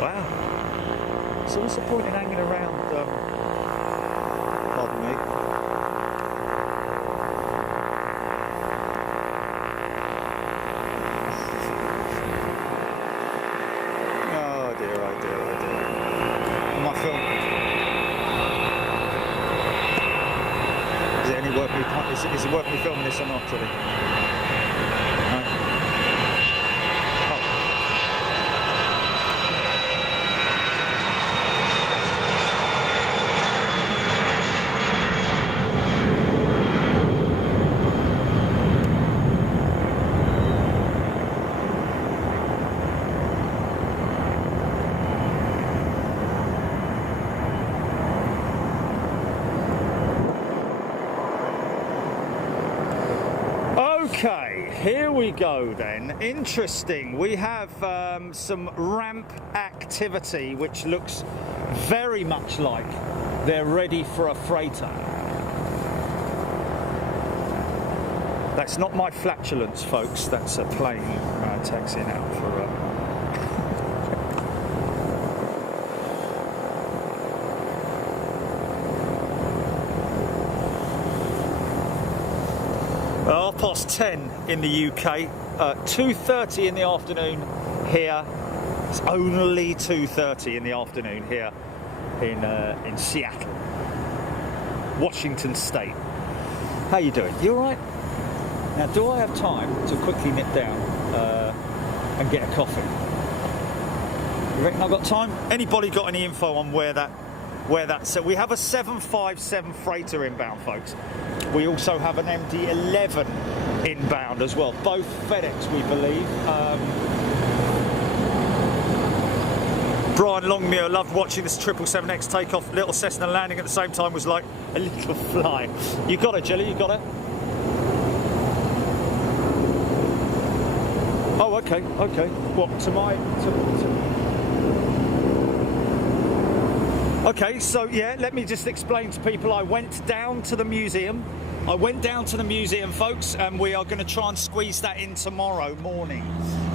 Wow. So what's the point in hanging around, pardon me? Oh dear, oh dear, oh dear. Am I filming? Is it any worth me, is it worth me filming this or not, really? No? Okay, here we go then. Interesting. We have some ramp activity which looks very much like they're ready for a freighter. That's not my flatulence, folks. That's a plane taxiing out for past 10 in the UK, 2:30 in the afternoon here. It's only 2:30 in the afternoon here in Seattle, Washington State. How you doing? You all right? Now, do I have time to quickly nip down and get a coffee? You reckon I've got time? Anybody got any info on where that's? So we have a 757 freighter inbound, folks. We also have an MD-11 inbound as well, both FedEx, we believe. Brian Longmuir loved watching this 777X take off. Little Cessna landing at the same time was like a little fly. You got it, Jelly, you got it? Oh, okay, okay. What, to my... Okay, so yeah, let me just explain to people. I went down to the museum, folks, and we are going to try and squeeze that in tomorrow morning.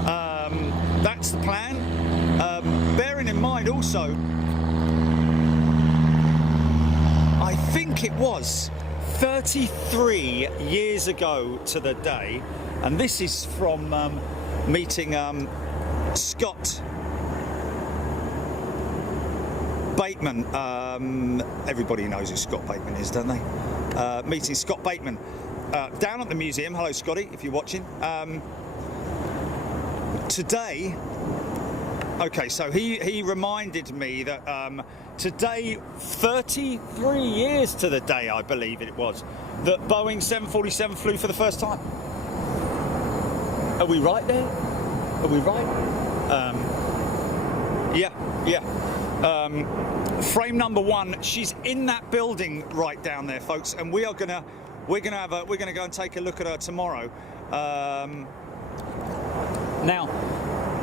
That's the plan. Bearing in mind also, I think it was 33 years ago to the day, and this is from meeting Scott Bateman. Everybody knows who Scott Bateman is, don't they? Meeting Scott Bateman down at the museum. Hello, Scotty, if you're watching. Today, okay, so he reminded me that today, 33 years to the day, I believe it was, that Boeing 747 flew for the first time. Are we right there? Are we right? Yeah. Frame number one, she's in that building right down there, folks, and we're gonna go and take a look at her tomorrow. Now,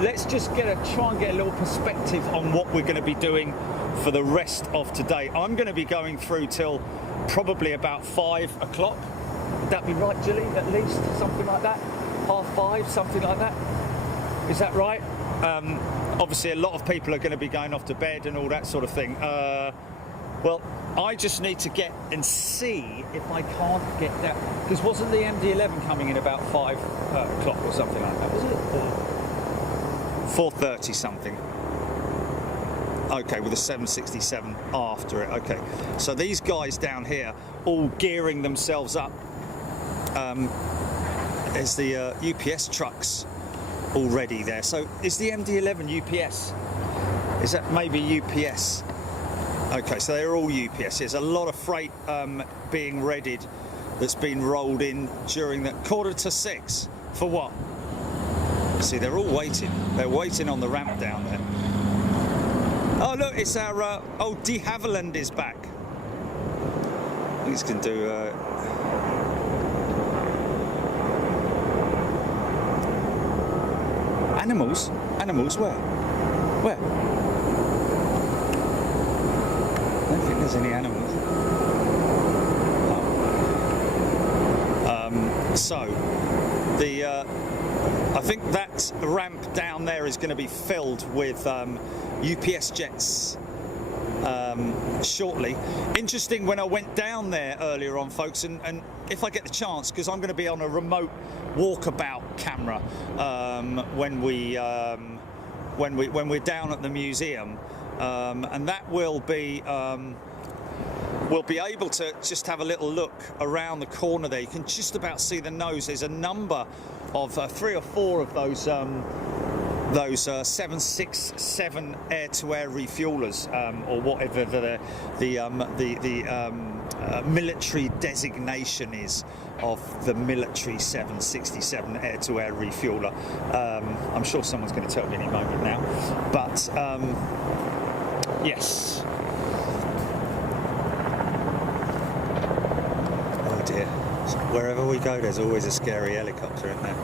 let's just try and get a little perspective on what we're going to be doing for the rest of today. I'm going to be going through till probably about 5 o'clock. Would that be right, Gilly? At least something like that. 5:30, something like that. Is that right? Obviously, a lot of people are going to be going off to bed and all that sort of thing. Well, I just need to get and see if I can't get that. Because wasn't the MD-11 coming in about 5 o'clock or something like that? Was it? 4:30 something. Okay, with a 767 after it. Okay, so these guys down here all gearing themselves up. There's the UPS trucks already there. So is the MD-11 UPS? Is that maybe UPS? Okay, so they're all UPS. There's a lot of freight being readied that's been rolled in during the 5:45. For what? See, they're all waiting. They're waiting on the ramp down there. Oh, look, it's our old de Havilland is back. I think he's going to do... Animals? Animals where? Where? I don't think there's any animals. Oh. So, the I think that ramp down there is going to be filled with UPS jets shortly. Interesting, when I went down there earlier on, folks, and if I get the chance, because I'm going to be on a remote walkabout camera when we're down at the museum, and that will be we'll be able to just have a little look around the corner there. You can just about see the nose. There's a number of 3 or 4 of those 767 air-to-air refuelers, or whatever the military designation is of the military 767 air-to-air refueler. I'm sure someone's going to tell me any moment now, but yes. Oh dear. Wherever we go, there's always a scary helicopter, isn't there?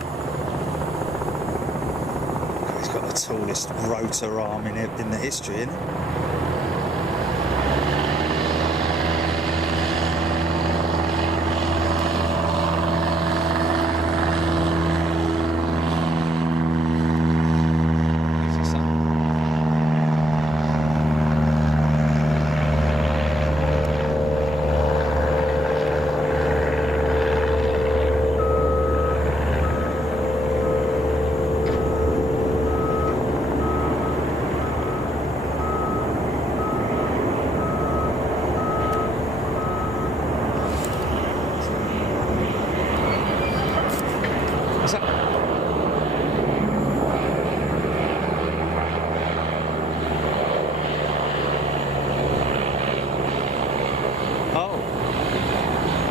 He's got the tallest rotor arm in the history, isn't it?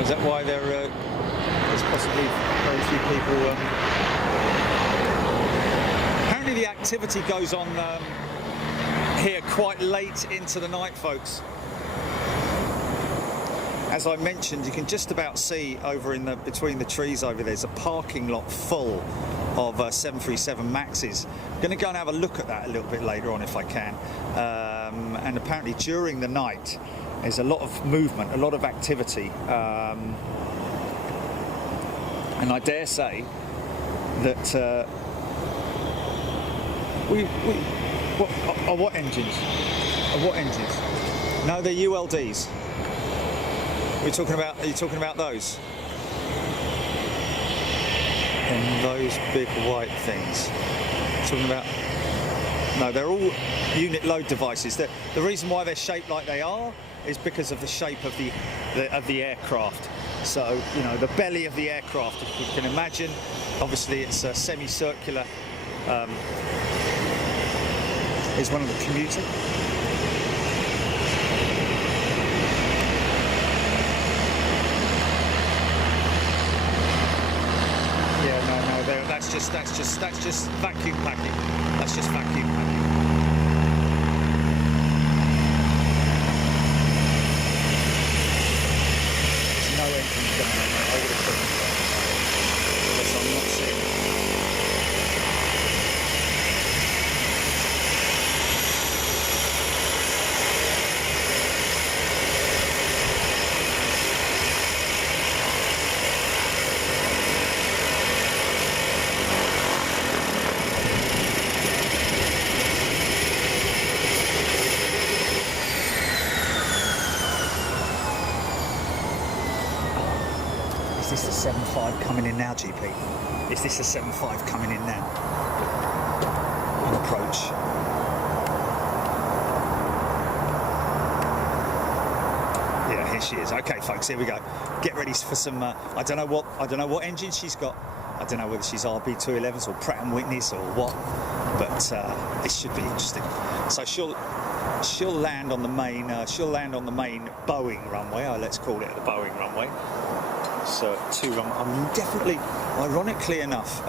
Is that why there's possibly very few people? Apparently the activity goes on here quite late into the night, folks. As I mentioned, you can just about see over in between the trees over there's a parking lot full of 737 Maxes. I'm going to go and have a look at that a little bit later on if I can. And apparently during the night there's a lot of movement, a lot of activity, and I dare say that what engines? What engines? No, they're ULDs. Are you talking about those? And those big white things. Talking about? No, they're all unit load devices. The reason why they're shaped like they are is because of the shape of the aircraft. So, you know, the belly of the aircraft, if you can imagine, obviously it's a semicircular, is one of the commuter. Yeah, no, that's just vacuum packing. That's just vacuum packing. Is this the 7.5 coming in now, GP? Is this the 7.5 coming in now? On approach. Yeah, here she is. Okay, folks, here we go. Get ready for some. I don't know what engine she's got. I don't know whether she's RB211s or Pratt and Whitney's or what. But this should be interesting. So she'll land on the main. She'll land on the main Boeing runway. Let's call it the Boeing runway. So I'm definitely, ironically enough,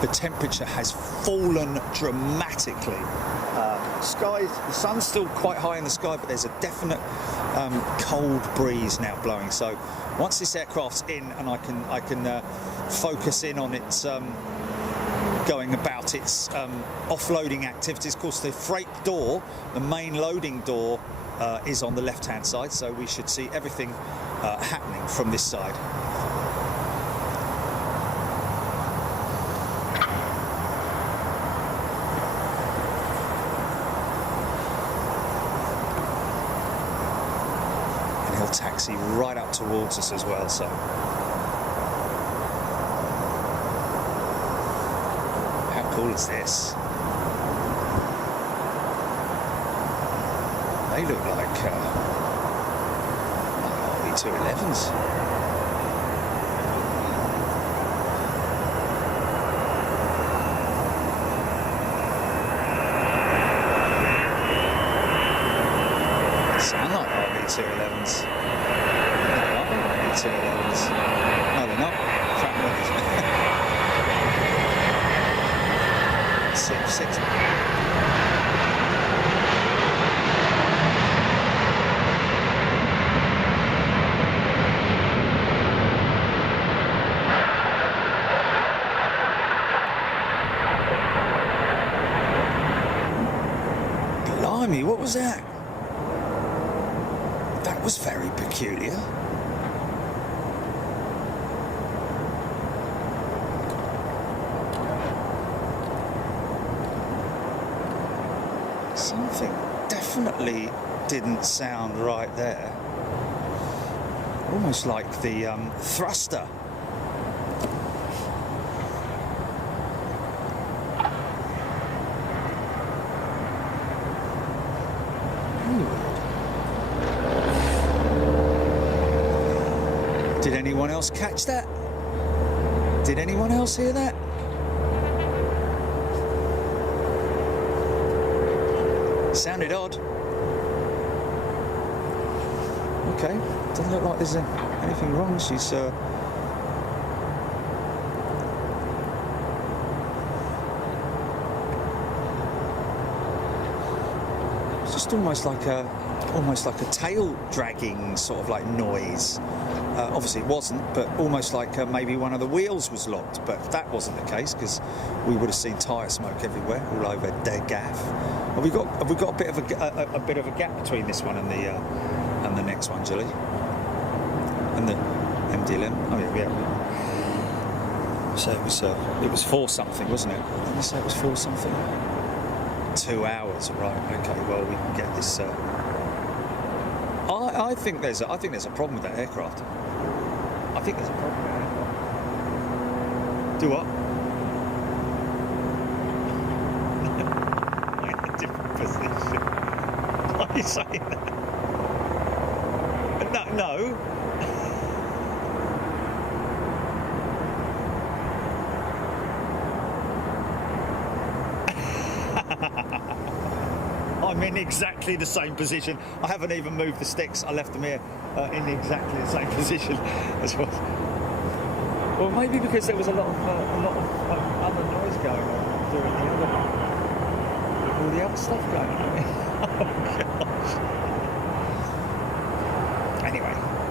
the temperature has fallen dramatically. The sun's still quite high in the sky, but there's a definite cold breeze now blowing. So once this aircraft's in and I can focus in on its going about its offloading activities. Of course, the freight door, the main loading door, is on the left-hand side, so we should see everything happening from this side. he'll taxi right up towards us as well, so. How cool is this? They look like RB211s. Sound like RB211s. They are RB211s. No, they're not. Crap noise. 6. Blimey, what was that? That was very peculiar. Something definitely didn't sound right there. Almost like the thruster. Did anyone else catch that? Did anyone else hear that? Sounded odd. Okay, doesn't look like there's anything wrong. She's it's just almost like a tail dragging sort of like noise. Obviously it wasn't, but almost like maybe one of the wheels was locked, but that wasn't the case because we would have seen tyre smoke everywhere, all over their gaff. Have we got a bit of a bit of a gap between this one and the next one, Julie? And the MDLM? Oh yeah. So it was 4 something, wasn't it? Didn't you say it was 4 something? 2 hours, right? Okay, well we can get this. I think there's a problem with that aircraft. I think there's a problem with that aircraft. Do what? I'm in a different position. Why are you saying that? No. I'm in exactly the same position. I haven't even moved the sticks. I left them here in exactly the same position as well. Well, maybe because there was a lot of other noise going on during all the other stuff going on. Oh gosh.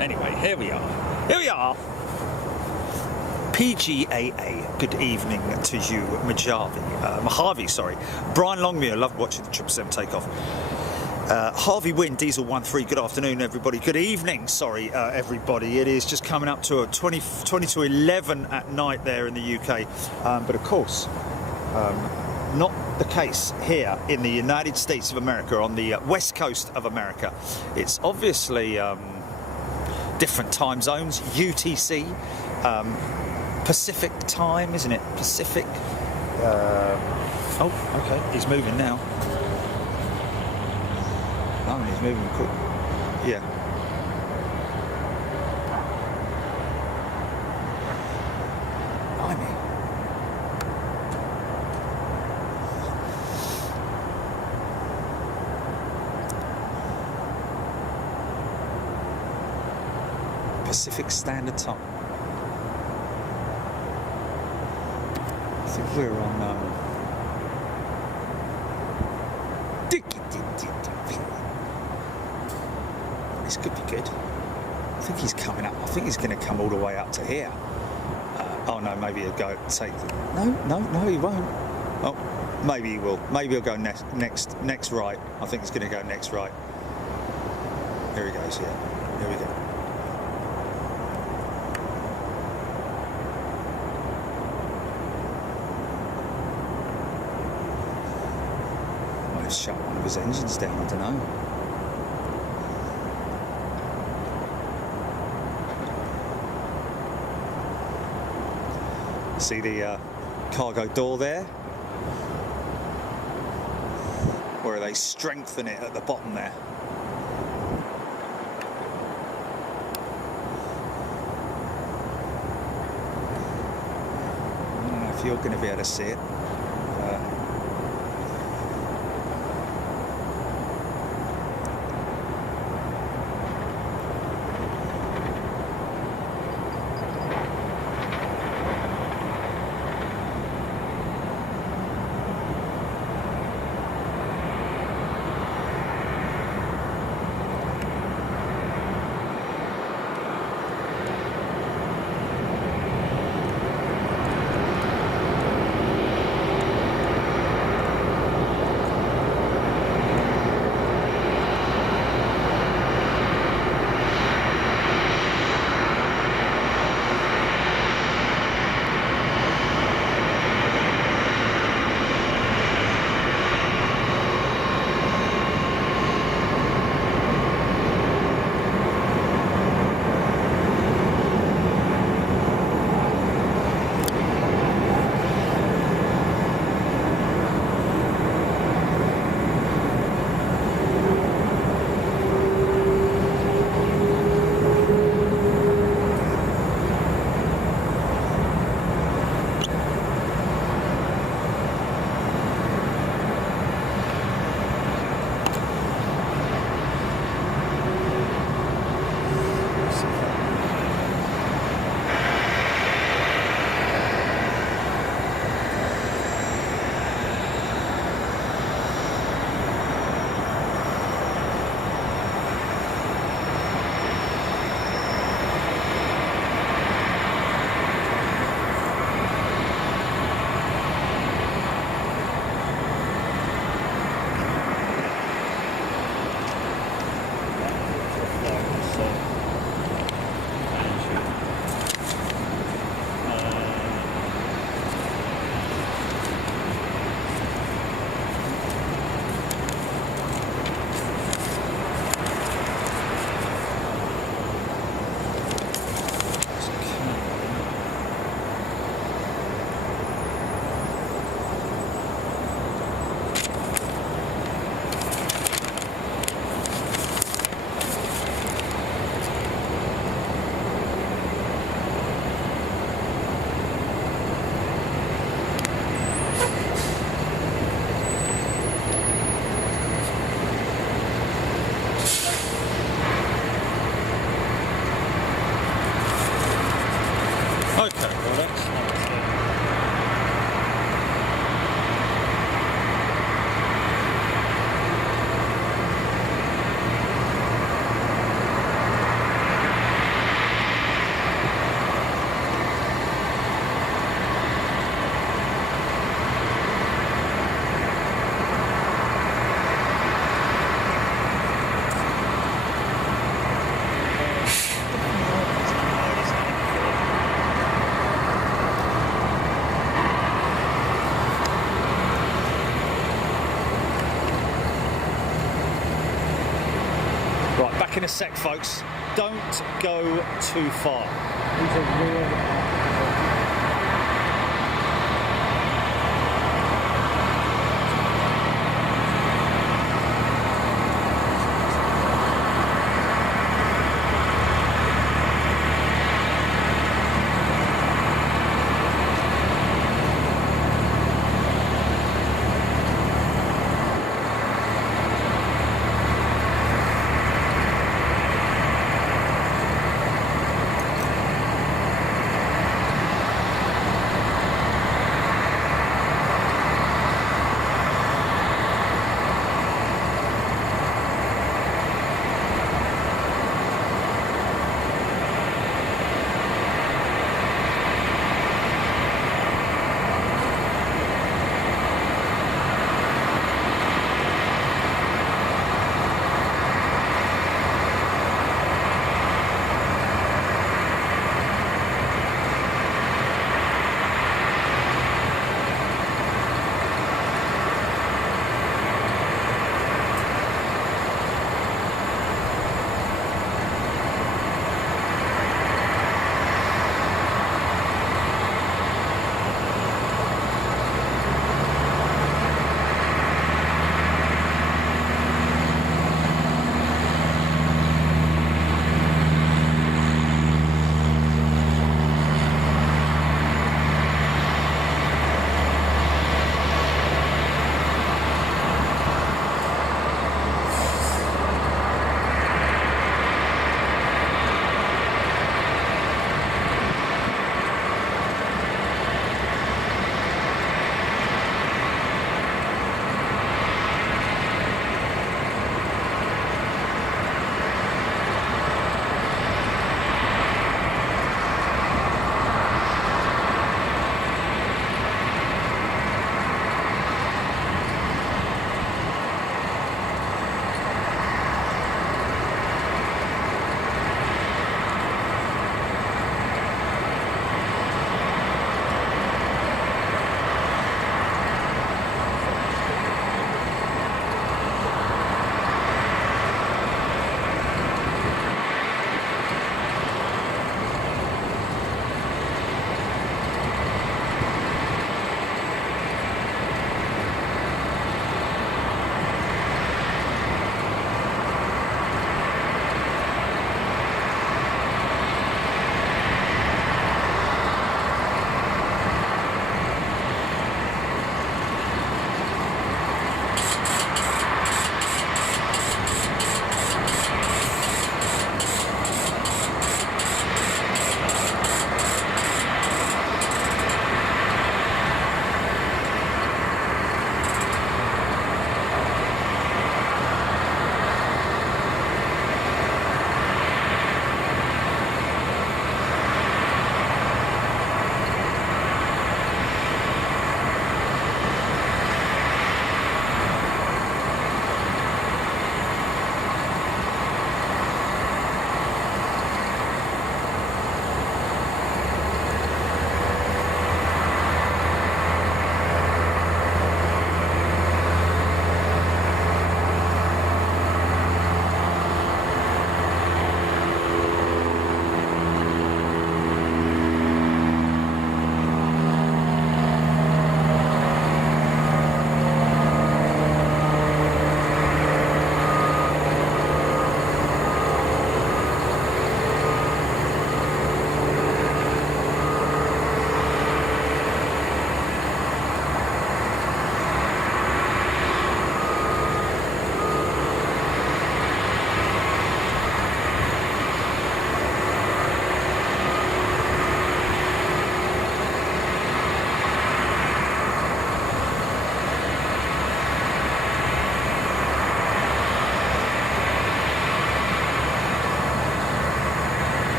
Anyway, here we are. PGAA, good evening to you, Mojave, sorry. Brian Longmuir, love watching the 777 takeoff. Harvey Wynn, Diesel 13, good afternoon, everybody. Good evening, sorry, everybody. It is just coming up to 20 to 11 at night there in the UK. But of course, not the case here in the United States of America, on the west coast of America. It's obviously different time zones, UTC. Pacific time, isn't it? Pacific. Oh, okay. He's moving now. Oh, he's moving quick. Yeah. Blimey. Pacific Standard Time. I think we're on this could be good. I think he's coming up. I think he's going to come all the way up to here. Oh no, maybe he'll go take the... No, he won't. Oh, maybe he will. Maybe he'll go next right. I think he's going to go next right. Here he goes, yeah. Here we go. Shut one of his engines down, I don't know. See the cargo door there, where they strengthen it at the bottom there. I don't know if you're going to be able to see it. Back in a sec, folks. Don't go too far.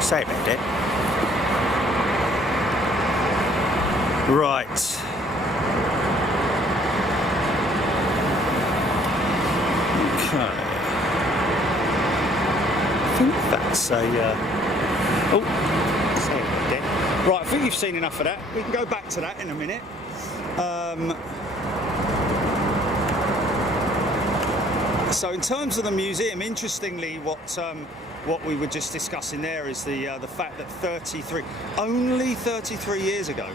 Say about that. Right. Okay. I think that's a. Oh, say about that. Right, I think you've seen enough of that. We can go back to that in a minute. So in terms of the museum, interestingly, what we were just discussing there is the fact that only 33 years ago,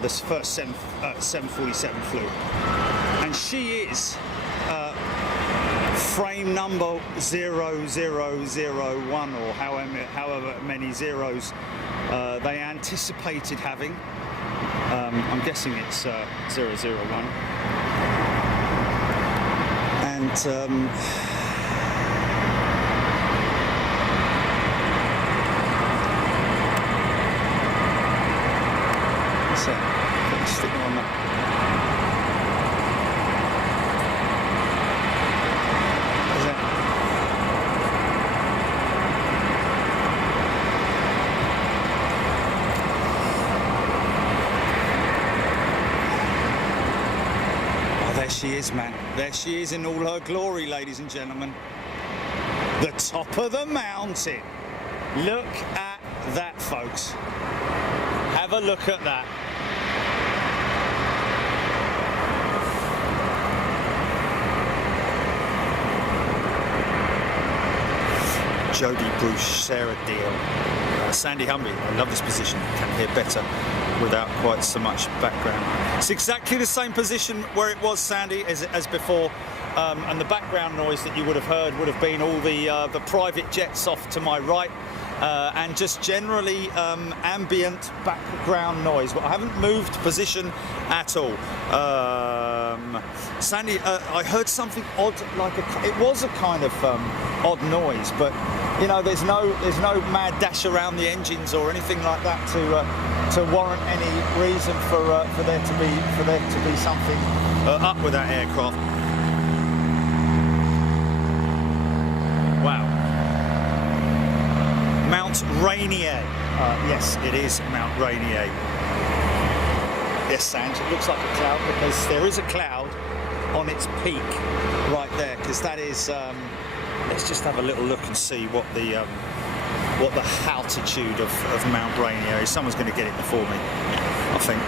this first 747 flew, and she is frame number 0001, or however many zeros they anticipated having. I'm guessing it's 001. And what's that? Put a sticker on that. What's that? Oh, there she is, man. There she is in all her glory, ladies and gentlemen. The top of the mountain. Look at that, folks. Have a look at that. Jodie Bruce, Sarah Deal, Sandy Humby. I love this position. Can hear better without quite so much background. It's exactly the same position where it was, Sandy, as before, and the background noise that you would have heard would have been all the private jets off to my right, and just generally ambient background noise. But I haven't moved position at all. Sandy, I heard something odd, it was a kind of odd noise, but you know, there's no mad dash around the engines or anything like that to warrant any reason for there to be something up with that aircraft. Wow. Mount Rainier. Yes, it is Mount Rainier. Yes, Sanj, it looks like a cloud because there is a cloud on its peak right there, because that is. Let's just have a little look and see what the altitude of Mount Rainier is. Someone's going to get it before me, I think.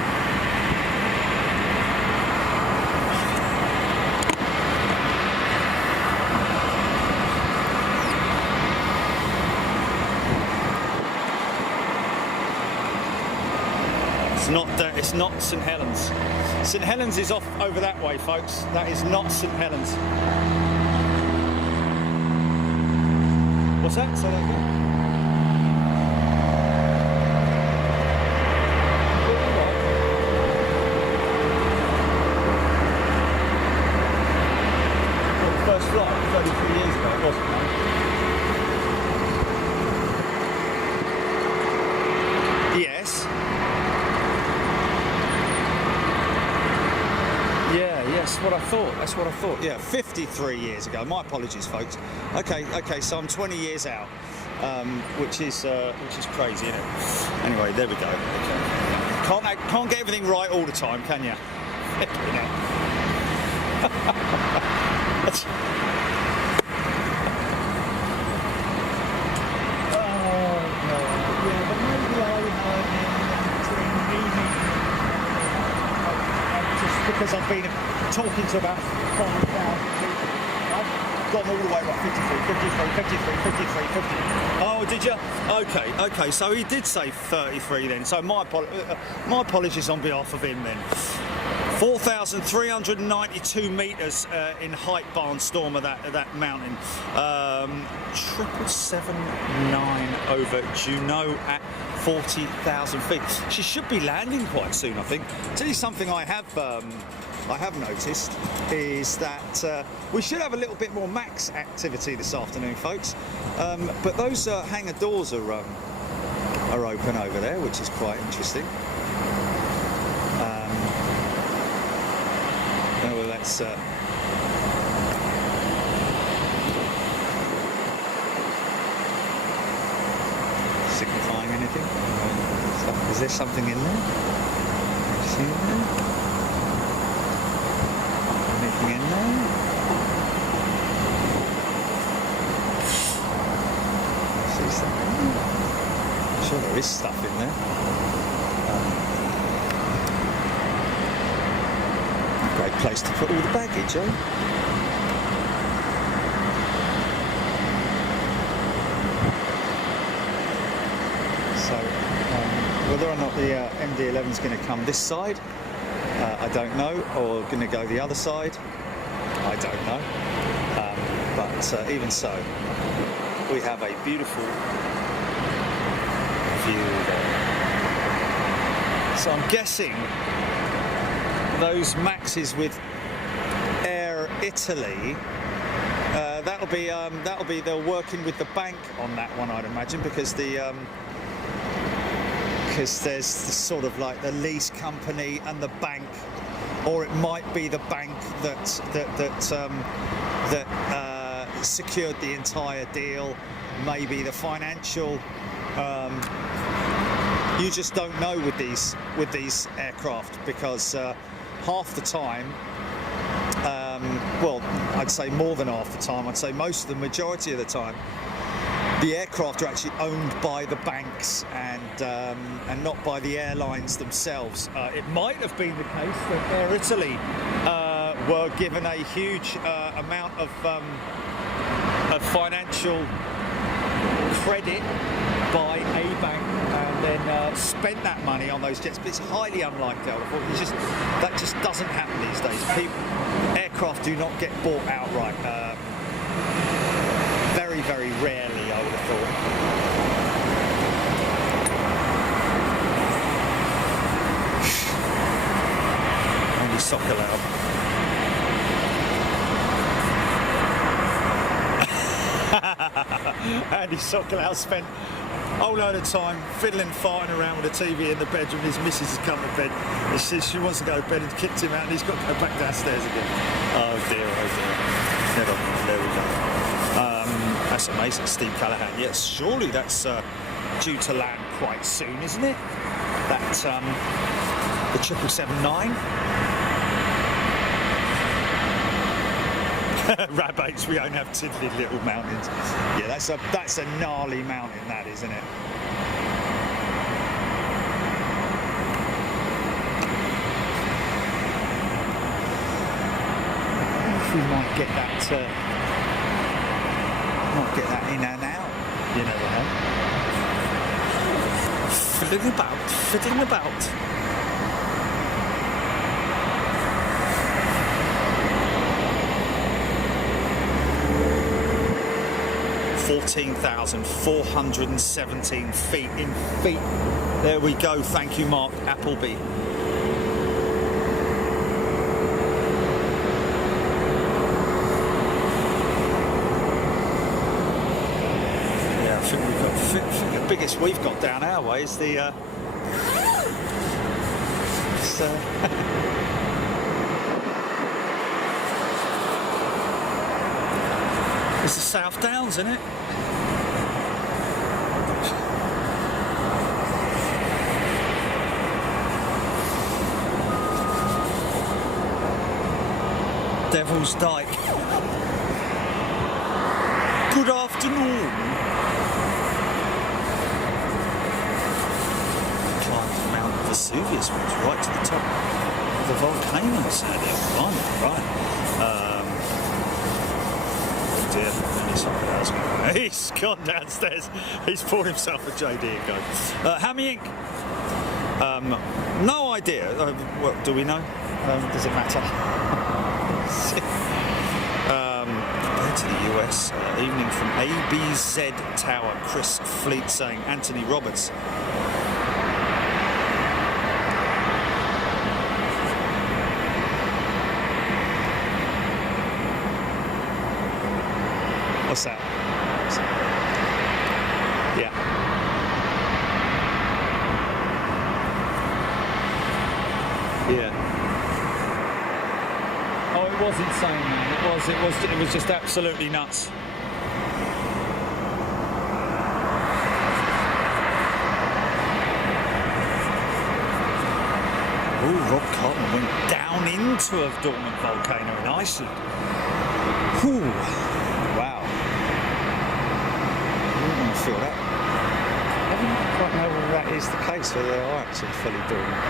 It's not St Helens. St Helens is off over that way, folks. That is not St Helens. What's that? Say that again. Well, the first flight 33 years ago, it wasn't, no? Yes. That's what I thought. That's what I thought. Yeah, 53 years ago. My apologies, folks. Okay. So I'm 20 years out, which is crazy, isn't it? Anyway, there we go. Okay. Can't get everything right all the time, can you? Because I've been talking to about 5,000 people. I've gone all the way about 53. Oh, did you? Okay. So he did say 33 then. So my apologies on behalf of him then. 4,392 metres in height, Barnstormer, that mountain. 779 over Juneau at 40,000 feet. She should be landing quite soon, I think. Tell you something I have noticed is that we should have a little bit more max activity this afternoon, folks. But those hangar doors are open over there, which is quite interesting. Well, that's there something in there? See in there? Anything in there? See something? I'm sure there is stuff in there. Great place to put all the baggage, eh? Whether or not the MD-11 is going to come this side, I don't know, or going to go the other side, I don't know. But even so, we have a beautiful view there. So I'm guessing those Maxes with Air Italy, that'll be they're working with the bank on that one, I'd imagine, because there's sort of like the lease company and the bank, or it might be the bank that secured the entire deal, maybe the financial. You just don't know with these aircraft, because half the time, well, I'd say more than half the time, I'd say most of the majority of the time, the aircraft are actually owned by the banks and not by the airlines themselves. It might have been the case that Air Italy were given a huge amount of financial credit by a bank and then spent that money on those jets, but it's highly unlikely. That just doesn't happen these days. Aircraft do not get bought outright. Very, very rarely, I would have thought. Only soccer allowed. Andy Sokolow spent a whole load of time fiddling, farting around with the TV in the bedroom. His missus has come to bed. He says she wants to go to bed and kicked him out, and he's got to go back downstairs again. Oh dear, oh dear. Never mind, there we go. That's amazing, Steve Callahan. Yes, surely that's due to land quite soon, isn't it? That's the 777-9. Rabbits, we don't have tiddly little mountains. Yeah, that's a gnarly mountain, that, isn't it? We might get that in and out, you never know. Fiddling about. (14,417 feet in feet. There we go. Thank you, Mark Appleby. I think the biggest we've got down our way is the it's the South Downs, isn't it? Devil's Dyke. Good afternoon. Vesuvius was right to the top of the volcanoes earlier. Right. Oh dear, he's gone downstairs. He's poured himself a JD and go. Hammy Inc. No idea. Well, do we know? Does it matter? Compared to the US, evening from ABZ Tower. Chris Fleet saying Anthony Roberts. What's that? Yeah. Yeah. Oh, it was insane, man. It was just absolutely nuts. Oh, Rob Cotton went down into a dormant volcano in Iceland. Ooh, wow. I wouldn't want to feel that. I don't quite know whether that is the case, whether they are actually fully dormant.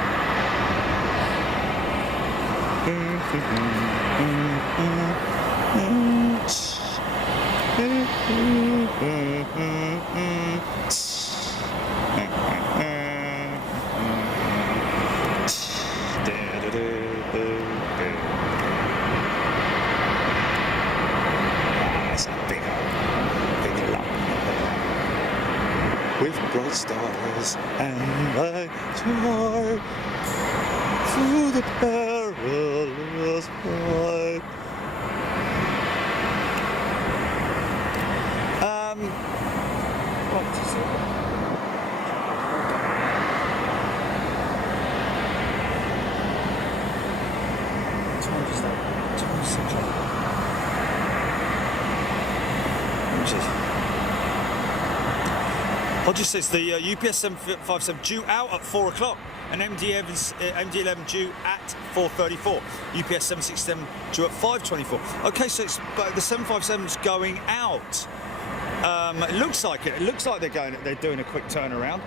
That's a big lump with bright stars and I try through the perilous fight. What is it? What time is that? 26. Hodges says the UPS 757 due out at 4 o'clock and MD11 due at 4:34. UPS 767 due at 5:24. Okay, so but the 757's going out. It looks like it. It looks like they're doing a quick turnaround.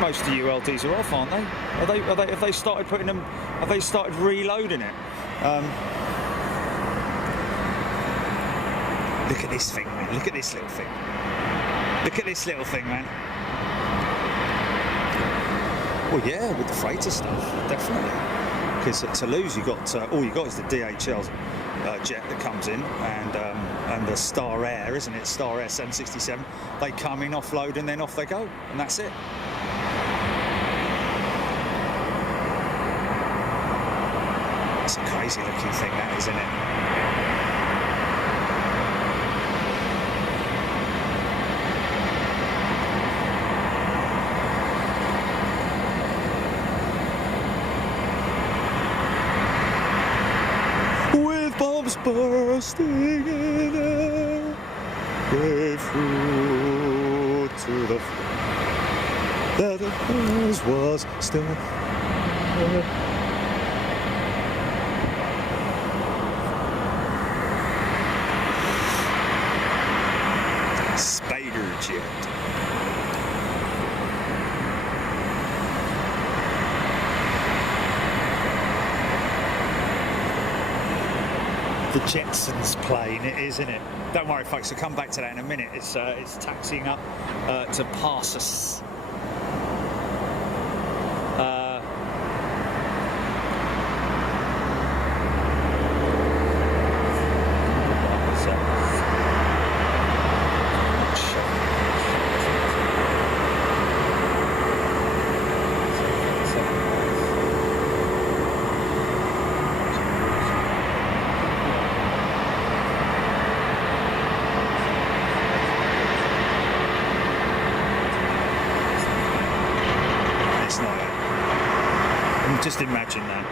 Most of the ULDs are off, aren't they? Have they started putting them? Have they started reloading it? Look at this thing, man. Look at this little thing. Look at this little thing, man. Well, yeah, with the freighter stuff, definitely. Because at Toulouse, all you got is the DHL jet that comes in, and the Star Air, isn't it? Star Air 767. They come in, offload, and then off they go, and that's it. It's a crazy looking thing, that, isn't it? Bursting in air, gave fruit to the faith that hers was still there. Spider jet. The Jetsons plane, it is, isn't it? Don't worry, folks. I'll come back to that in a minute. It's taxiing up to pass us. Just imagine that.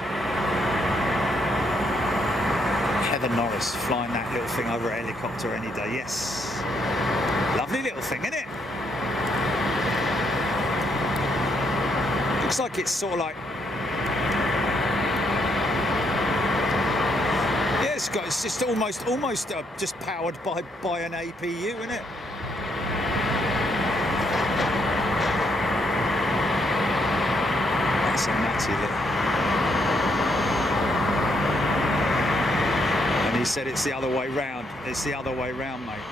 Heather Norris flying that little thing over a helicopter any day. Yes. Lovely little thing, isn't it? Looks like it's sort of like... Yeah, it's just almost just powered by an APU, isn't it? That's a nutty little... He said it's the other way round. It's the other way round, mate.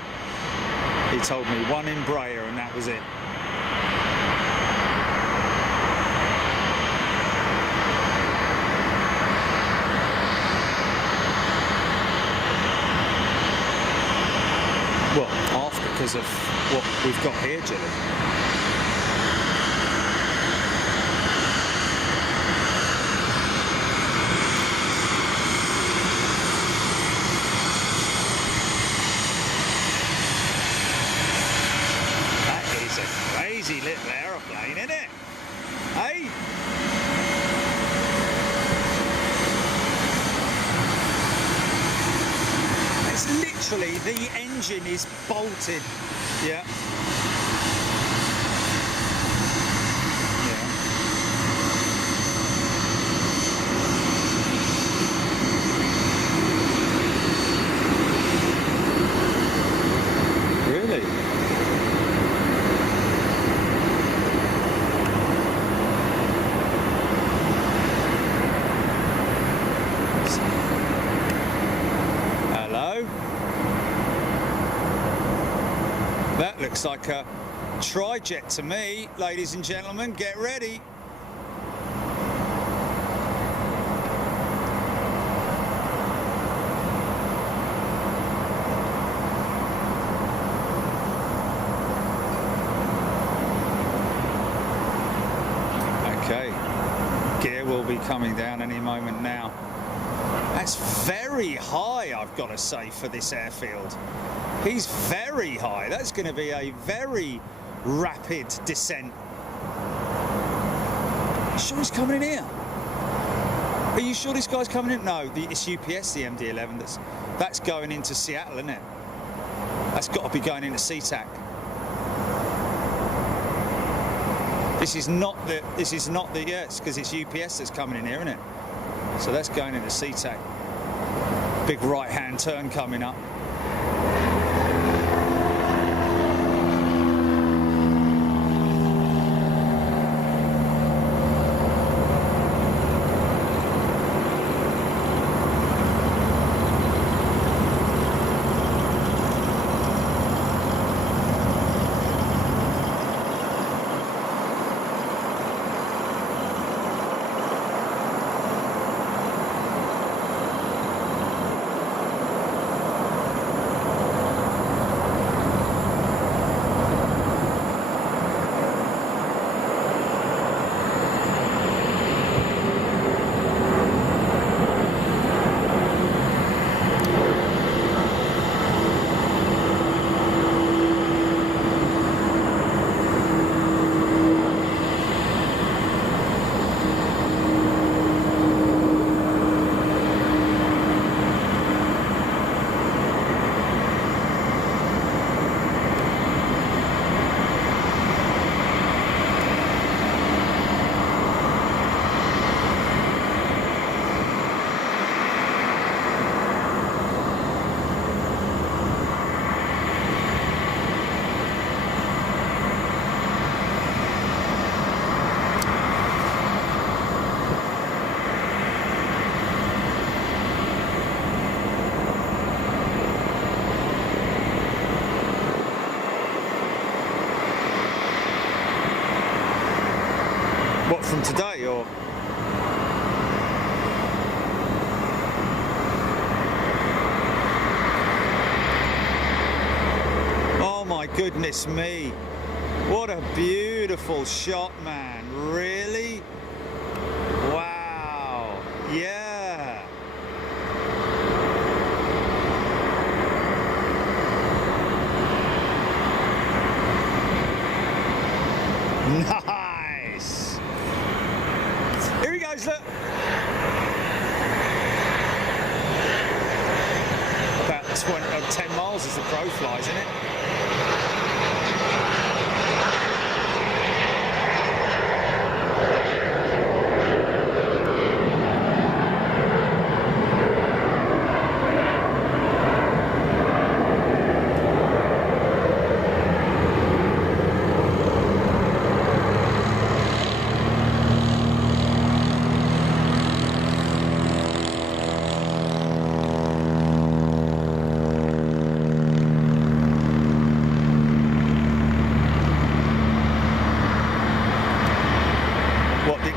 He told me one Embraer and that was it. Well, half because of what we've got here, Jilly. Crazy little aeroplane, isn't it? Hey? It's literally, the engine is bolted. Yeah. Yeah. That looks like a tri-jet to me, ladies and gentlemen. Get ready. Okay, gear will be coming down any moment now. That's very high, I've got to say, for this airfield. He's very high. That's going to be a very rapid descent. You sure he's coming in here? Are you sure this guy's coming in? No, it's UPS, the MD-11. That's going into Seattle, isn't it? That's got to be going into SeaTac. This is not the yes, because it's UPS that's coming in here, isn't it? So that's going into SeaTac. Big right-hand turn coming up. What, from today, or? Oh my goodness me. What a beautiful shot, man. Really? Wow. Yeah. Nice. Here he goes, look. About 10 miles as the crow flies, isn't it?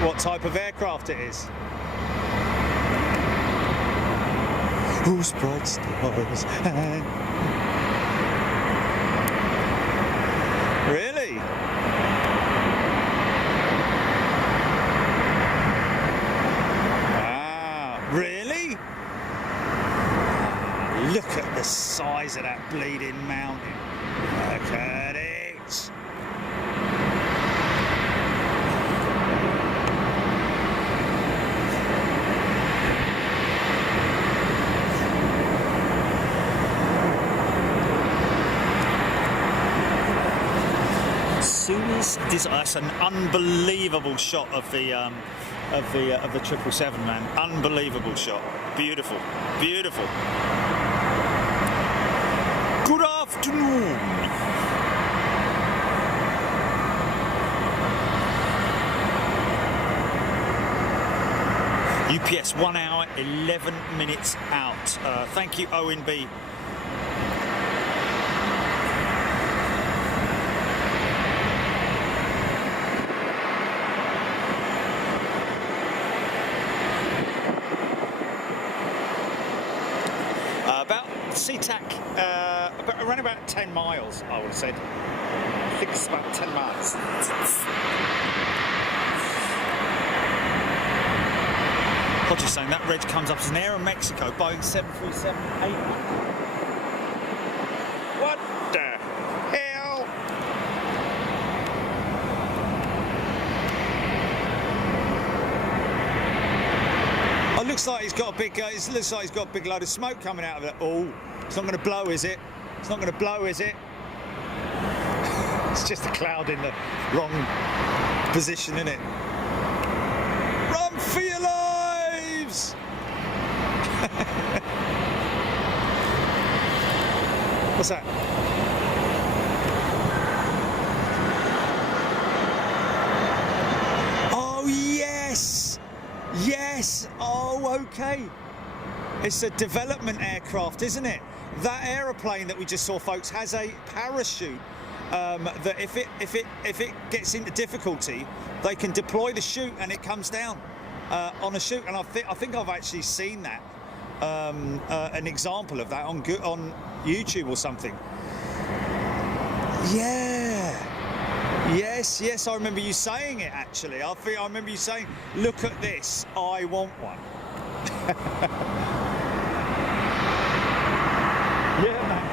What type of aircraft it is. Whose bright stars and... Really? Wow, really? Look at the size of that bleeding mountain. Look at it. That's an unbelievable shot of the 777, man. Unbelievable shot. Beautiful, beautiful. Good afternoon. UPS 1 hour 11 minutes out. Thank you, ONB. SeaTac, around about 10 miles, I would have said. I think it's about 10 miles. What you're saying, that reg comes up as an Aeromexico Boeing 737-8. What the hell? Oh, looks like he's got a big. It looks like he's got a big load of smoke coming out of it. Oh, it's not going to blow, is it? It's not going to blow, is it? It's just a cloud in the wrong position, isn't it? Run for your lives! What's that? Oh, yes! Yes! Oh, okay. It's a development aircraft, isn't it? That aeroplane that we just saw, folks, has a parachute that if it gets into difficulty, they can deploy the chute and it comes down on a chute. And I think I've actually seen that, an example of that on YouTube or something. Yeah. Yes, I remember you saying it actually. I remember you saying, look at this, I want one. Yeah, man.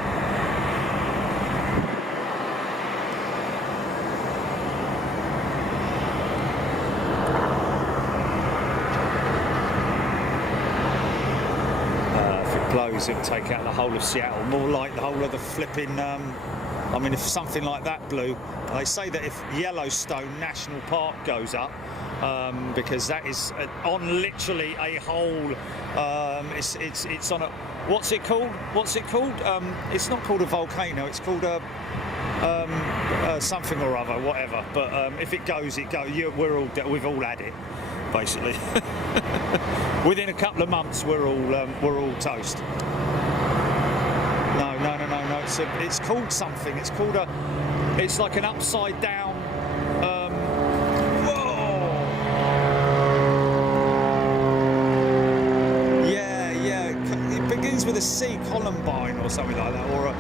If it blows, it'll take out the whole of Seattle, more like the whole of the flipping, I mean, if something like that blew, they say that if Yellowstone National Park goes up, because that is on literally a whole, it's on a, what's it called? It's not called a volcano, it's called a, something or other, whatever. But if it goes, it goes. We've all had it, basically. Within a couple of months, we're all toast. No. It's called something. It's called it's like an upside down. Whoa. Yeah. It begins with a C, Columbine or something like that, or a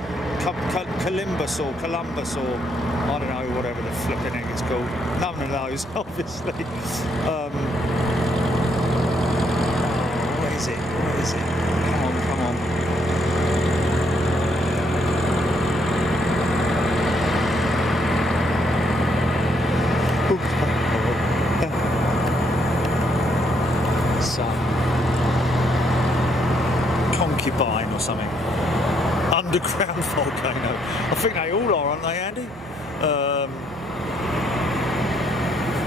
Columbus or I don't know, whatever the flipping egg it's called. None of those, obviously. What is it? Come on. Concubine or something. Underground volcano. I think they all are, aren't they, Andy?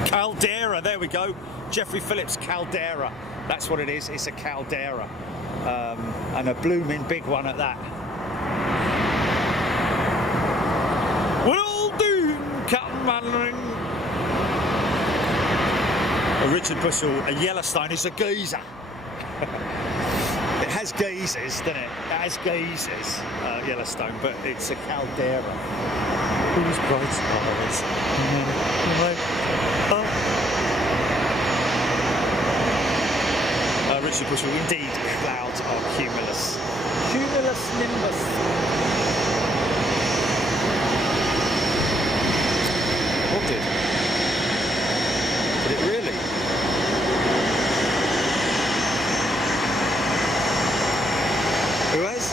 Caldera, there we go. Jeffrey Phillips caldera. That's what it is. It's a caldera. And a blooming big one at that. Will do, Captain Mannering. Richard Bushell, a Yellowstone is a geezer. It has geysers, doesn't it? It has geysers, Yellowstone, but it's a caldera. Who's bright stars? Richard Bushell, indeed, clouds are cumulus. Cumulus nimbus. What did? Did it really? Who has?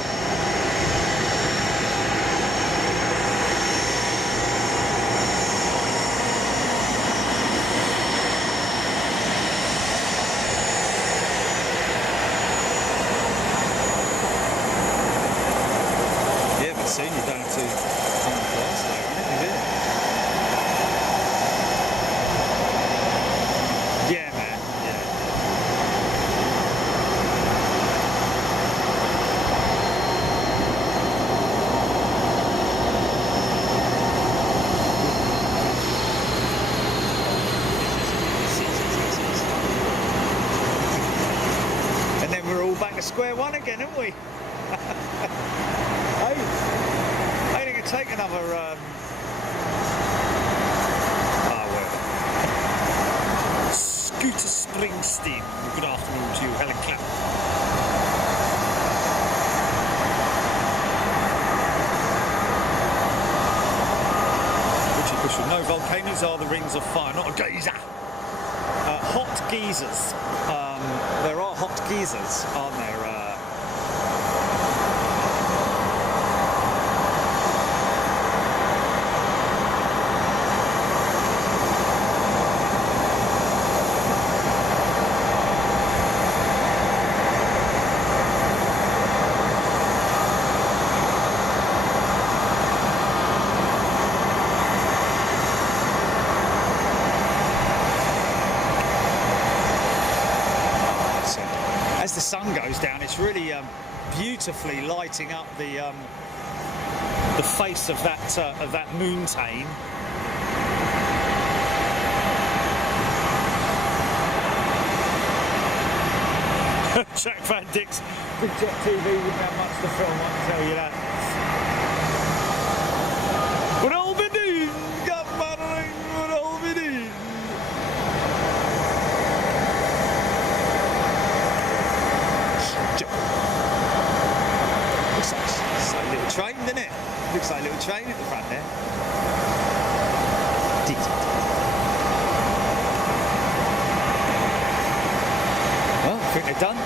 Yeah, but soon you don't have to come to class there, is it? Yeah, man. Yeah. And then we're all back to square one again, aren't we? Hey, I think it'll take another. Scooter Springsteen. Good afternoon to you, Helen Clapp. volcanoes are the rings of fire, not a geyser. Hot geysers. There are hot geysers, aren't there? As the sun goes down, it's really beautifully lighting up the face of that mountain. Jack Van Dyck's Big Jet TV wouldn't have much to film, I can tell you that. What all be doing? Got buttering, what all be doing? Looks like a little train, doesn't it? Looks like a little train at the front there. Well, I think they're done.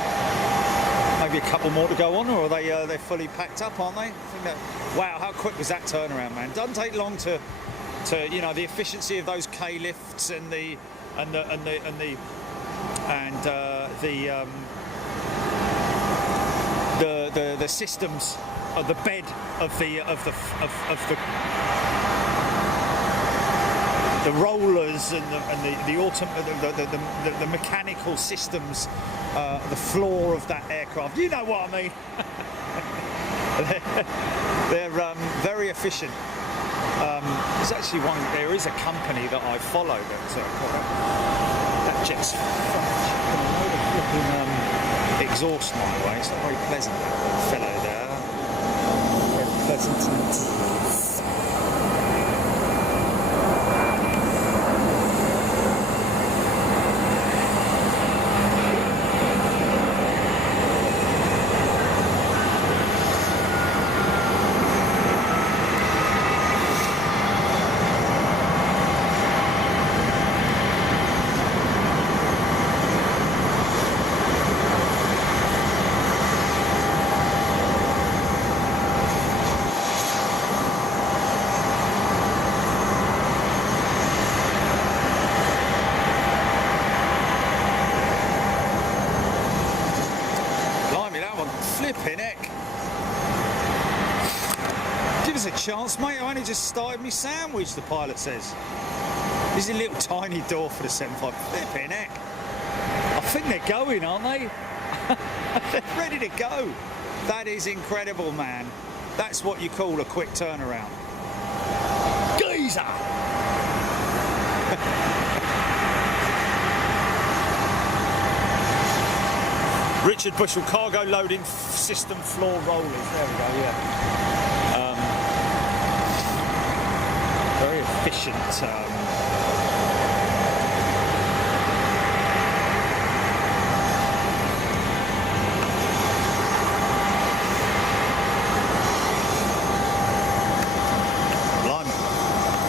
Maybe a couple more to go on, or are they're fully packed up, aren't they? I think that, wow, how quick was that turnaround, man? Doesn't take long to you know, the efficiency of those K lifts and the systems of the bed of the rollers and the mechanical systems, the floor of that aircraft. You know what I mean? they're very efficient. There's actually there is a company that I follow that jet's exhaust my way. It's not very pleasant, that fellow there. Very pleasant. Flipping heck. Give us a chance, mate. I only just started me sandwich, the pilot says. This is a little tiny door for the 75. Flipping heck. I think they're going, aren't they? They're ready to go. That is incredible, man. That's what you call a quick turnaround. Geezer! Richard Bushell cargo loading system floor rollers. There we go, yeah. Very efficient.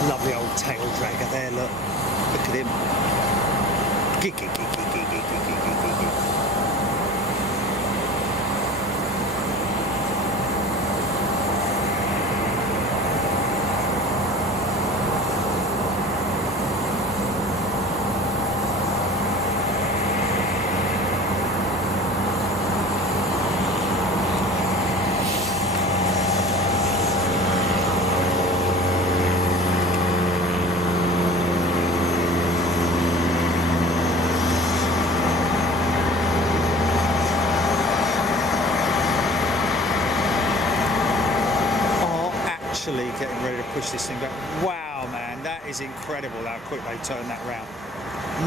Lovely old tail dragger there, look. Look at him. Getting ready to push this thing back. Wow, man, that is incredible how quick they turn that round.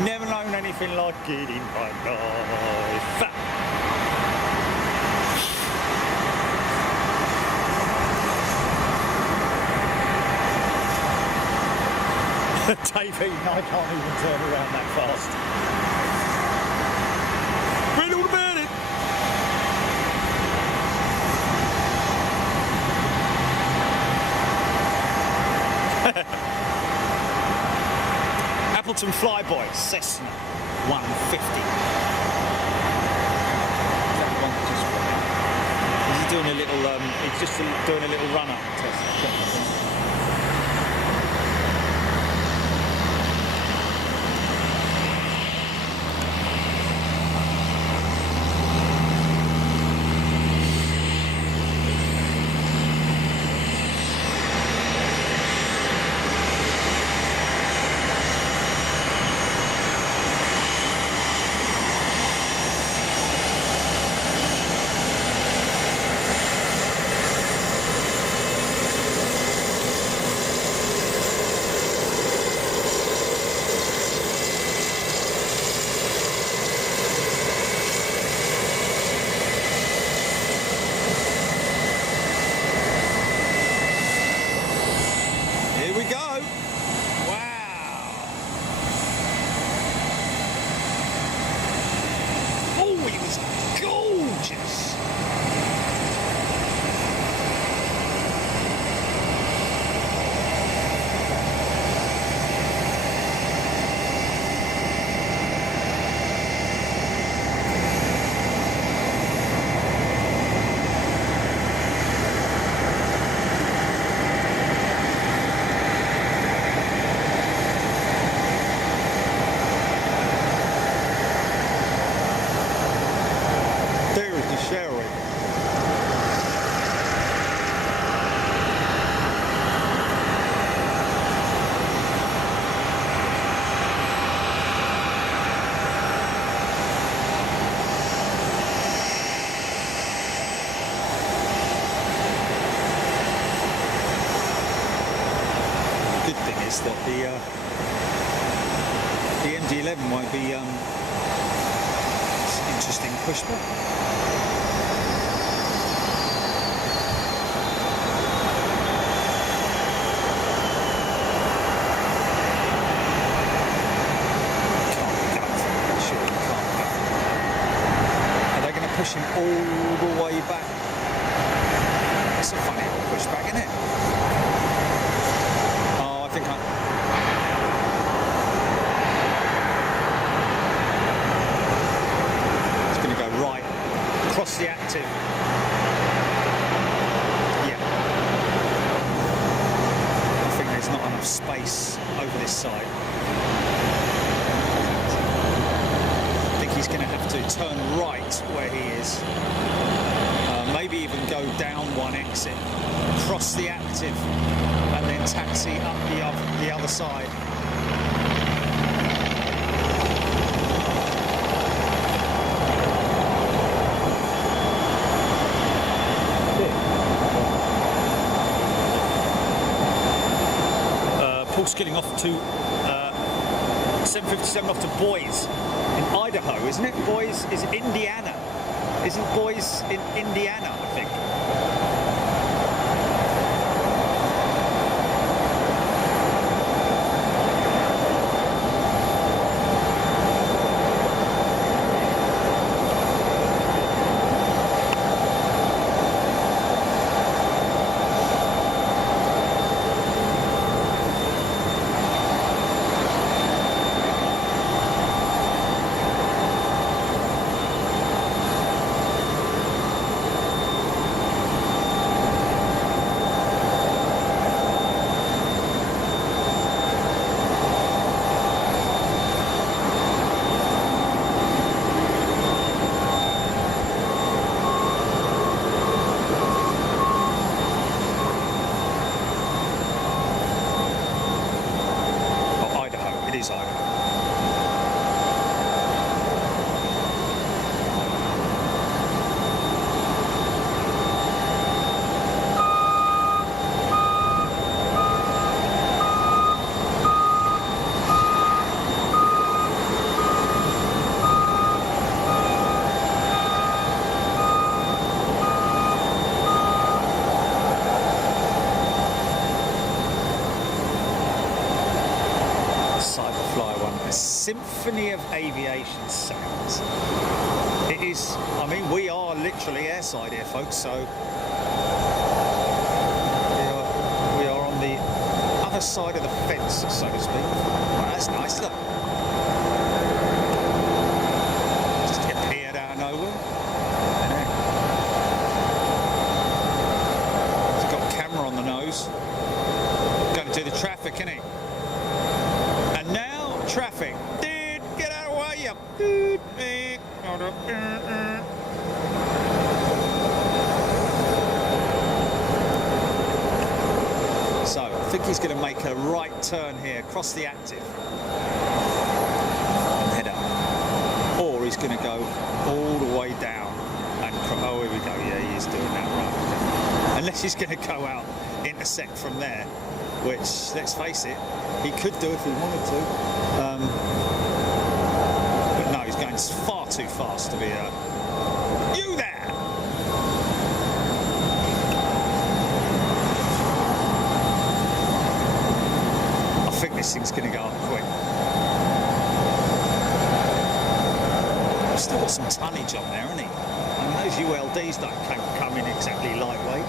Never known anything like it in my life. Dave Eaton, I can't even turn around that fast. Read all about it. Hamilton Flyboy, Cessna 150. He's doing a little, he's just doing a little run-up test. That the MD-11 won't be it's an interesting pushback. Are they going to push him all the way back? It's a funny old pushback, isn't it? Across the active. Yeah. I think there's not enough space over this side. I think he's going to have to turn right where he is. Maybe even go down one exit, cross the active, and then taxi up the other side. Skilling off to 757 off to Boise in Idaho, isn't it? Boise is Indiana. Isn't Boise in Indiana, I think? Symphony of aviation sounds. It is, I mean, we are literally airside here, folks, so we are on the other side of the fence, so to speak. Well, that's nice, look. Just appeared out of nowhere. He's got a camera on the nose. Going to do the traffic, isn't he? And now, traffic. Dude, get out of the way, you. Dude, So, I think he's going to make a right turn here, cross the active, and head up. Or he's going to go all the way down and, oh, here we go, yeah, he is doing that, right. Okay. Unless he's going to go out, intersect from there, which, let's face it, he could do if he wanted to. But no, he's going far too fast to be you there! I think this thing's going to go up quick. I've still got some tonnage on there, hasn't he? I mean, those ULDs don't come in exactly lightweight.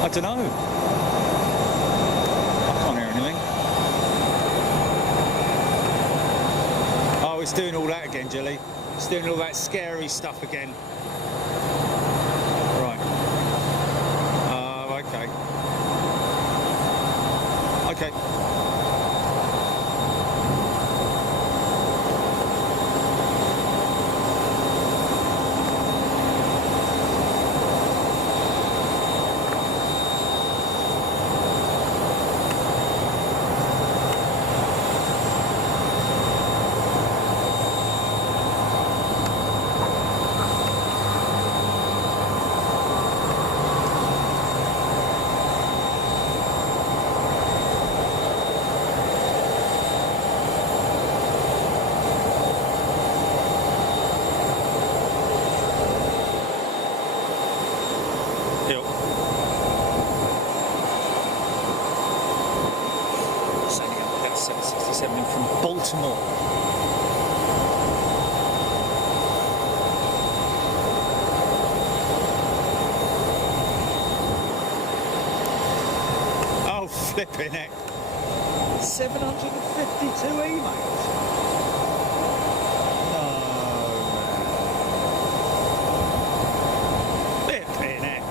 I don't know. I can't hear anything. Oh, it's doing all that again, Jilly. It's doing all that scary stuff again. Right. Okay. Okay. From Baltimore. Oh, flipping it. 752 emails. No, man. Flipping it.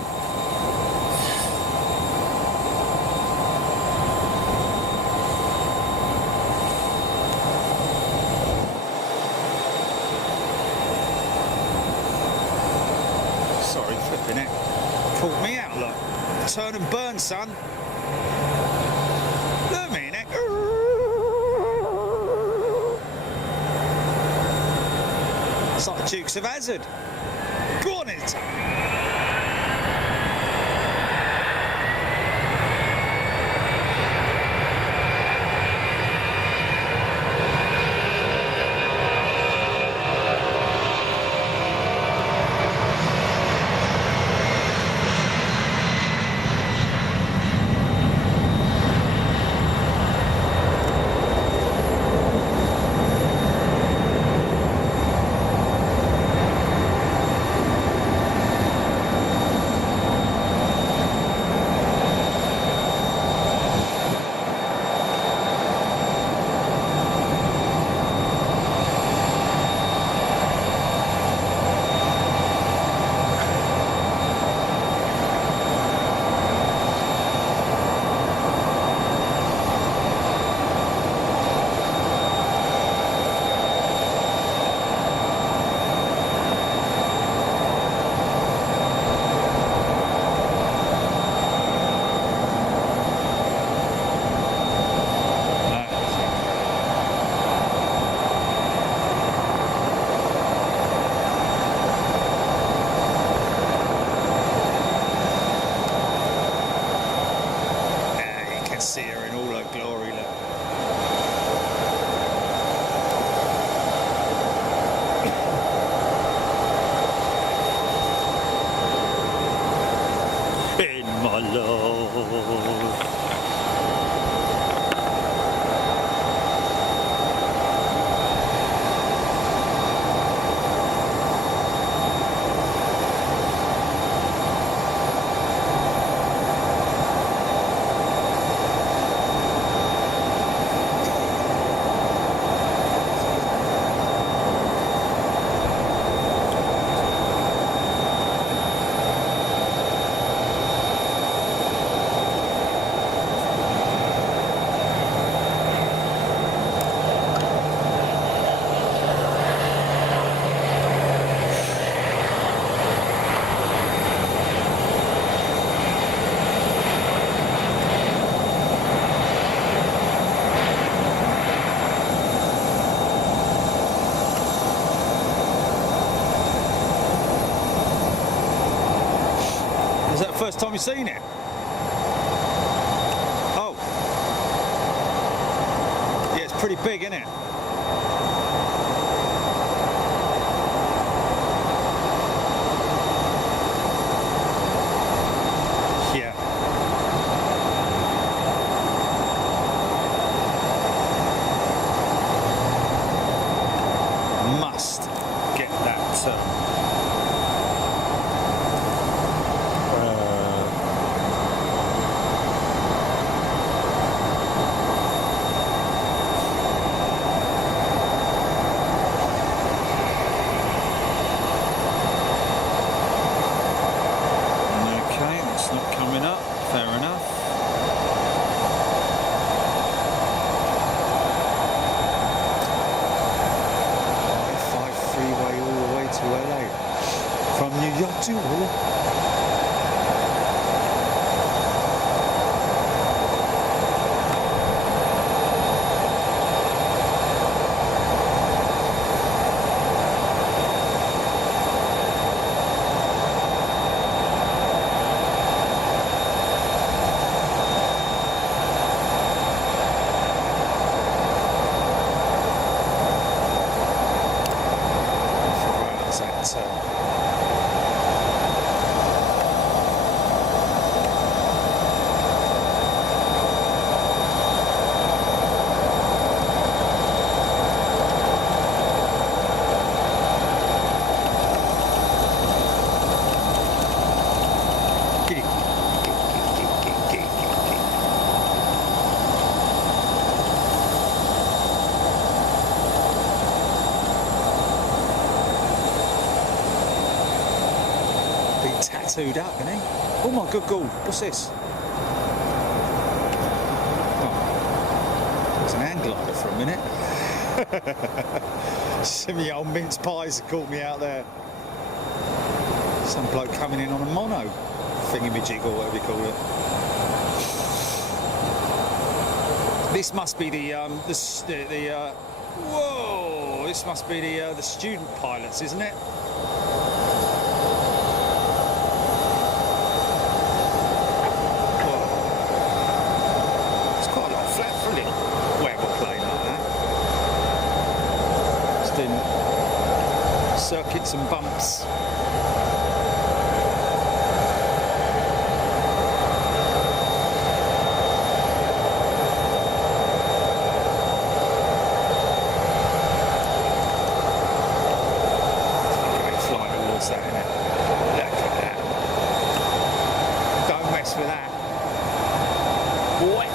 Flipping it. Caught me out, look. Turn and burn, son. Look at me, neck. It's like Dukes of Hazzard. Go on it. can see her in all her glory, look. In my love. Is that the first time you've seen it? Oh. Yeah, it's pretty big, isn't it? Yeah. Must get that not coming up, fair enough. I-5 freeway all the way to LA from New York to tattooed up, isn't he? Oh my good God, what's this? Oh, it's an hang glider for a minute. Some of the old mince pies have caught me out there. Some bloke coming in on a mono thingamajig or whatever you call it. This must be the whoa! This must be the student pilots, isn't it? Circuits and bumps. Fly towards that, innit? Look at that. Don't mess with that. Boy.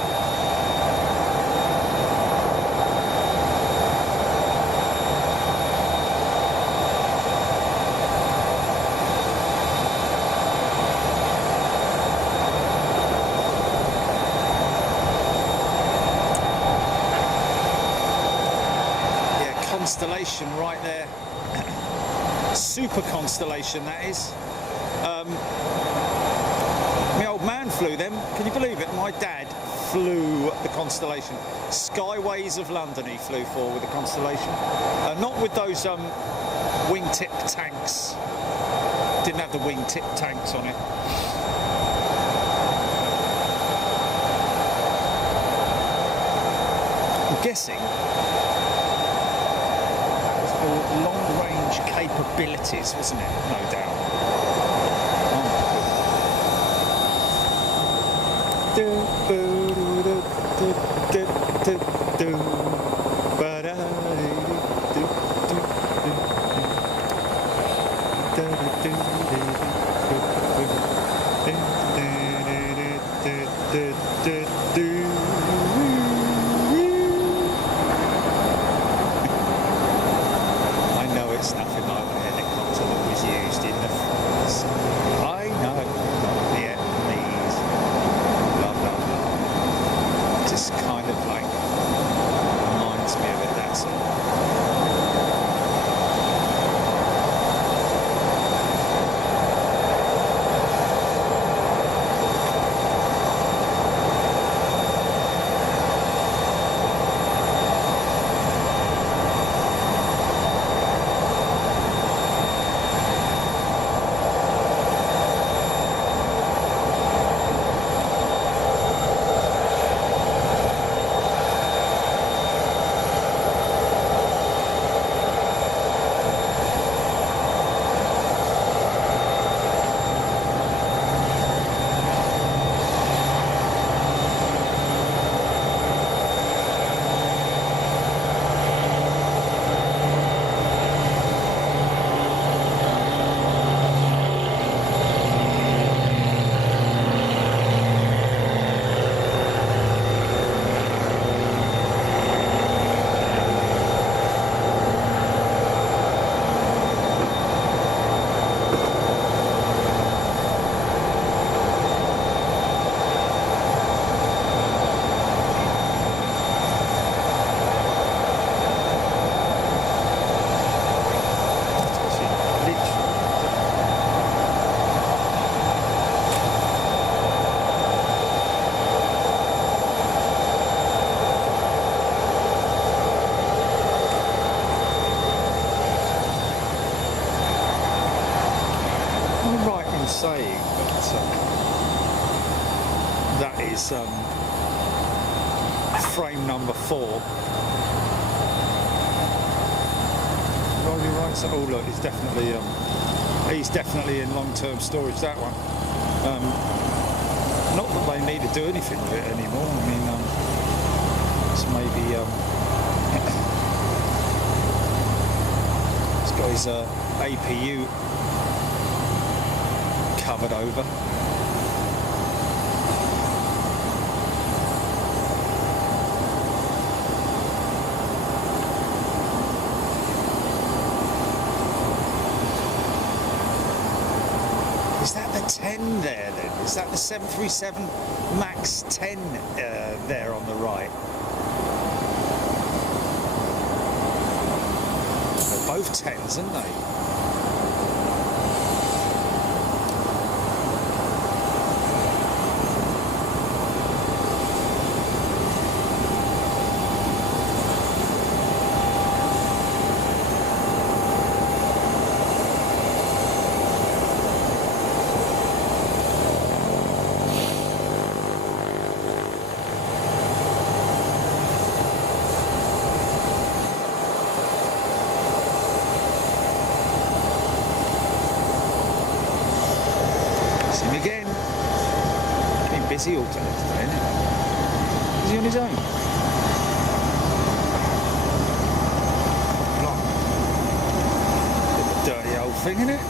Constellation right there. Super Constellation, that is. My old man flew them. Can you believe it? My dad flew the Constellation. Skyways of London he flew for with the Constellation. Not with those wingtip tanks. Didn't have the wingtip tanks on it. guessing that was for long-range capabilities, wasn't it? No doubt. I know it's nothing like the helicopter that was used in the force. I know. Vietnamese. Blah, blah, blah. Just kind of like reminds me of it, that's all. Saying that is frame number 4. Rolling right, so oh look, he's definitely in long-term storage, that one. Not that they need to do anything with it anymore. I mean, it's maybe it's got his APU covered over. Is that the 10 there then? Is that the 737 MAX 10 there on the right? They're both 10s, aren't they? Him again. Been busy all day today, isn't he? Is he on his own? Dirty old thing, isn't it?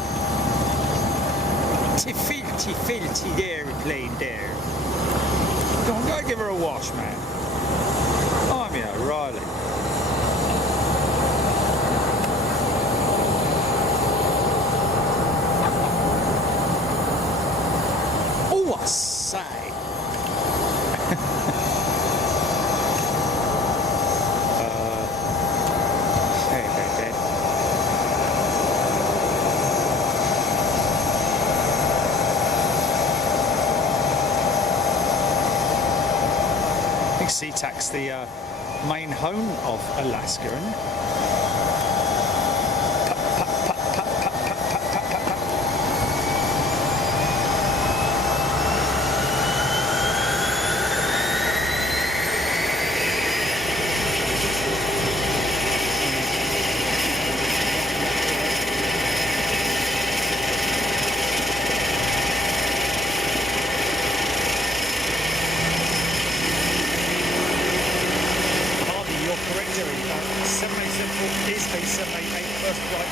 Filthy aeroplane there. Go on, go give her a wash, man. I'm O'Reilly. SeaTac's the main home of Alaska, isn't it? B788 first flight.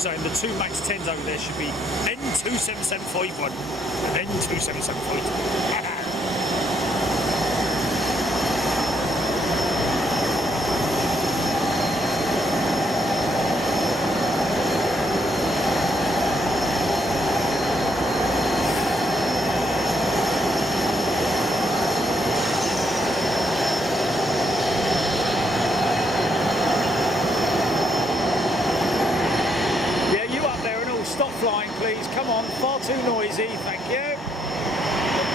Saying the two Max 10s over there should be N27751 and N27742. Too noisy, thank you.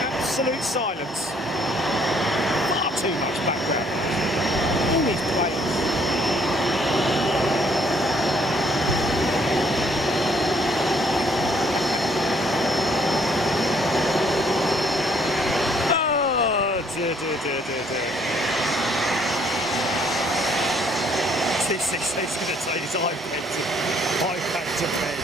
Absolute silence. Far too much background. All these planes. Oh, He's going to take his iPad to bed.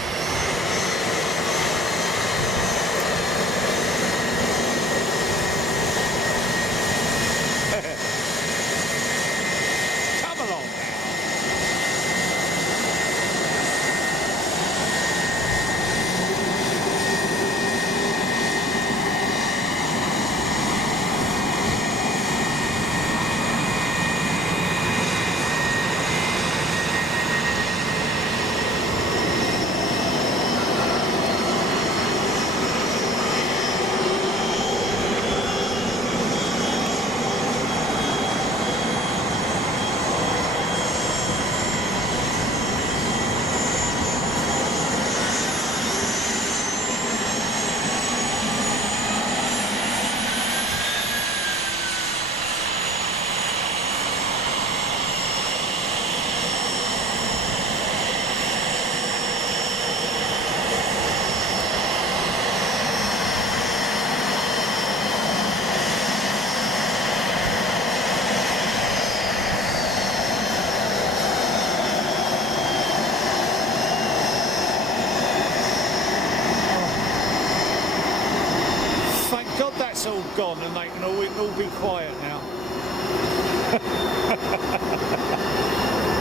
That's all gone and they can all be quiet now.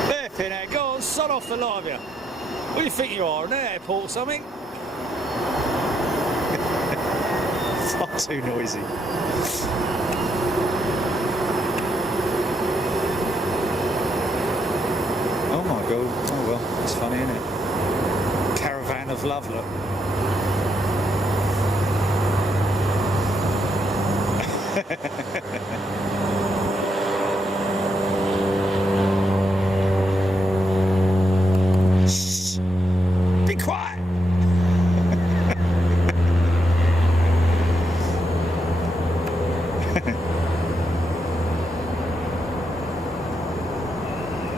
There, Finnair, go on, sod off the live here. What do you think you are, an airport or something? Far too noisy. Oh my god, oh well, it's funny, isn't it? Caravan of love, look. Shh, be quiet.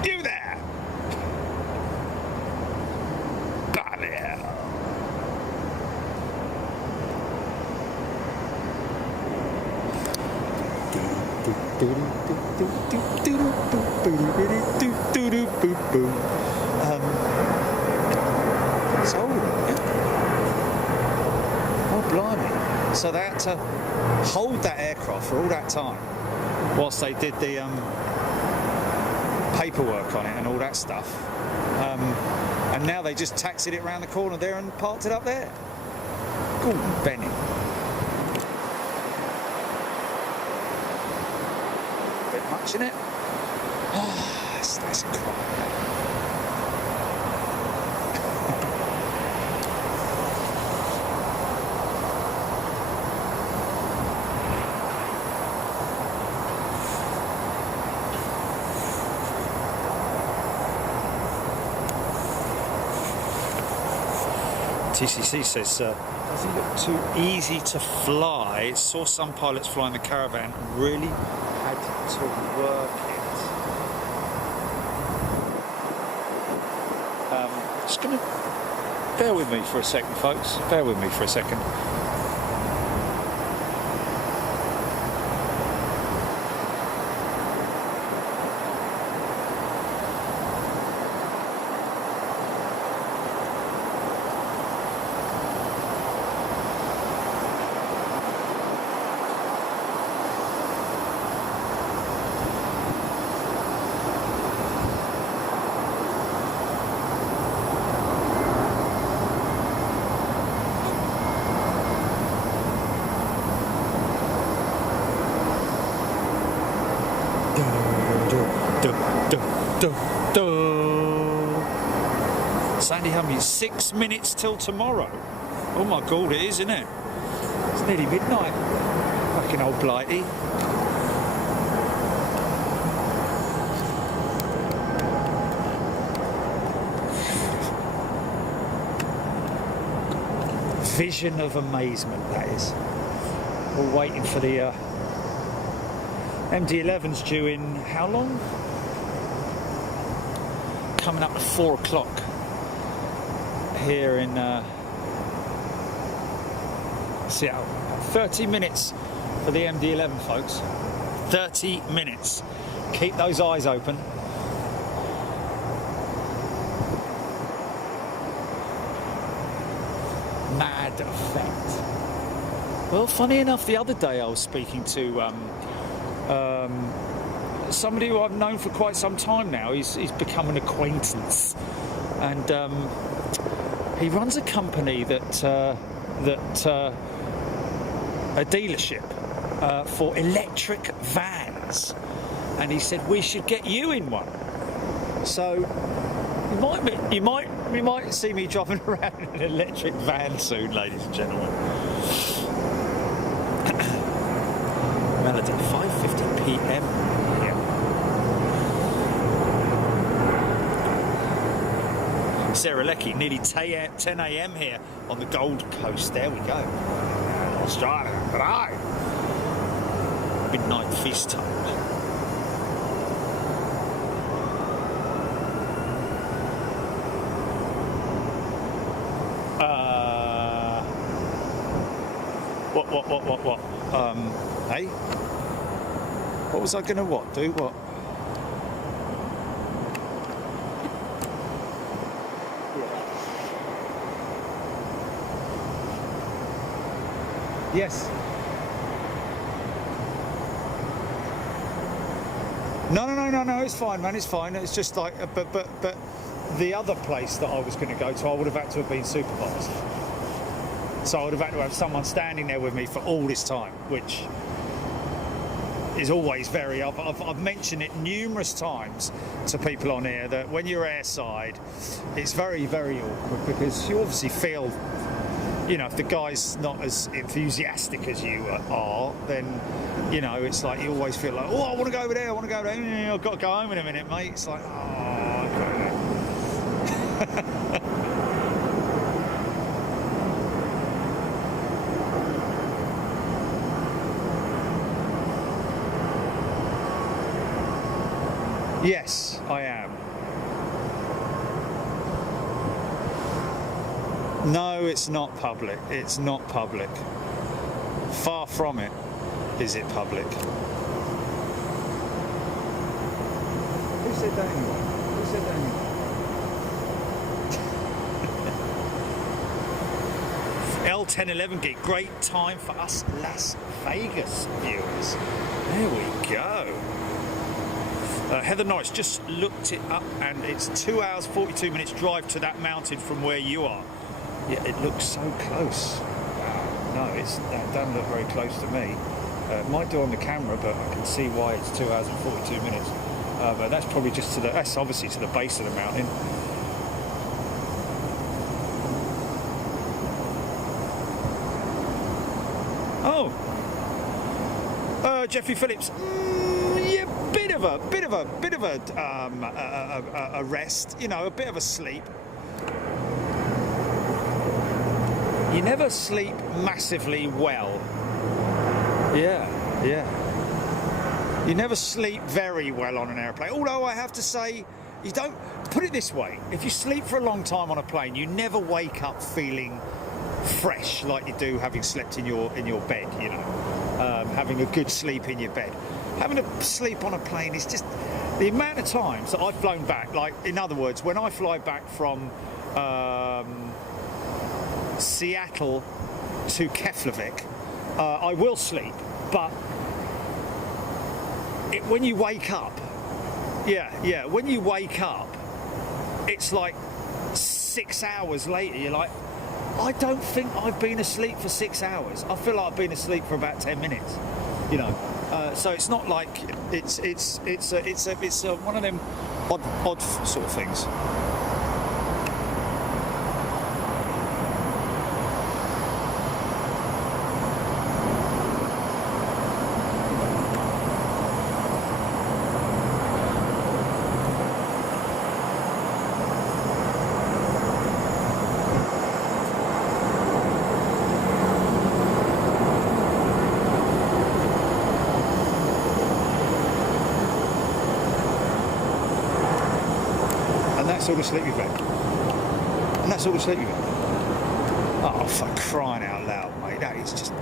You there? Bloody hell. So, oh blimey. So they had to hold that aircraft for all that time whilst they did the paperwork on it and all that stuff. And now they just taxied it around the corner there and parked it up there. Gordon Bennett. Bit much in it. Oh, that's a crap. TCC says, doesn't look too easy to fly. Saw some pilots flying the Caravan, really had to work it. Just gonna bear with me for a second, folks. Bear with me for a second. Sandy Humby, 6 minutes till tomorrow. Oh my god, it is, isn't it? It's nearly midnight. Fucking old blighty. Vision of amazement, that is. We're waiting for the MD-11's due in how long? Coming up at 4 o'clock here in Seattle. 30 minutes for the MD-11, folks. 30 minutes. Keep those eyes open. Mad effect. Well, funny enough, the other day I was speaking to somebody who I've known for quite some time now. He's become an acquaintance, and he runs a company that a dealership for electric vans, and he said we should get you in one. So you might see me driving around in an electric van soon, ladies and gentlemen. Melody, 5:50 p.m. Sarah Leckie, nearly 10 a.m. here on the Gold Coast. There we go. Australia, right? Midnight feast time. What? Hey? What was I gonna what? Do what? Yes. No, it's fine, man, it's fine. It's just like, but the other place that I was going to go to, I would have had to have been supervised. So I would have had to have someone standing there with me for all this time, which is always very... I've mentioned it numerous times to people on here that when you're airside, it's very, very awkward because you obviously feel, you know, if the guy's not as enthusiastic as you are, then, you know, it's like you always feel like, oh, I want to go over there, I want to go over there, I've got to go home in a minute, mate. It's like, oh, okay. Yes, I am. No, it's not public. It's not public. Far from it is it public. Who said that anyway? Who said that anyway? L1011 gig, great time for us Las Vegas viewers. There we go. Heather Norris just looked it up and it's 2 hours 42 minutes drive to that mountain from where you are. Yeah, it looks so close. Wow. No, it doesn't look very close to me. It might do on the camera, but I can see why it's 2 hours and 42 minutes. But that's probably just that's obviously to the base of the mountain. Oh, Jeffrey Phillips. Yeah, bit of a rest. You know, a bit of a sleep. You never sleep massively well. Yeah. You never sleep very well on an airplane. Although I have to say, you don't. Put it this way: if you sleep for a long time on a plane, you never wake up feeling fresh like you do having slept in your bed. You know, having a good sleep in your bed. Having a sleep on a plane is just the amount of times that I've flown back. Like, in other words, when I fly back from Seattle to Keflavik, I will sleep, but when you wake up, when you wake up, it's like 6 hours later. You're like, I don't think I've been asleep for 6 hours. I feel like I've been asleep for about 10 minutes. You know, so it's not like it's one of them odd sort of things. That's all the sleep you've had. And that's all the sleep you've had. Oh, for crying out loud, mate. That is just... Oh.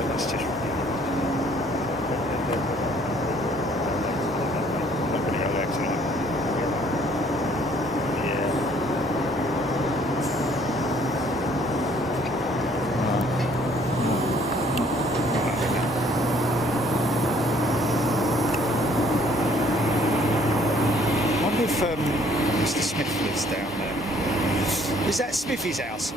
Yeah, that's just... Not going to go there tonight. Yeah. If Mr. Smith lives down there. Is that Smithy's house?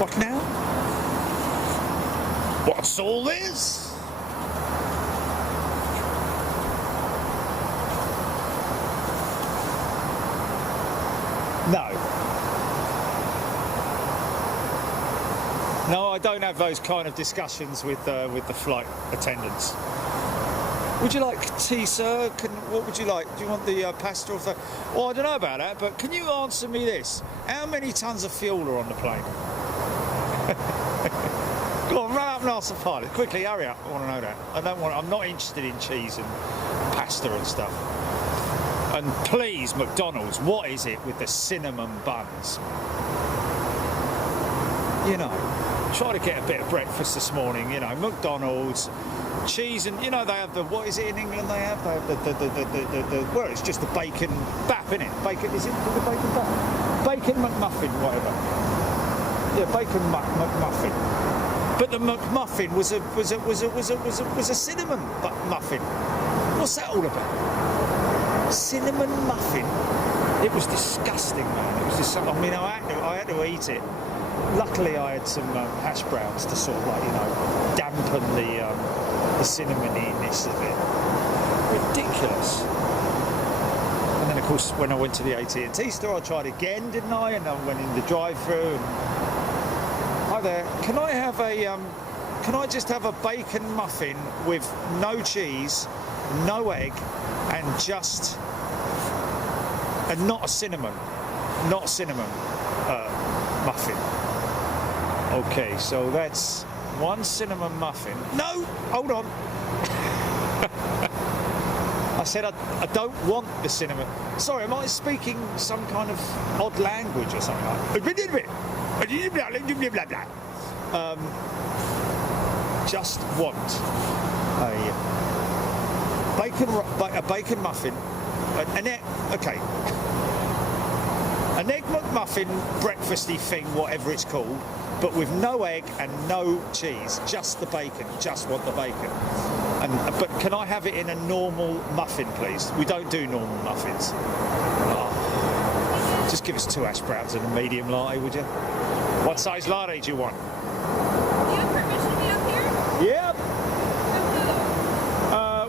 What now? What's all this? No. No, I don't have those kind of discussions with the flight attendants. Would you like tea, sir? What would you like? Do you want the pasta or the... Well, I don't know about that, but can you answer me this? How many tons of fuel are on the plane? Go on, run up and ask the pilot. Quickly, hurry up. I want to know that. I'm not interested in cheese and pasta and stuff. And please, McDonald's, what is it with the cinnamon buns? You know, try to get a bit of breakfast this morning, you know, McDonald's, cheese, and you know they have the, what is it in England they have? They have the well, it's just the bacon bap, isn't it? Bacon, is it the bacon bap? Bacon McMuffin, whatever. Yeah, bacon McMuffin. But the McMuffin was a cinnamon muffin. What's that all about? Cinnamon muffin? It was disgusting, man. It was just something. I mean, I had to eat it. Luckily, I had some hash browns to sort of like, you know, dampen the cinnamony-ness of it. Ridiculous. And then, of course, when I went to the AT&T store, I tried again, didn't I? And I went in the drive-through. And... Hi there. Can I have a? Can I just have a bacon muffin with no cheese, no egg, and just and not a cinnamon muffin? Okay, so that's one cinnamon muffin. No, hold on. I said I don't want the cinnamon. Sorry, am I speaking some kind of odd language or something like that? Just want a bacon muffin, an egg McMuffin breakfasty thing, whatever it's called, but with no egg and no cheese, just the bacon. Just want the bacon. But can I have it in a normal muffin, please? We don't do normal muffins. Oh. Just give us 2 hash browns and a medium latte, would you? What size latte do you want? Do you have permission to be up here? Yep.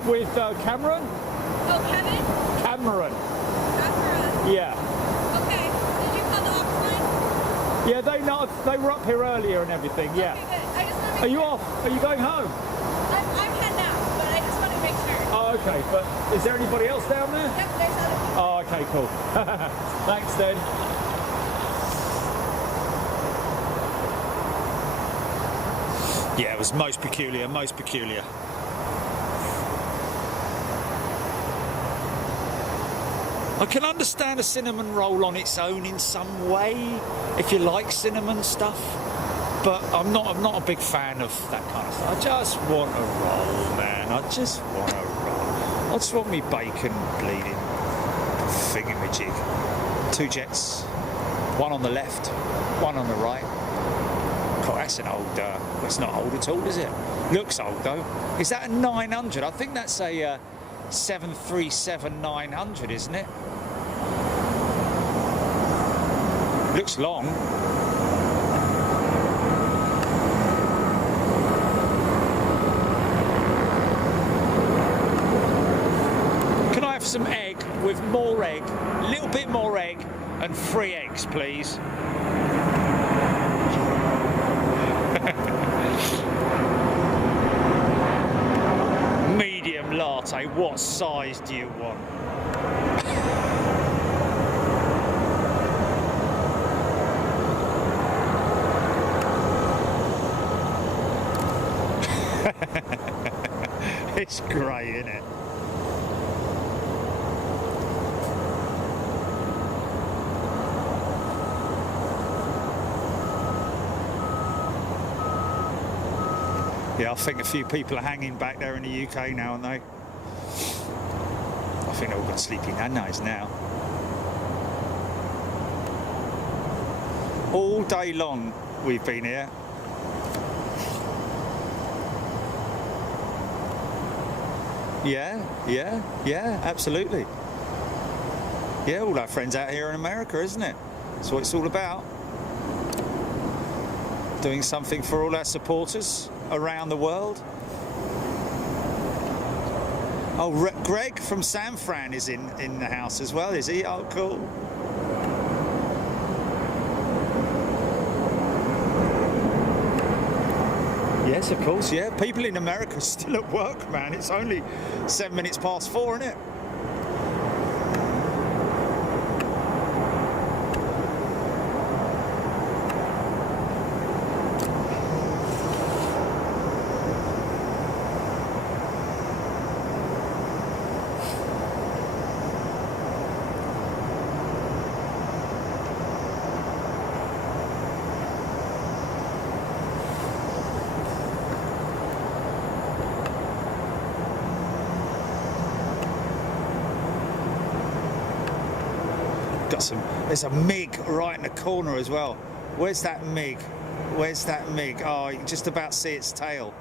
With Cameron? Oh, Kevin? Cameron. Cameron. Yeah. Okay. Did you call the office line? Yeah, they were up here earlier and everything. Yeah. Okay, good. I just want to make Are you sure. off? Are you going home? I'm heading out, but I just want to make sure. Oh, okay. But is there anybody else down there? Yep, there's other people. Oh, okay, cool. Thanks, then. Yeah, it was most peculiar, most peculiar. I can understand a cinnamon roll on its own in some way, if you like cinnamon stuff, but I'm not a big fan of that kind of stuff. I just want a roll, man. I just want a roll. I just want me bacon bleeding thingamajig. 2 jets, one on the left, one on the right. God, that's an old, well, it's not old at all, is it? Looks old though. Is that a 900? I think that's a 737-900, isn't it? Looks long. Can I have some egg with more egg, a little bit more egg, and 3 eggs, please? Medium latte, what size do you want? It's great, isn't it? Yeah, I think a few people are hanging back there in the UK now, aren't they? I think they're all got sleepy nanas now. All day long we've been here. Yeah, absolutely. Yeah, all our friends out here in America, isn't it? That's what it's all about. Doing something for all our supporters around the world. Oh, Greg from San Fran is in the house as well, is he? Oh, cool. Yes, of course, yeah. People in America are still at work, man. It's only 7 minutes past 4, isn't it? There's a MiG right in the corner as well. Where's that MiG? Where's that MiG? Oh, you can just about see its tail.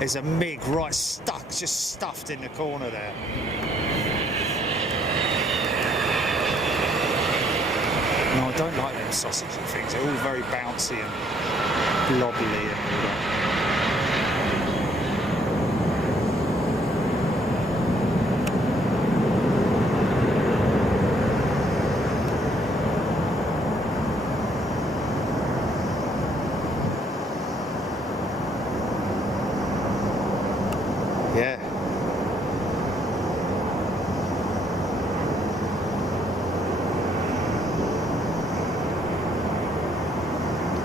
There's a MiG right stuck, just stuffed in the corner there. No, I don't like them sausage things. They're all very bouncy and blobbly and all that. Yeah.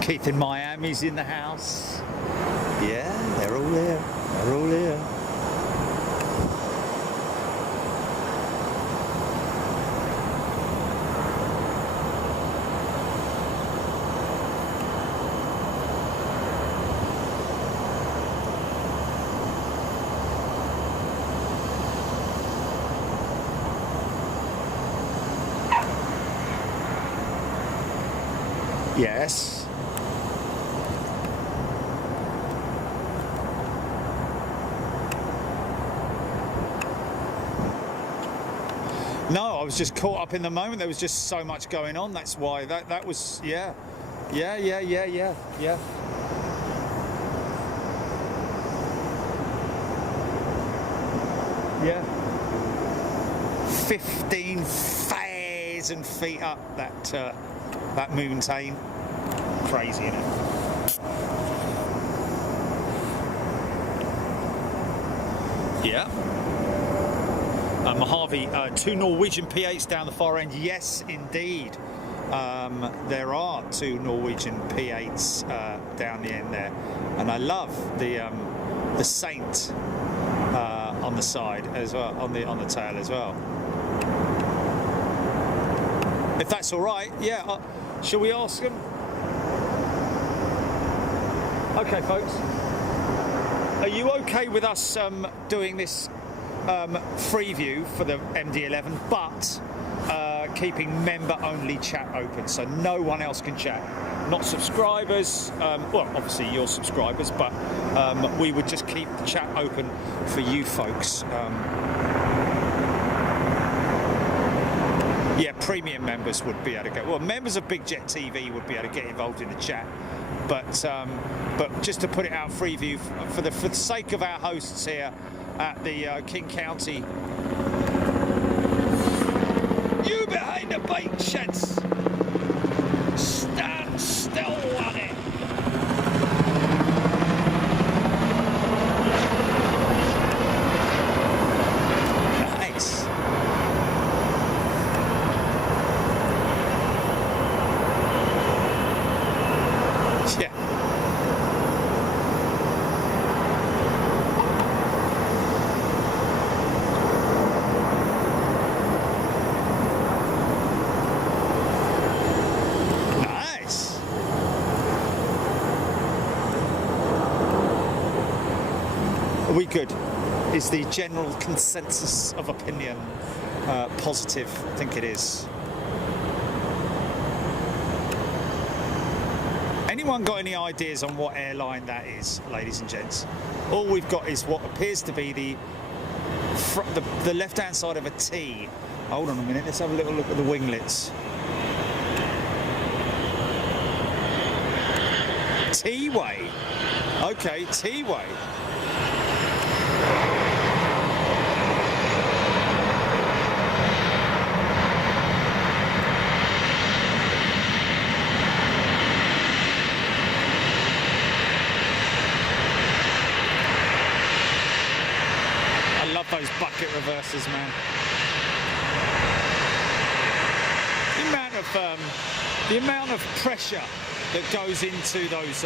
Keith in Miami's in the house. Yeah, they're all here. They're all here. Yes. No, I was just caught up in the moment. There was just so much going on. That's why that was, yeah. Yeah. Yeah. 15,000 feet up that mountain. Crazy, isn't it? Yeah. Mojave, 2 Norwegian P8s down the far end. Yes, indeed. There are 2 Norwegian P8s down the end there, and I love the Saint on the side as well, on the tail as well. If that's all right, yeah. Shall we ask them? Okay, folks. Are you okay with us doing this free view for the MD-11, but keeping member-only chat open, so no one else can chat? Not subscribers. Well, obviously you're subscribers, but we would just keep the chat open for you folks. Yeah, premium members would be able to go. Well, members of Big Jet TV would be able to get involved in the chat, but just to put it out free view for the sake of our hosts here at the King County. You behind the bait sheds, stand still on it. Nice. Yeah. Nice. Are we good? Is the general consensus of opinion positive? I think it is. Anyone got any ideas on what airline that is, ladies and gents? All we've got is what appears to be the left-hand side of a T. Hold on a minute, let's have a little look at the winglets. T-way. Okay, T-way. bucket reversers, man. The amount of pressure that goes into those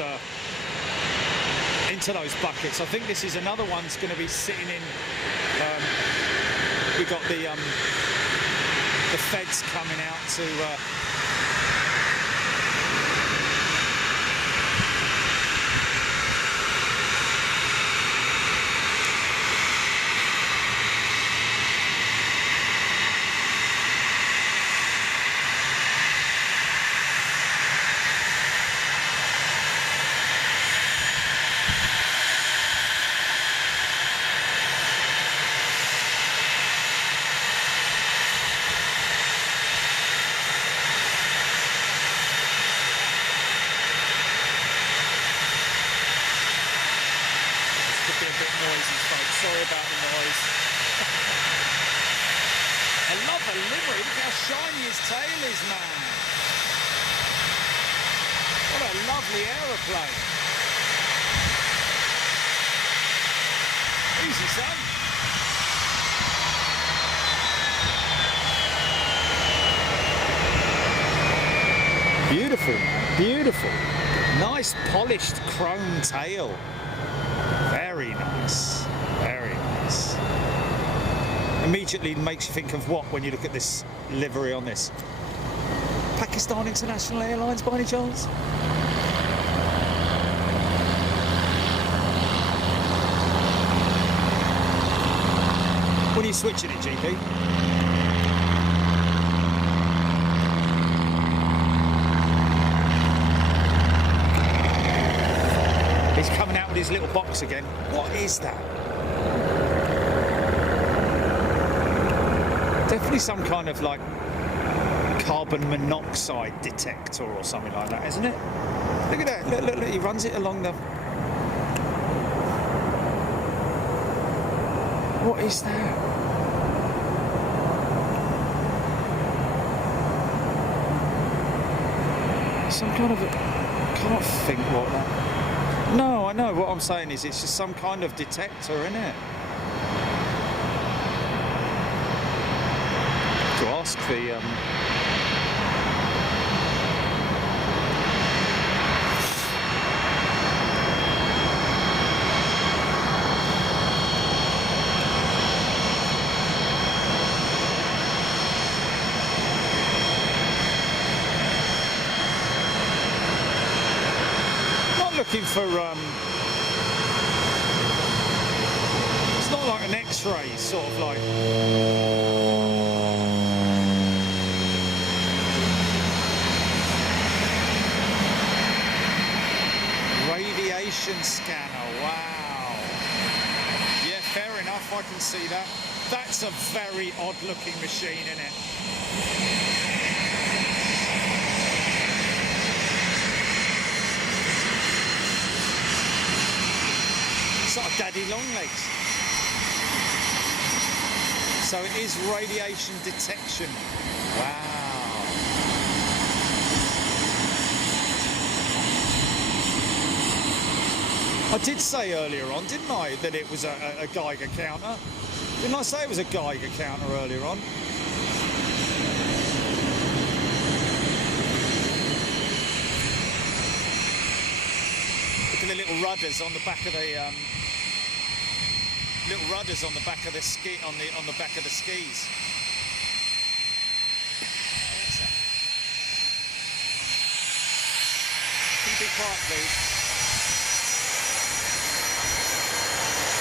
buckets. I think this is another one's going to be sitting in. We've got the feds coming out to. Sorry about the noise. I love a livery. Look how shiny his tail is, man. What a lovely aeroplane. Easy, son. Beautiful, beautiful. Nice polished chrome tail. Very nice. Very nice. Immediately makes you think of what when you look at this livery on this? Pakistan International Airlines by any chance? When are you switching it, GP? He's coming out with his little box again. What is that? Definitely some kind of like carbon monoxide detector or something like that, isn't it? Look at that. Look, look, look. He runs it along the... What is that? Some kind of... Can't think what that... No, I know. What I'm saying is it's just some kind of detector, isn't it? To ask the... Looking for it's not like an X-ray, sort of like radiation scanner. Wow. Yeah, fair enough. I can see that. That's a very odd-looking machine, isn't it? Sort of daddy long legs. So it is radiation detection. Wow. I did say earlier on, didn't I, that it was a Geiger counter? Didn't I say it was a Geiger counter earlier on? Look at the little rudders on the back of the little rudders on the back of the ski on the back of the skis. What's that? Can you be quiet, please?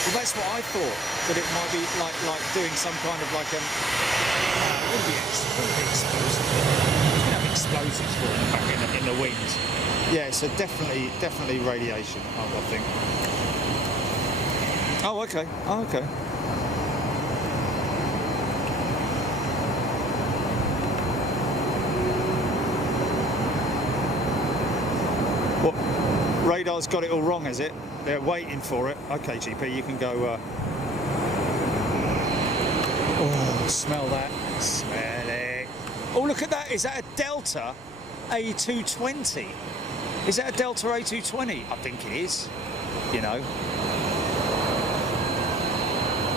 Well, that's what I thought, that it might be like doing some kind of like it wouldn't be explosive. You have explosives for it back in the wings. Yeah, so definitely radiation, I think. Oh, okay. Oh, okay. What? Radar's got it all wrong, has it? They're waiting for it. Okay, GP, you can go... Oh, smell that. Smell it. Oh, look at that. Is that a Delta A220? Is that a Delta A220? I think it is, you know.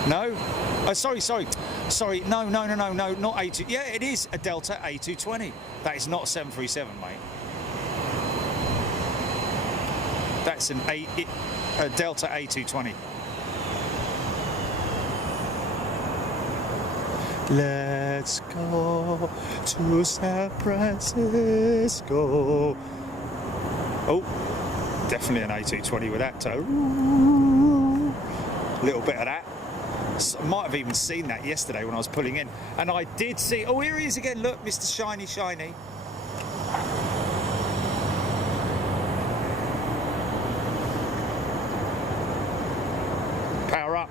No? Sorry. No, not A2. Yeah, it is a Delta A220. That is not a 737, mate. That's a Delta A220. Let's go to San Francisco. Oh, definitely an A220 with that toe. A little bit of that. I might have even seen that yesterday when I was pulling in. And I did see, oh, here he is again. Look, Mr. Shiny. Power up.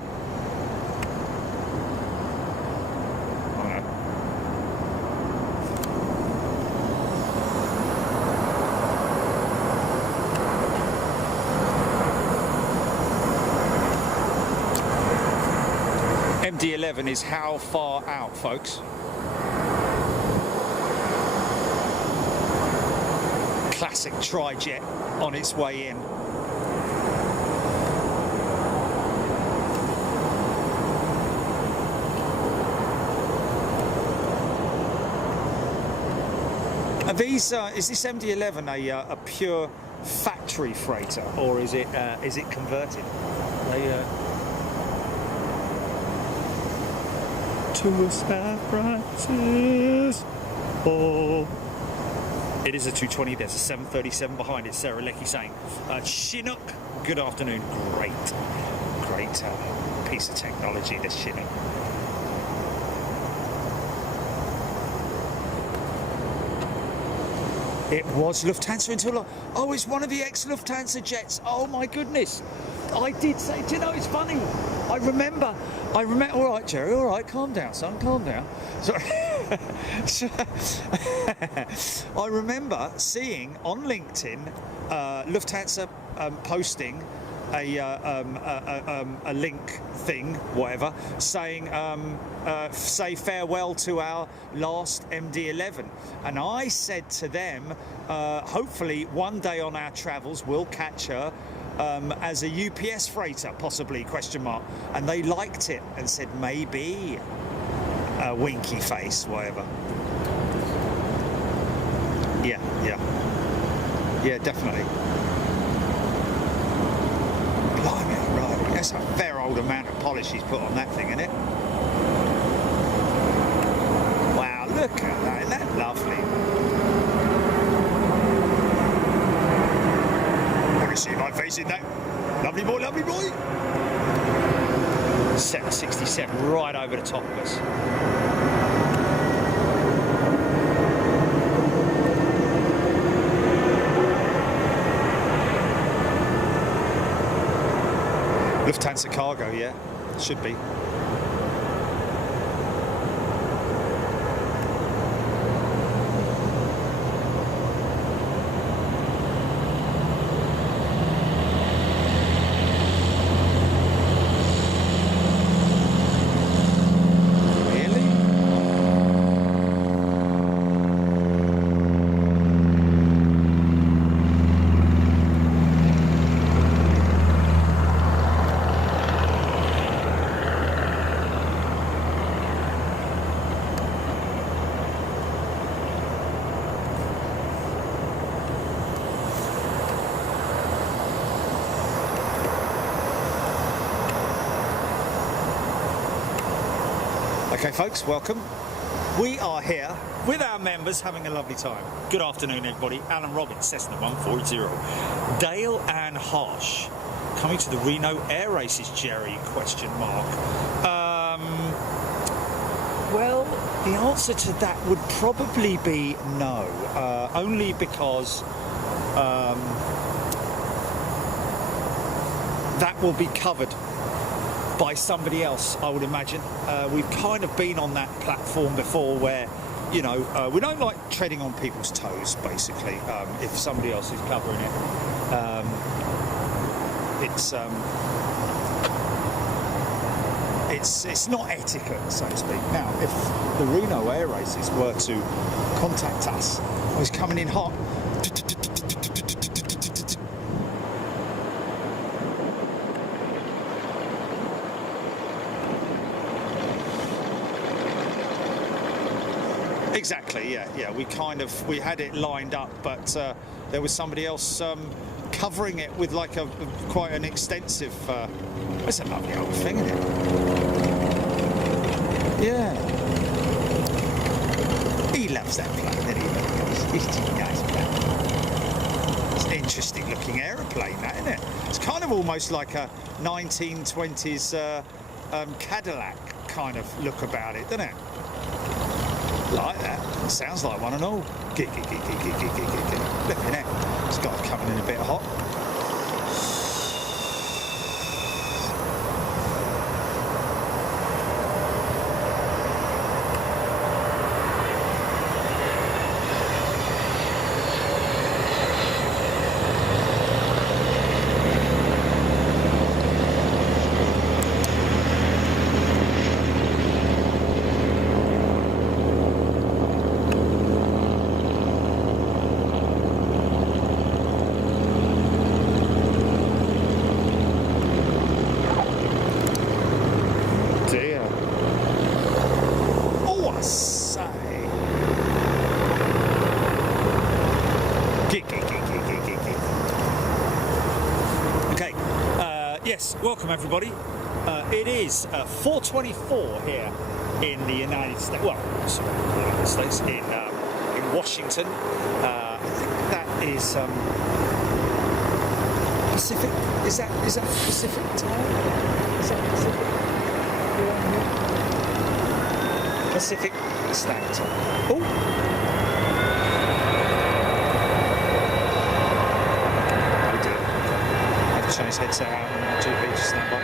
MD-11 is how far out, folks? Classic tri-jet on its way in. Are these? Is this MD-11 a pure factory freighter, or is it converted? To San Francisco. It is a 220. There's a 737 behind it. Sarah Leckie saying, Chinook, good afternoon. Great piece of technology, this Chinook. It was Lufthansa until... Oh, it's one of the ex-Lufthansa jets. Oh, my goodness. I did say... Do you know, it's funny. I remember... All right, Jerry, all right, calm down, son, calm down. Sorry. I remember seeing on LinkedIn Lufthansa posting a link thing, whatever, saying say farewell to our last MD-11, and I said to them, hopefully one day on our travels we'll catch her as a UPS freighter, possibly, ? And they liked it and said maybe, winky face, whatever. Yeah, definitely. Blimey, right, that's a fair old amount of polish he's put on that thing, isn't it? Wow, look at that, isn't that lovely? Let me see my face in that. Lovely boy. 767 right over the top of us. Lufthansa cargo, yeah, should be. Okay folks, welcome. We are here with our members having a lovely time. Good afternoon everybody. Alan Robbins, Cessna 140. Dale and Harsh coming to the Reno Air Races, Jerry, ? Well, the answer to that would probably be no, only because that will be covered by somebody else, I would imagine. We've kind of been on that platform before where, you know, we don't like treading on people's toes, basically, if somebody else is covering it. It's not etiquette, so to speak. Now, if the Reno Air Races were to contact us, I was coming in hot. Exactly, yeah. We had it lined up, but there was somebody else covering it with like quite an extensive. It's a lovely old thing, isn't it? Yeah. He loves that plane, doesn't he? It's just a nice plane. It's an interesting looking aeroplane, that, isn't it? It's kind of almost like a 1920s Cadillac kind of look about it, doesn't it? Like that. It sounds like one and all. Look at it. It's got it coming in a bit hot. Yes, welcome everybody. It is 4:24 here in the United States. Well, sorry, the United States in Washington. I think that is Pacific. Is that Pacific time? Is that Pacific? Pacific Standard Time. Oh. Change headset out and GP just stand by.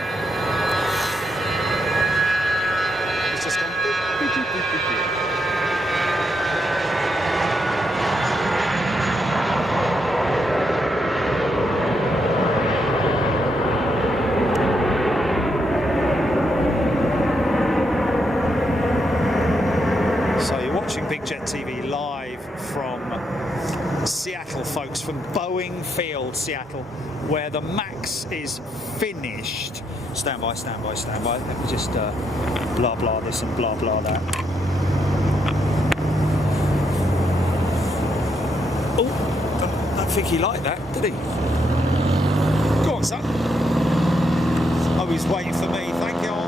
It's just gone beep, beep, beep, beep, beep, beep. So you're watching Big Jet TV live from Seattle, folks, from Boeing Field, Seattle, where the MAX is finished. Stand by. Let me just blah blah this and blah blah that. Oh, don't think he liked that, did he? Go on, son. Oh, he's waiting for me. Thank you all.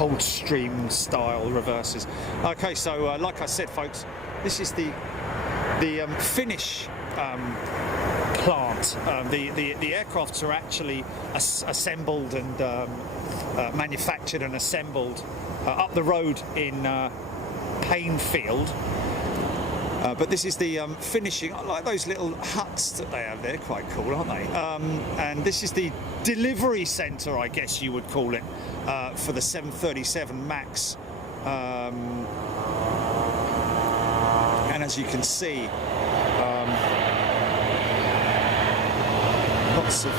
Coldstream style reverses. Okay, so like I said, folks, this is the finish plant. The aircrafts are actually assembled and manufactured and assembled up the road in Painfield. But this is the finishing. I like those little huts that they have there, quite cool, aren't they? And this is the delivery centre, I guess you would call it, for the 737 MAX. And as you can see, lots of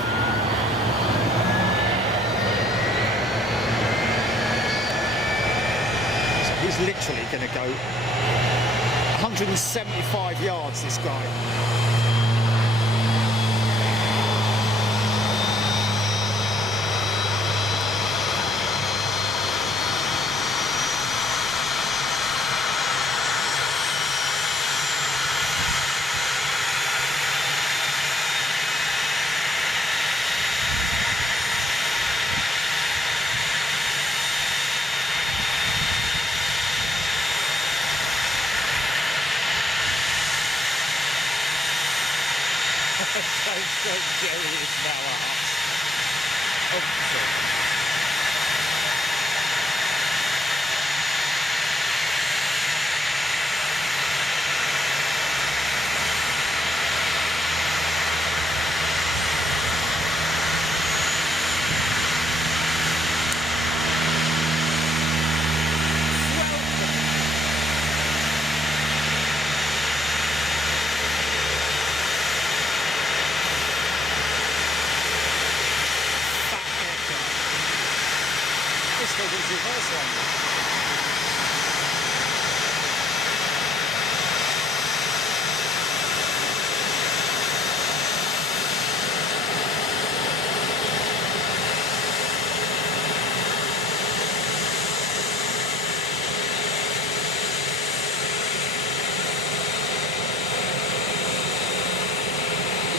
so he's literally going to go 175 yards, this guy. Jerry is now out. this one.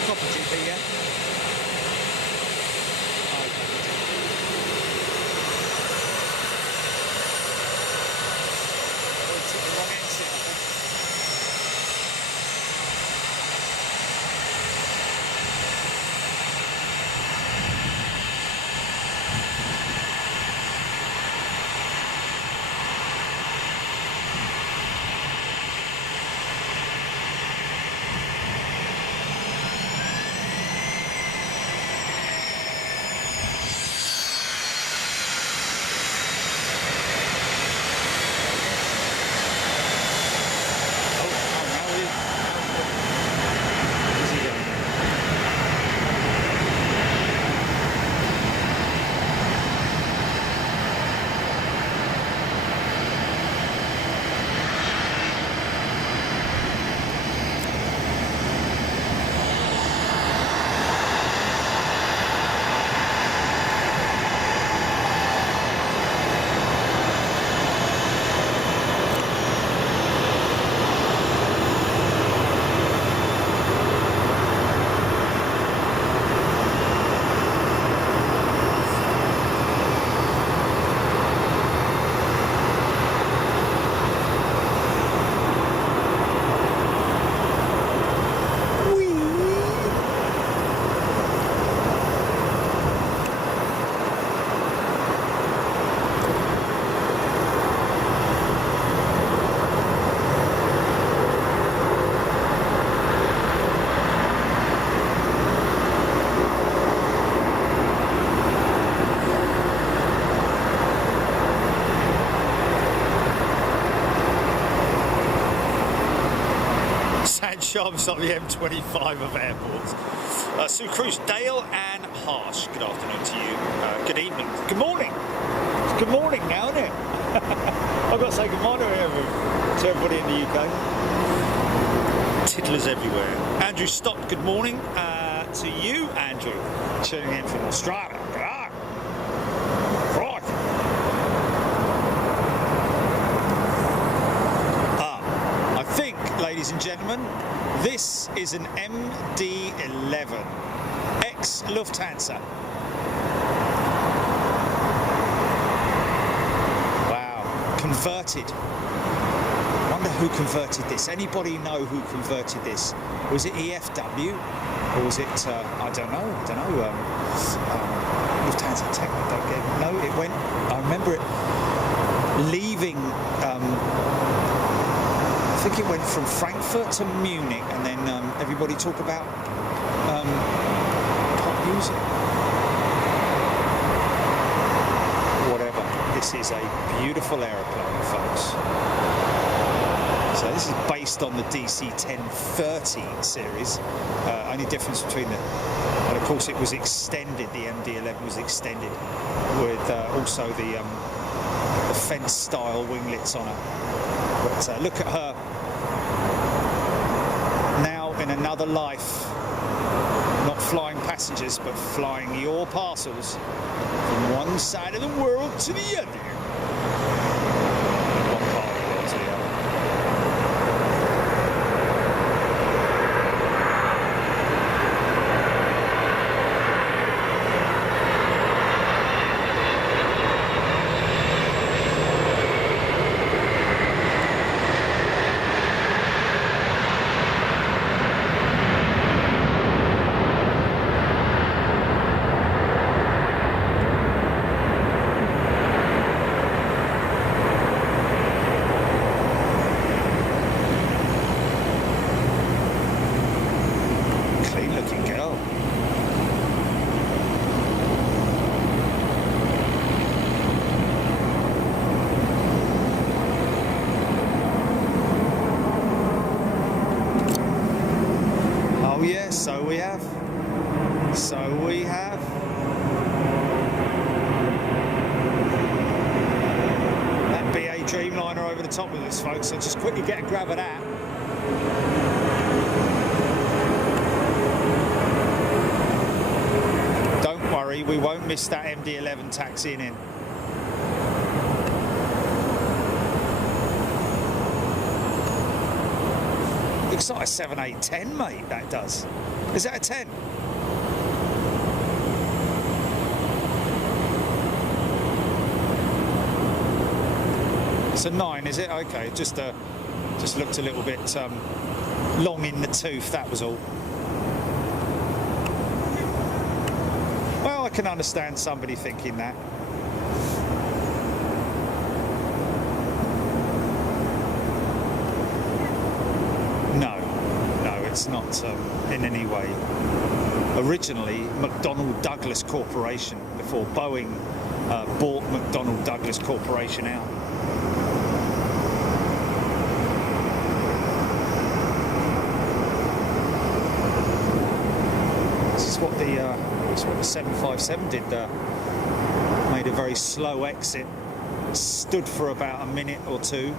Copper GP, yeah? Oh, took the wrong exit, I think. Sharps on the M25 of airports. Sue Cruz, Dale and Harsh, good afternoon to you. Good evening. Good morning. It's good morning now, isn't it? I've got to say good morning to everybody in the UK. Tiddlers everywhere. Andrew Stott, good morning to you, Andrew. Tuning in from Australia. Right. I think, ladies and gentlemen, this is an MD-11, ex-Lufthansa. Wow, converted. Wonder who converted this. Anybody know who converted this? Was it EFW? Or was it, I don't know. Lufthansa Tech, I don't get it. No, it went, I remember it leaving, I think it went from Frankfurt to Munich, and then everybody talk about pop music. Whatever. This is a beautiful aeroplane, folks. So this is based on the DC-1030 series. Only difference between the, and of course it was extended. The MD-11 was extended with also the fence-style winglets on it. But look at her now in another life, not flying passengers but flying your parcels from one side of the world to the other. One part of the world to the other. So we have. the top of this, folks, so just quickly get a grab of that. Don't worry, we won't miss that MD-11 taxiing in. Looks like a 7-8-10, mate, that does. Is that a 10? It's a 9, is it? Okay, just looked a little bit long in the tooth, that was all. Well, I can understand somebody thinking that. No, it's not in any way. Originally, McDonnell Douglas Corporation, before Boeing bought McDonnell Douglas Corporation out. This is what the 757 did. Made a very slow exit, stood for about a minute or two.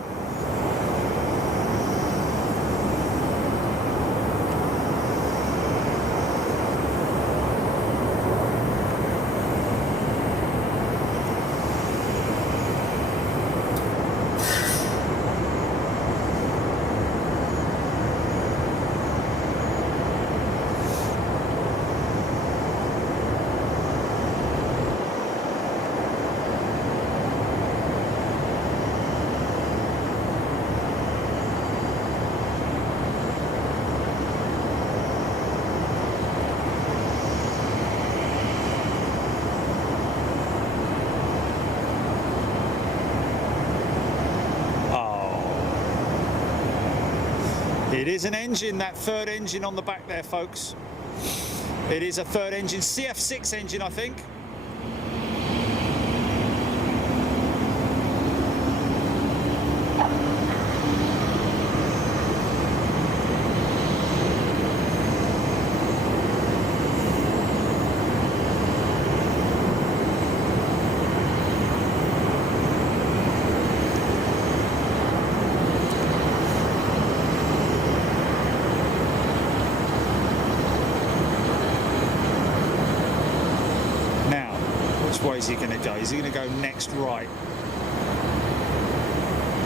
It is an engine, that third engine on the back there, folks. It is a third engine, CF6 engine, I think. Is he going to go? Is he going to go next right?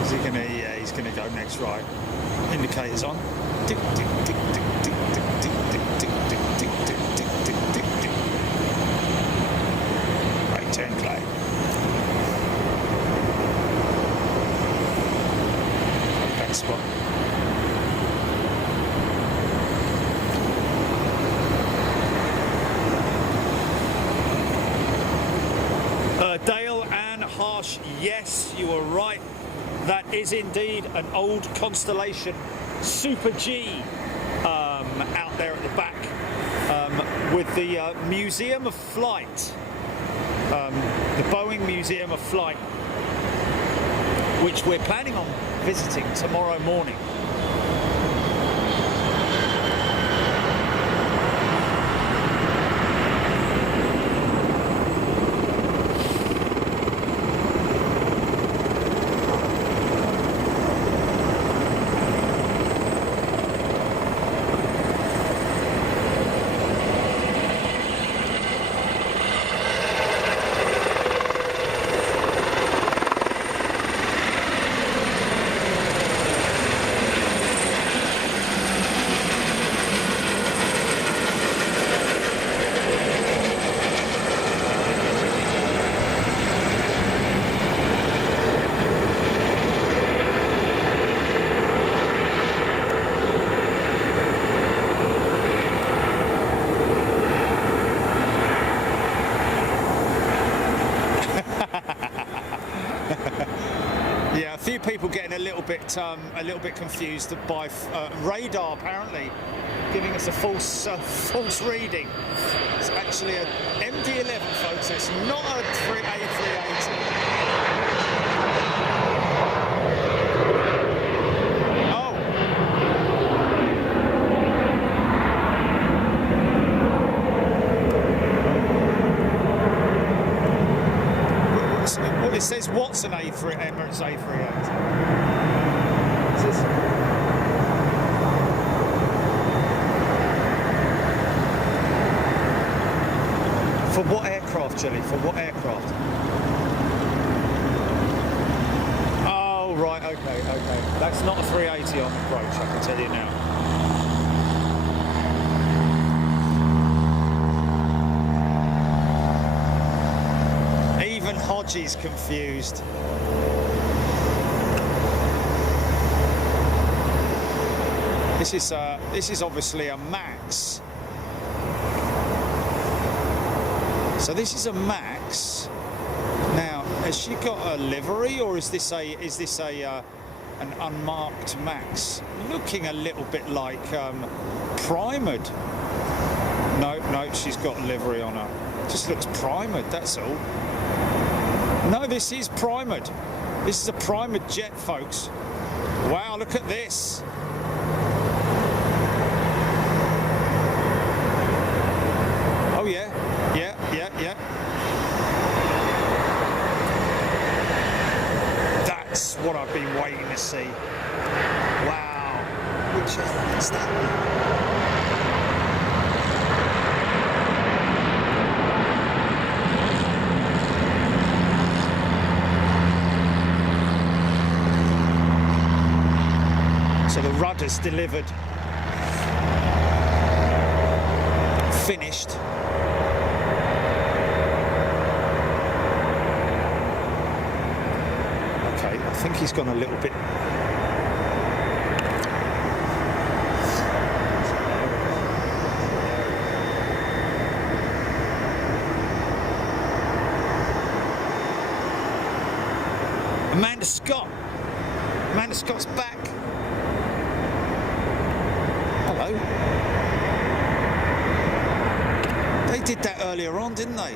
Is he going to? Yeah, he's going to go next right. Indicators on. Tick tick tick tick tick tick tick tick tick tick tick tick tick tick tick. Right turn, Clay. Back spot. Dale and Harsh, yes, you are right. That is indeed an old Constellation Super G out there at the back with the Museum of Flight, the Boeing Museum of Flight, which we're planning on visiting tomorrow morning. Yeah, a few people getting a little bit confused by radar apparently giving us a false reading. It's actually an MD-11, folks. It's not a A380. Oh. It says, what's That's an Emirates A380. Is this? For what aircraft, Jilly? For what aircraft? Oh, right, okay. That's not a 380 on approach, I can tell you now. Even Hodgie's confused. This is obviously a Max. So this is a Max. Now, has she got a livery, or is this an unmarked Max? Looking a little bit like primered. No, she's got a livery on her. Just looks primered, that's all. No, this is primered. This is a primered jet, folks. Wow, look at this. Oh yeah. That's what I've been waiting to see. Wow. Which is that? So the rudder's delivered. Finished. Okay, I think he's gone a little bit. Amanda Scott's back. Hello. They did that earlier on, didn't they?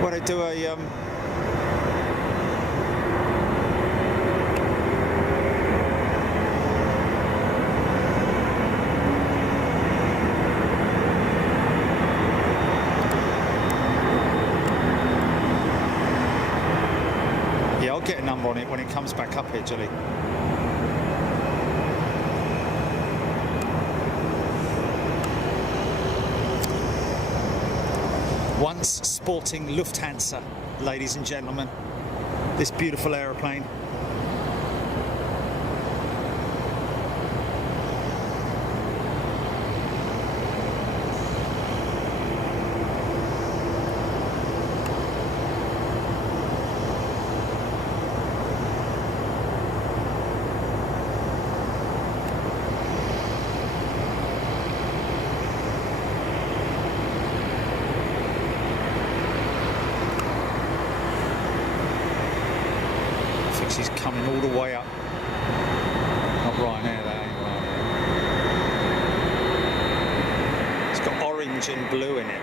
Where they do a yeah, I'll get a number on it when it comes back up here, Jilly. Once sporting Lufthansa, ladies and gentlemen, this beautiful aeroplane. She's coming all the way up. Not Ryanair, that ain't right. It's got orange and blue in it.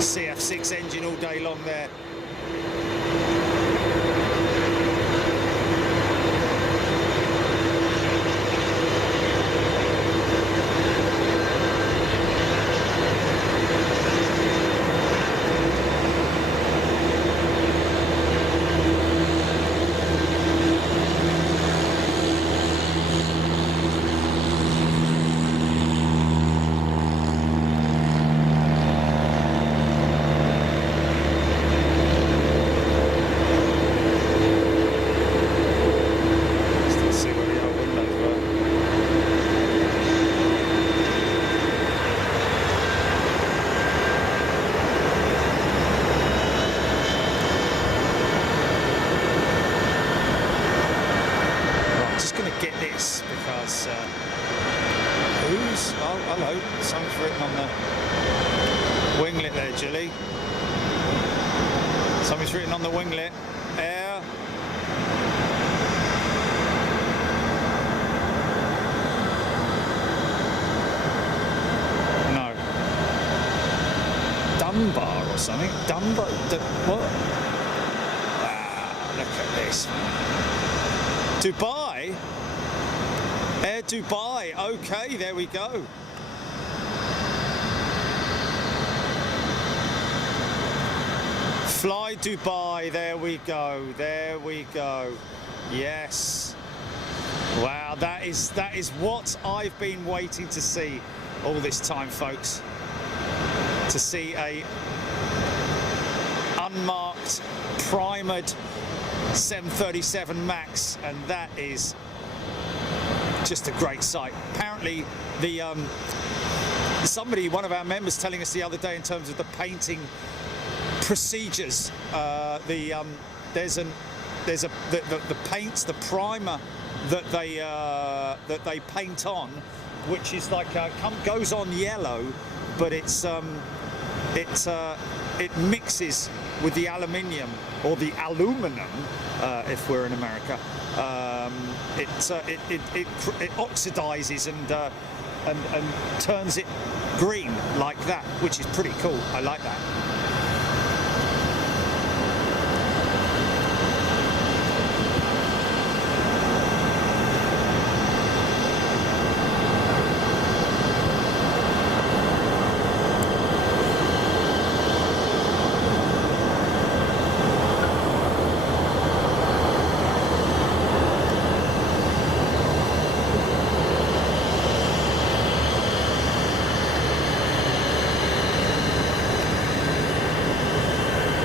CF6 engine all day long there. hello. Something's written on the winglet there, Jilly. Something's written on the winglet. Air. No. Dunbar or something. Dunbar. What? Ah, look at this. Dubai? Air Dubai. Okay, there we go. Fly Dubai, there we go, there we go. Yes. Wow, that is what I've been waiting to see all this time, folks. To see a unmarked, primered 737 MAX, and that is just a great sight. Apparently, the one of our members telling us the other day in terms of the painting procedures, the paints, the primer that they paint on, which is like goes on yellow, but it mixes with the aluminium or the aluminum, if we're in America. It oxidizes and turns it green like that, which is pretty cool. I like that.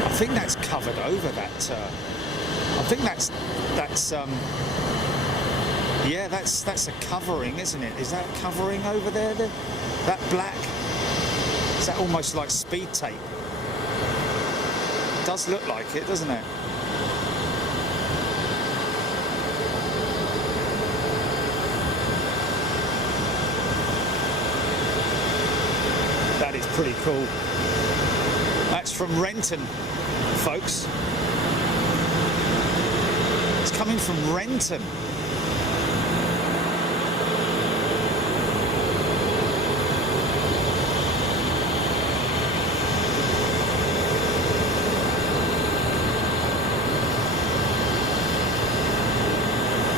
I think that's covered over that. I think that's yeah, that's a covering, isn't it? Is that covering over there? That black? Is that almost like speed tape? It does look like it, doesn't it? That is pretty cool. That's from Renton, folks. It's coming from Renton.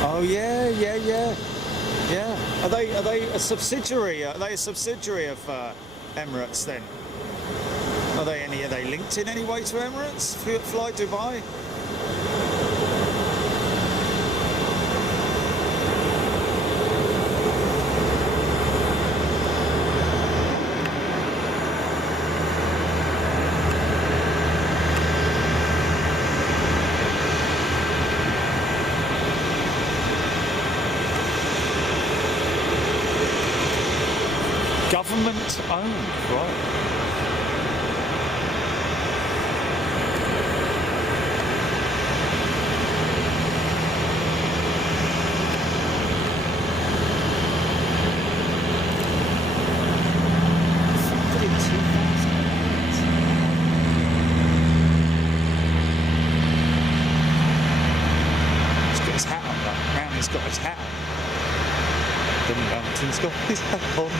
Oh yeah. Are they a subsidiary? Are they a subsidiary of Emirates then? Are they linked in any way to Emirates? Fly Dubai? Government owned, right? He's got his hat on. The mountain's got his hat on.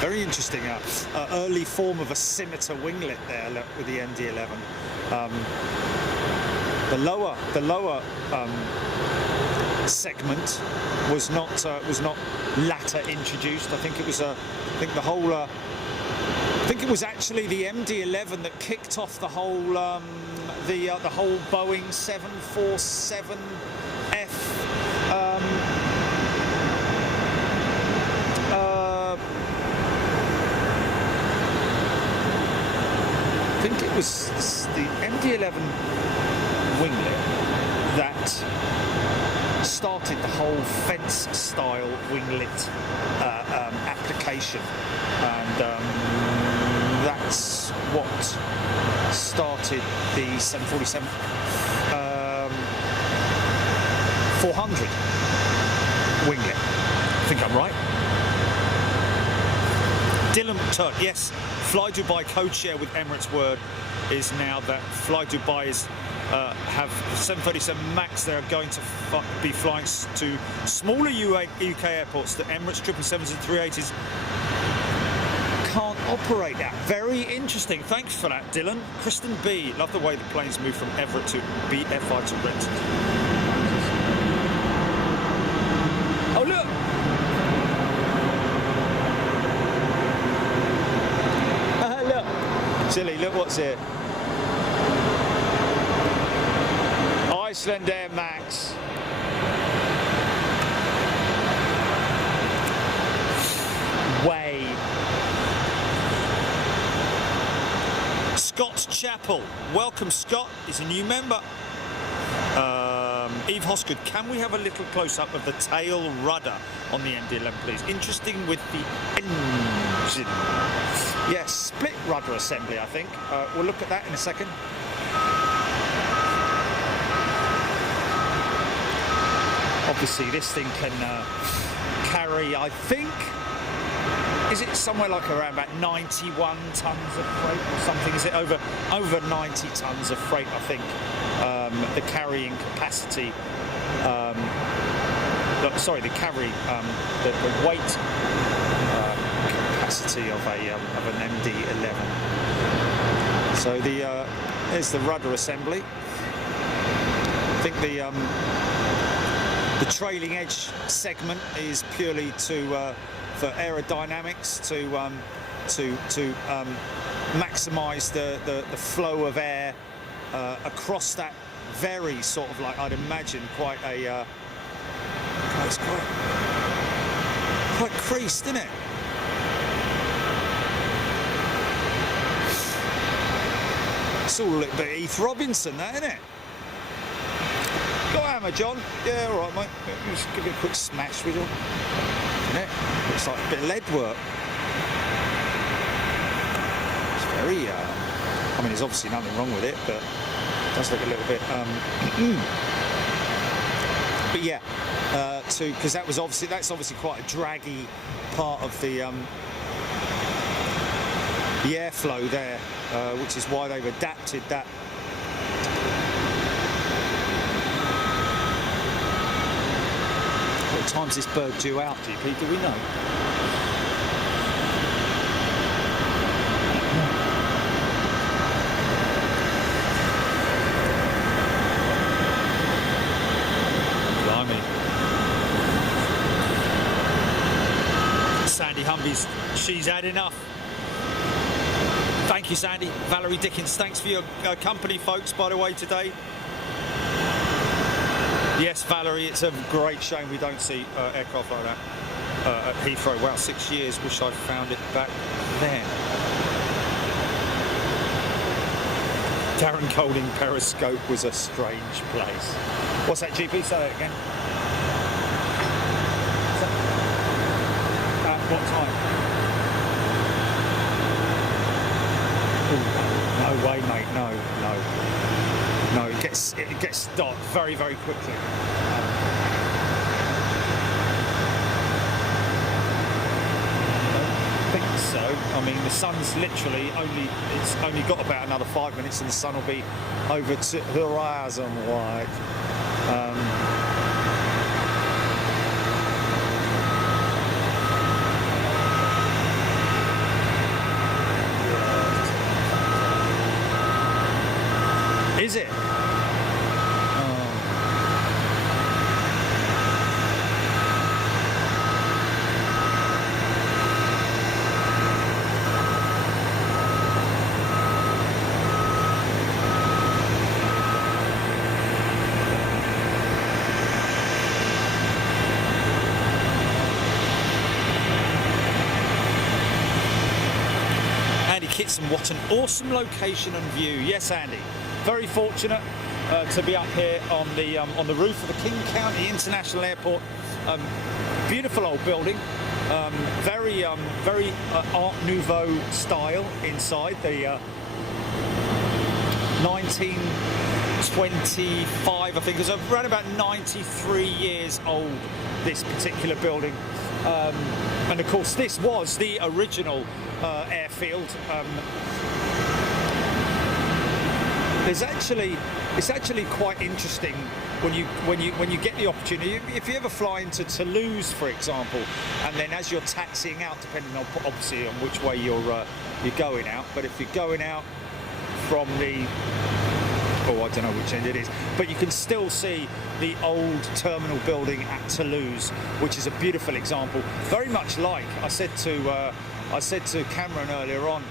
Very interesting. Early form of a scimitar winglet there, look, with the MD-11. The lower segment was not latter introduced. I think it was I think it was actually the MD-11 that kicked off the whole Boeing 747F I think it was the MD-11 winglet that started the whole fence-style winglet application, and that's what started the 747 400 winglet. I think I'm right. Dylan Turk, yes. Fly Dubai code share with Emirates word is now that Fly Dubai is have 737 MAX. They're going to be flying to smaller UK airports that Emirates 777s and 380s can't operate at. Very interesting. Thanks for that, Dylan. Kristen B. Love the way the planes move from Everett to BFI to Renton. Oh, look. Look. Silly, look what's here. Iceland Air Max. Way. Scott's Chapel. Welcome, Scott. He's a new member. Eve Hosgood, can we have a little close-up of the tail rudder on the MD-11, please? Interesting with the engine. Yes, split rudder assembly, I think. We'll look at that in a second. Obviously, this thing can carry, I think, is it somewhere like around about 91 tons of freight or something? Is it over 90 tons of freight, I think, the carrying capacity, the weight capacity of an MD-11. So there's the rudder assembly. I think the trailing edge segment is purely for aerodynamics to maximise the flow of air across that very sort of, like, I'd imagine, quite a it's quite creased, isn't it? It's all a little bit Heath Robinson, that, isn't it? Got a hammer, John? Yeah, all right, mate. Just give it a quick smash with you. Isn't it? Looks like a bit of lead work. It's very, I mean, there's obviously nothing wrong with it, but it does look a little bit, but yeah, because that's obviously quite a draggy part of the airflow there, which is why they've adapted that. What time's this bird due out, GP? Do we know? Sandy Humvees, she's had enough. Thank you, Sandy. Valerie Dickens, thanks for your company, folks, by the way, today. Yes, Valerie, it's a great shame we don't see aircraft like that at Heathrow. Wow, 6 years, wish I'd found it back then. Darren Colding, Periscope was a strange place. What's that, GP? Say that again. What time? Ooh, no way, mate. No. It gets dark very, very quickly. I don't think so. I mean, the sun's literally it's only got about another 5 minutes, and the sun will be over to the horizon light. Is it? Andy Kitson, what an awesome location and view. Yes, Andy. Very fortunate to be up here on the roof of the King County International Airport. Beautiful old building, very Art Nouveau style inside. The 25, I think. It's around about 93 years old, this particular building. And of course, this was the original airfield. It's actually quite interesting when you get the opportunity. If you ever fly into Toulouse, for example, and then as you're taxiing out, depending on obviously on which way you're going out, but if you're going out from the I don't know which end it is, but you can still see the old terminal building at Toulouse, which is a beautiful example. Very much like I said to Cameron earlier on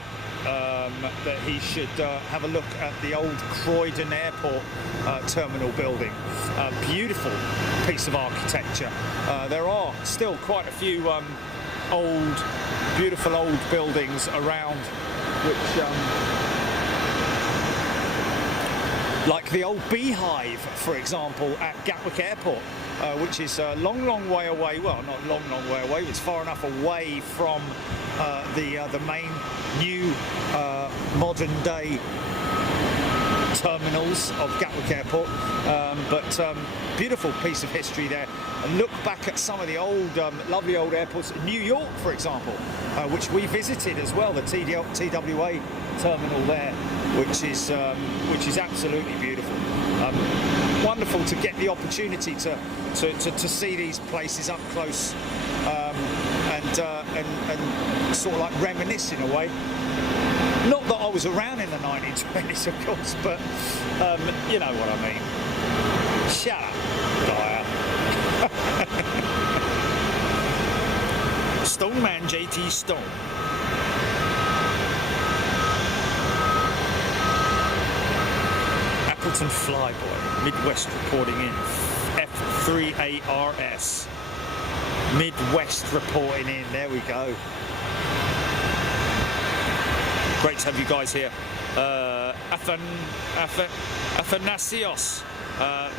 that he should have a look at the old Croydon Airport terminal building. Beautiful piece of architecture. There are still quite a few beautiful old buildings around, which like the old Beehive, for example, at Gatwick Airport, which is a long way away. Well, not long way away. It's far enough away from the main new modern day terminals of Gatwick Airport, but beautiful piece of history there. And look back at some of the old lovely old airports. New York, for example, which we visited as well, the TWA terminal there, which is absolutely beautiful. Wonderful to get the opportunity to see these places up close, and sort of like reminisce in a way. Not that I was around in the 1920s, of course, but you know what I mean. Shut up, Dyer. Stoneman JT Stone. Appleton Flyboy, Midwest reporting in. F3ARS. Midwest reporting in. There we go. Great to have you guys here. Athanasios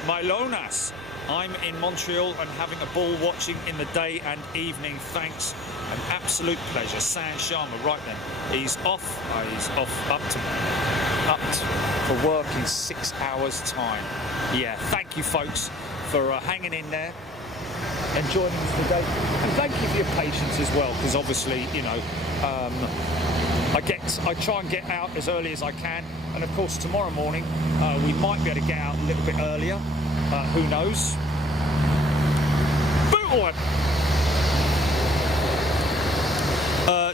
Milonas. I'm in Montreal and having a ball watching in the day and evening. Thanks. An absolute pleasure. San Sharma, right then. He's off. He's off up for work in 6 hours' time. Yeah, thank you folks for hanging in there and joining us today. And thank you for your patience as well, because obviously, you know, I try and get out as early as I can, and of course tomorrow morning we might be able to get out a little bit earlier. Who knows? Boot one.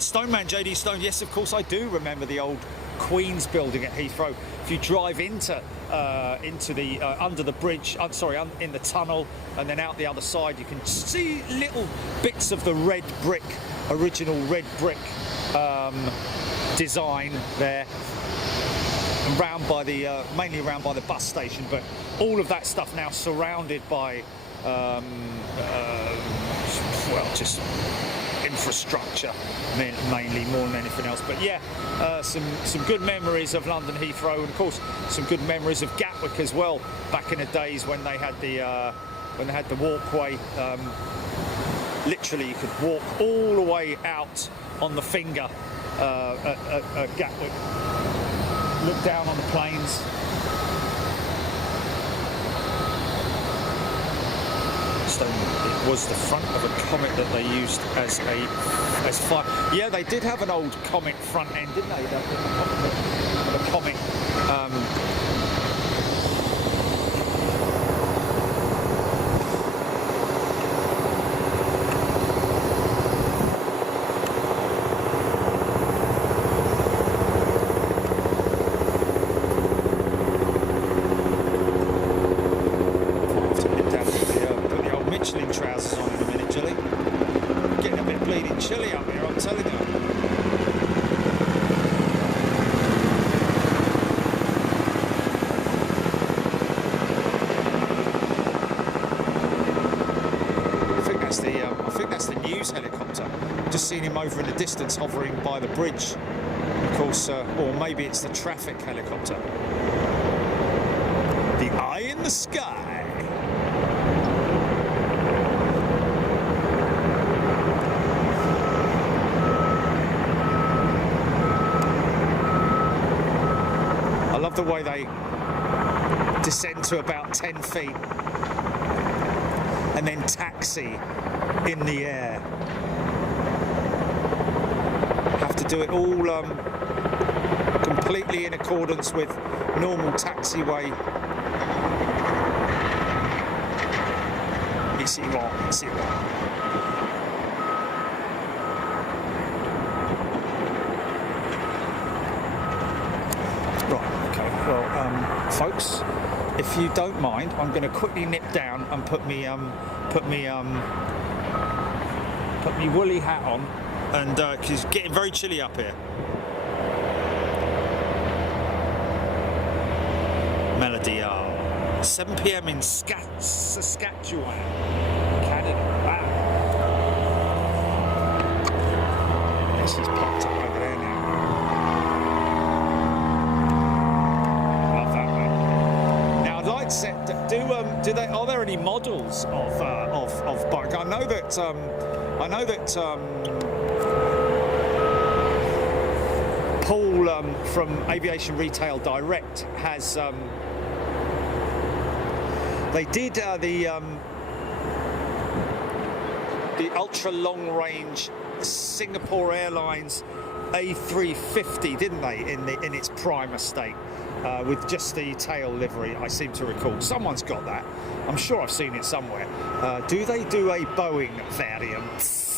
Stoneman JD Stone. Yes, of course I do remember the old Queen's building at Heathrow. If you drive into the under the bridge, in the tunnel, and then out the other side, you can see little bits of the red brick, original red brick design there, and round by the mainly around by the bus station. But all of that stuff now surrounded by well, just infrastructure mainly, more than anything else. But yeah, some good memories of London Heathrow, and of course some good memories of Gatwick as well, back in the days when they had the walkway. Literally you could walk all the way out on the finger at Gatwick, look down on the plains. It was the front of a Comet that they used as fire. Yeah, they did have an old Comet front end, didn't they? The Comet. Trousers on in a minute, Jilly. Getting a bit bleeding chilly up here, I'm telling you. I think that's the news helicopter. Just seen him over in the distance, hovering by the bridge. Of course, or maybe it's the traffic helicopter. The eye in the sky. The way they descend to about 10 feet, and then taxi in the air. Have to do it all completely in accordance with normal taxiway. Ici va, ici va. Right, okay. Well, folks, if you don't mind, I'm going to quickly nip down and put me woolly hat on, and because it's getting very chilly up here. Melody, 7 p.m. in Saskatchewan, Canada. Wow. She's popped up over there now. Love that, man. Now I'd like to set. Are there any models of bike? I know that Paul from Aviation Retail Direct has. They did the ultra long range Singapore Airlines A350, didn't they? In its prime estate, with just the tail livery. I seem to recall someone's got that. I'm sure I've seen it somewhere. Do they do a Boeing variant?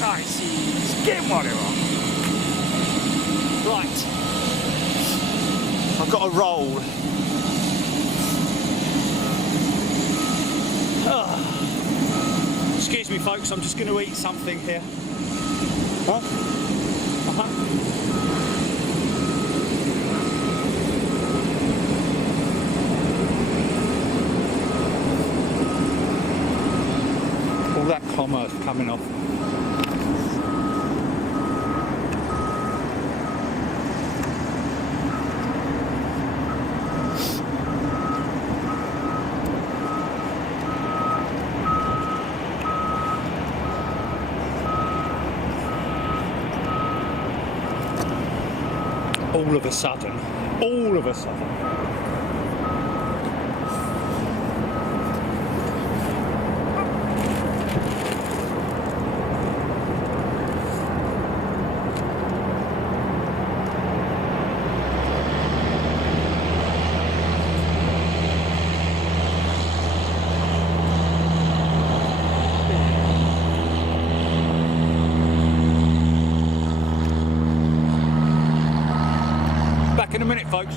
nice. Get whatever. Right. I've got to roll. Excuse me, folks. I'm just going to eat something here. Huh? All that commerce coming off. All of a sudden. Back in a minute, folks.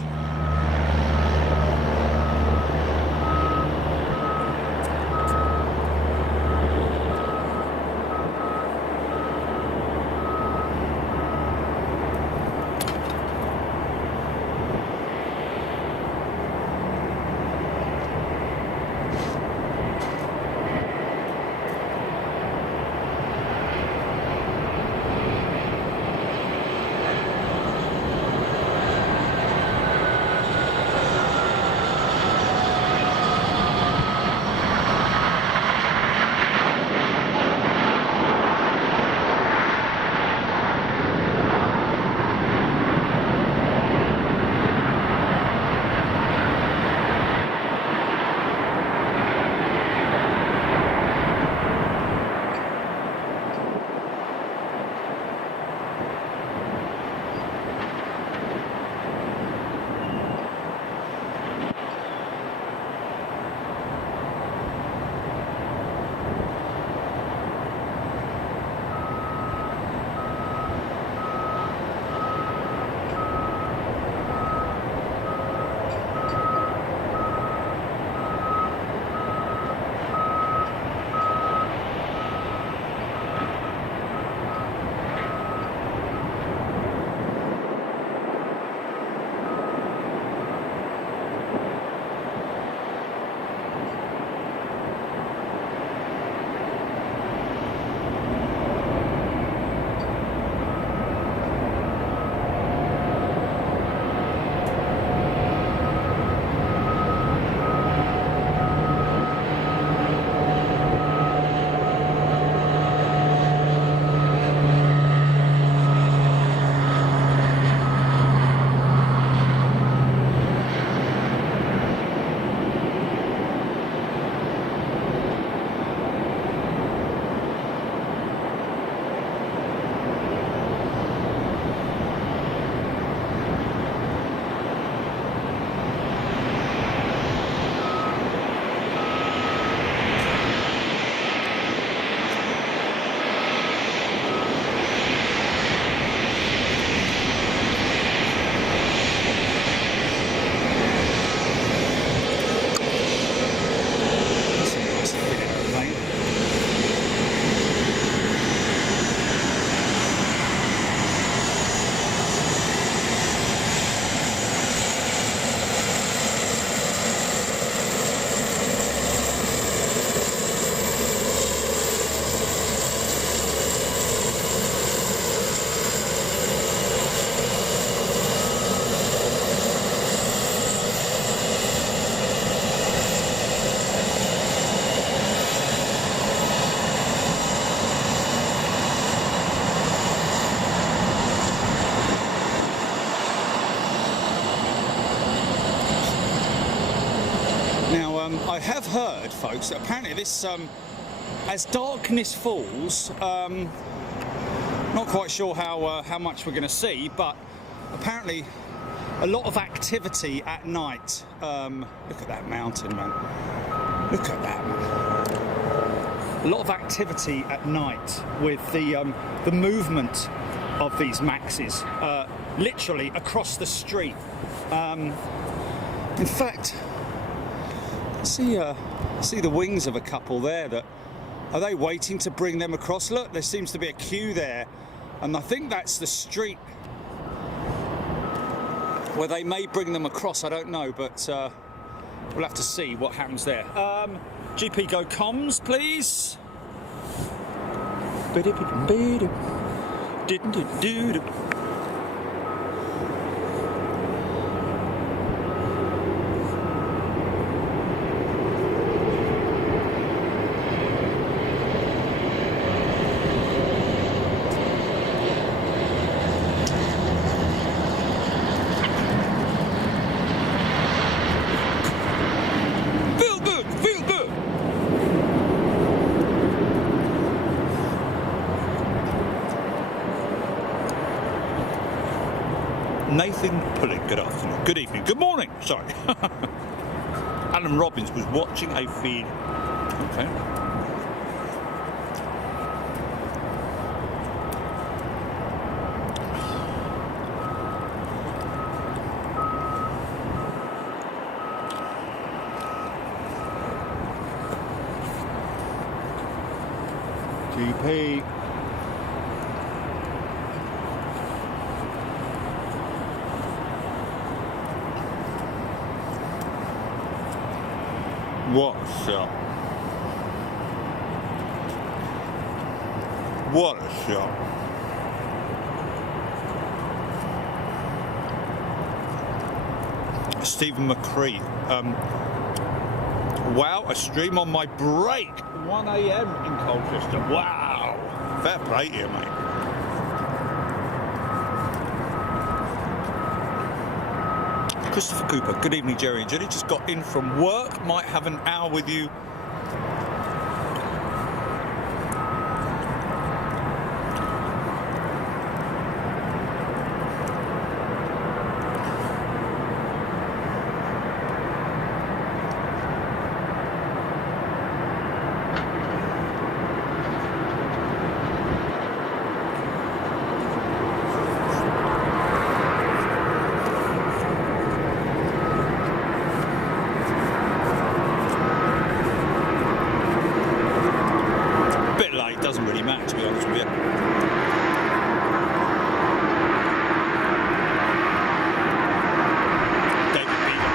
I have heard, folks, that apparently this, as darkness falls, not quite sure how much we're going to see, but apparently a lot of activity at night. Look at that mountain, man. Look at that, man. a lot of activity at night with the movement of these Maxes, literally across the street. In fact, see the wings of a couple there. Are they waiting to bring them across? Look, there seems to be a queue there, and I think that's the street where they may bring them across. I don't know, but we'll have to see what happens there. GP Go comms, please. Feel good. Nathan Pulling, good afternoon, good evening, good morning, sorry. Alan Robbins was watching a feed. Okay. GP. What a shot. What a shot. Stephen McCree. Wow, a stream on my break. 1 a.m. in Colchester. Wow. Fair play here, mate. Christopher Cooper, good evening, Jerry and Jenny. Just got in from work, might have an hour with you. Doesn't really matter, to be honest with you. David Beaver.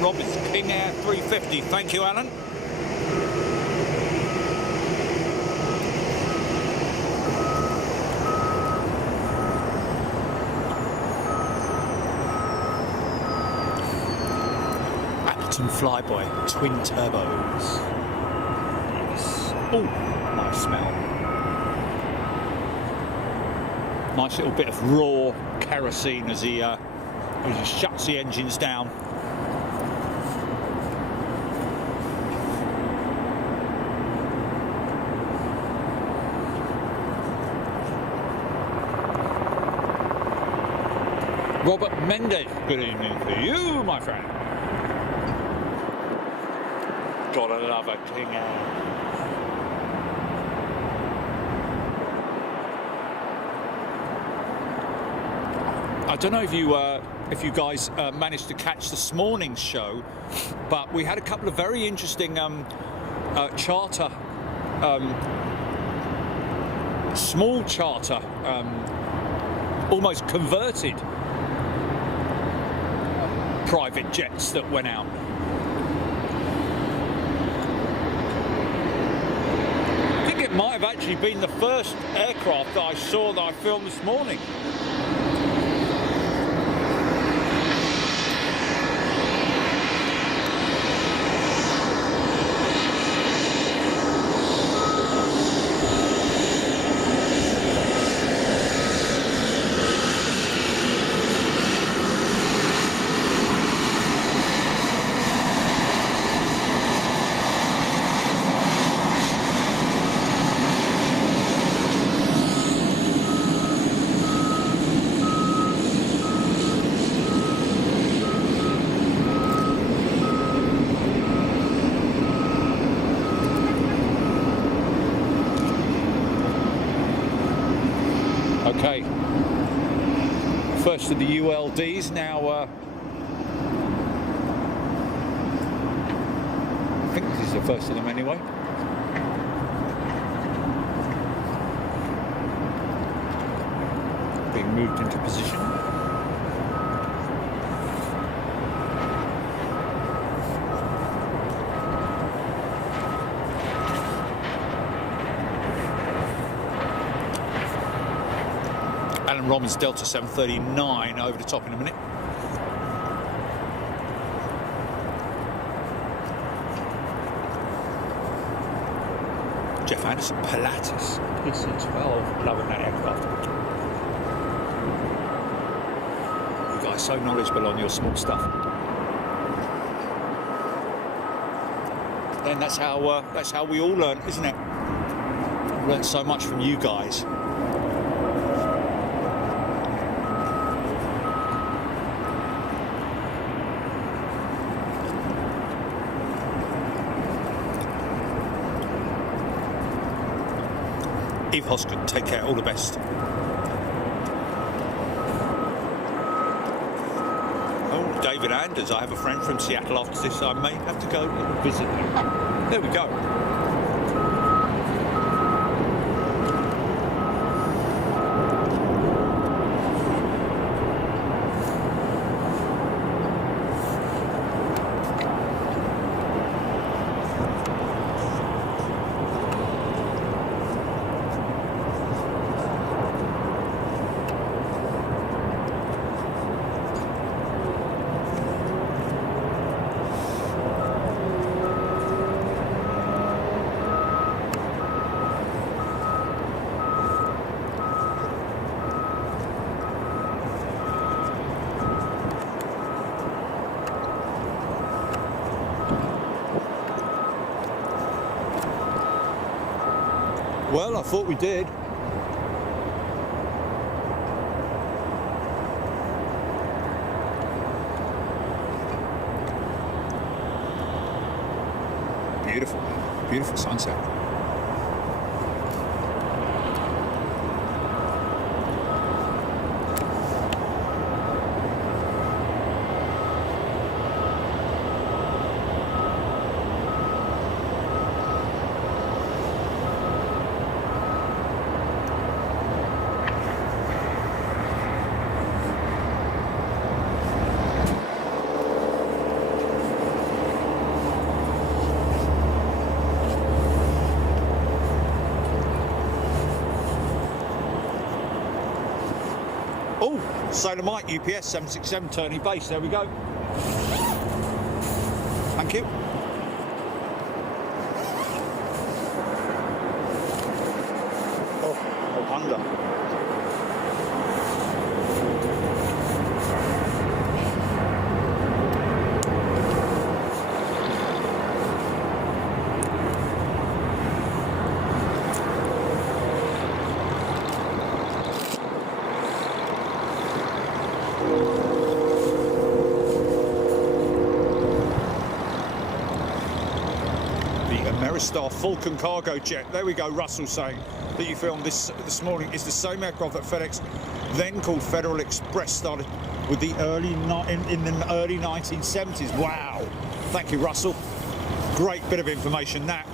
Roberts, King Air 350. Thank you, Alan. Appleton Flyboy, twin turbos. Yes. Oh, nice smell. Nice little bit of raw kerosene as he shuts the engines down. Robert Mendes, good evening to you, my friend. Gotta love a King Air. I don't know if you guys managed to catch this morning's show, but we had a couple of very interesting charter, small charter, almost converted private jets that went out. I think it might have actually been the first aircraft that I saw that I filmed this morning. Okay, first of the ULDs now. I think this is the first of them anyway. Being moved into position. Alan Robbins Delta 739 over the top in a minute. Jeff Anderson, Pilatus, PC-12, loving that aircraft. You guys are so knowledgeable on your small stuff. Then that's how we all learn, isn't it? Learn so much from you guys. Eve Hoskett, take care, all the best. Oh, David Anders, I have a friend from Seattle after this, I may have to go visit him. There we go. Well, I thought we did. Beautiful, beautiful sunset. Oh, Solar Mike, UPS 767 turning base, there we go. Thank you. Oh, no wonder. Ameristar Falcon cargo jet. There we go, Russell saying that you filmed this morning is the same aircraft that FedEx then called Federal Express, started with the in the early 1970s. Wow. Thank you, Russell. Great bit of information, that.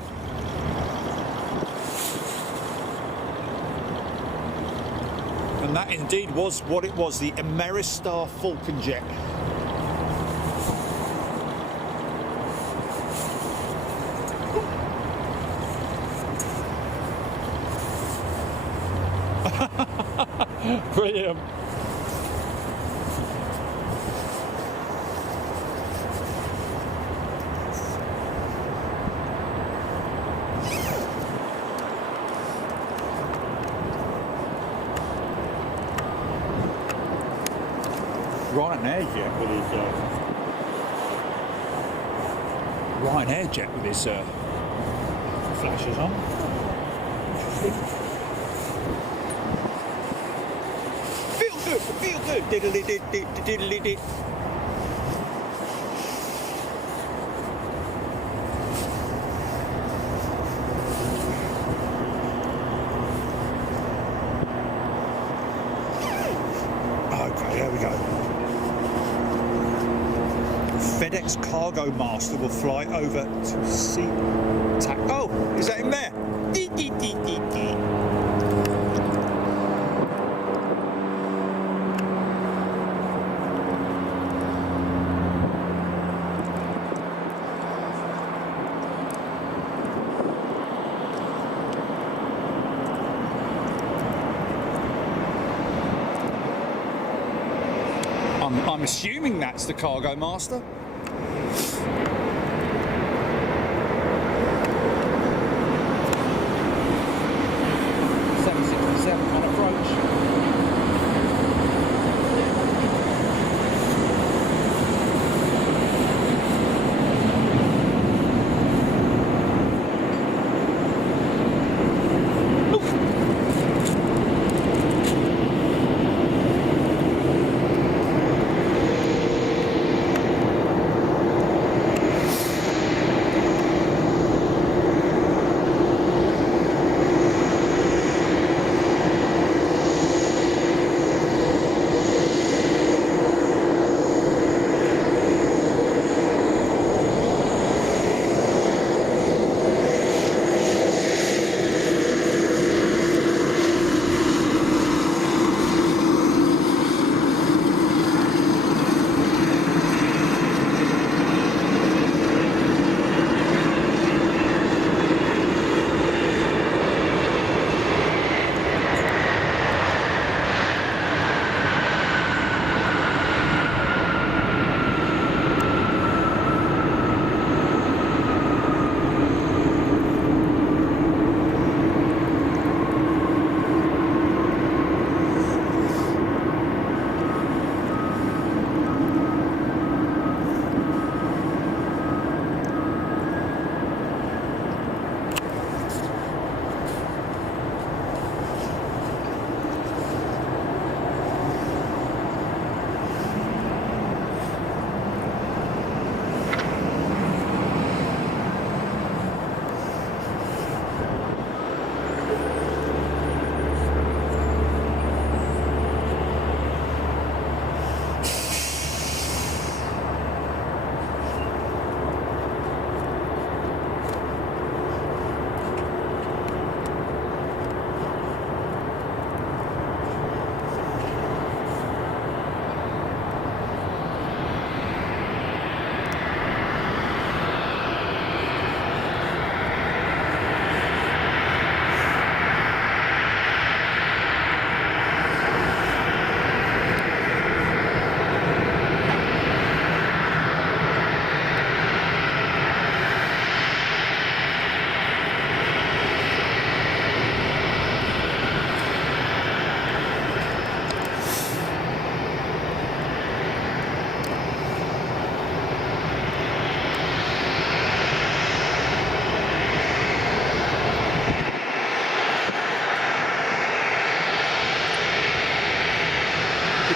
And that indeed was what it was, the Ameristar Falcon jet. Brilliant. Ryanair jet with his flashes on. Feel good. Diddly did, diddly did. Okay, there we go. FedEx Cargo Master will fly over to sea. Oh, is that him there? I'm assuming that's the Cargo Master. On approach.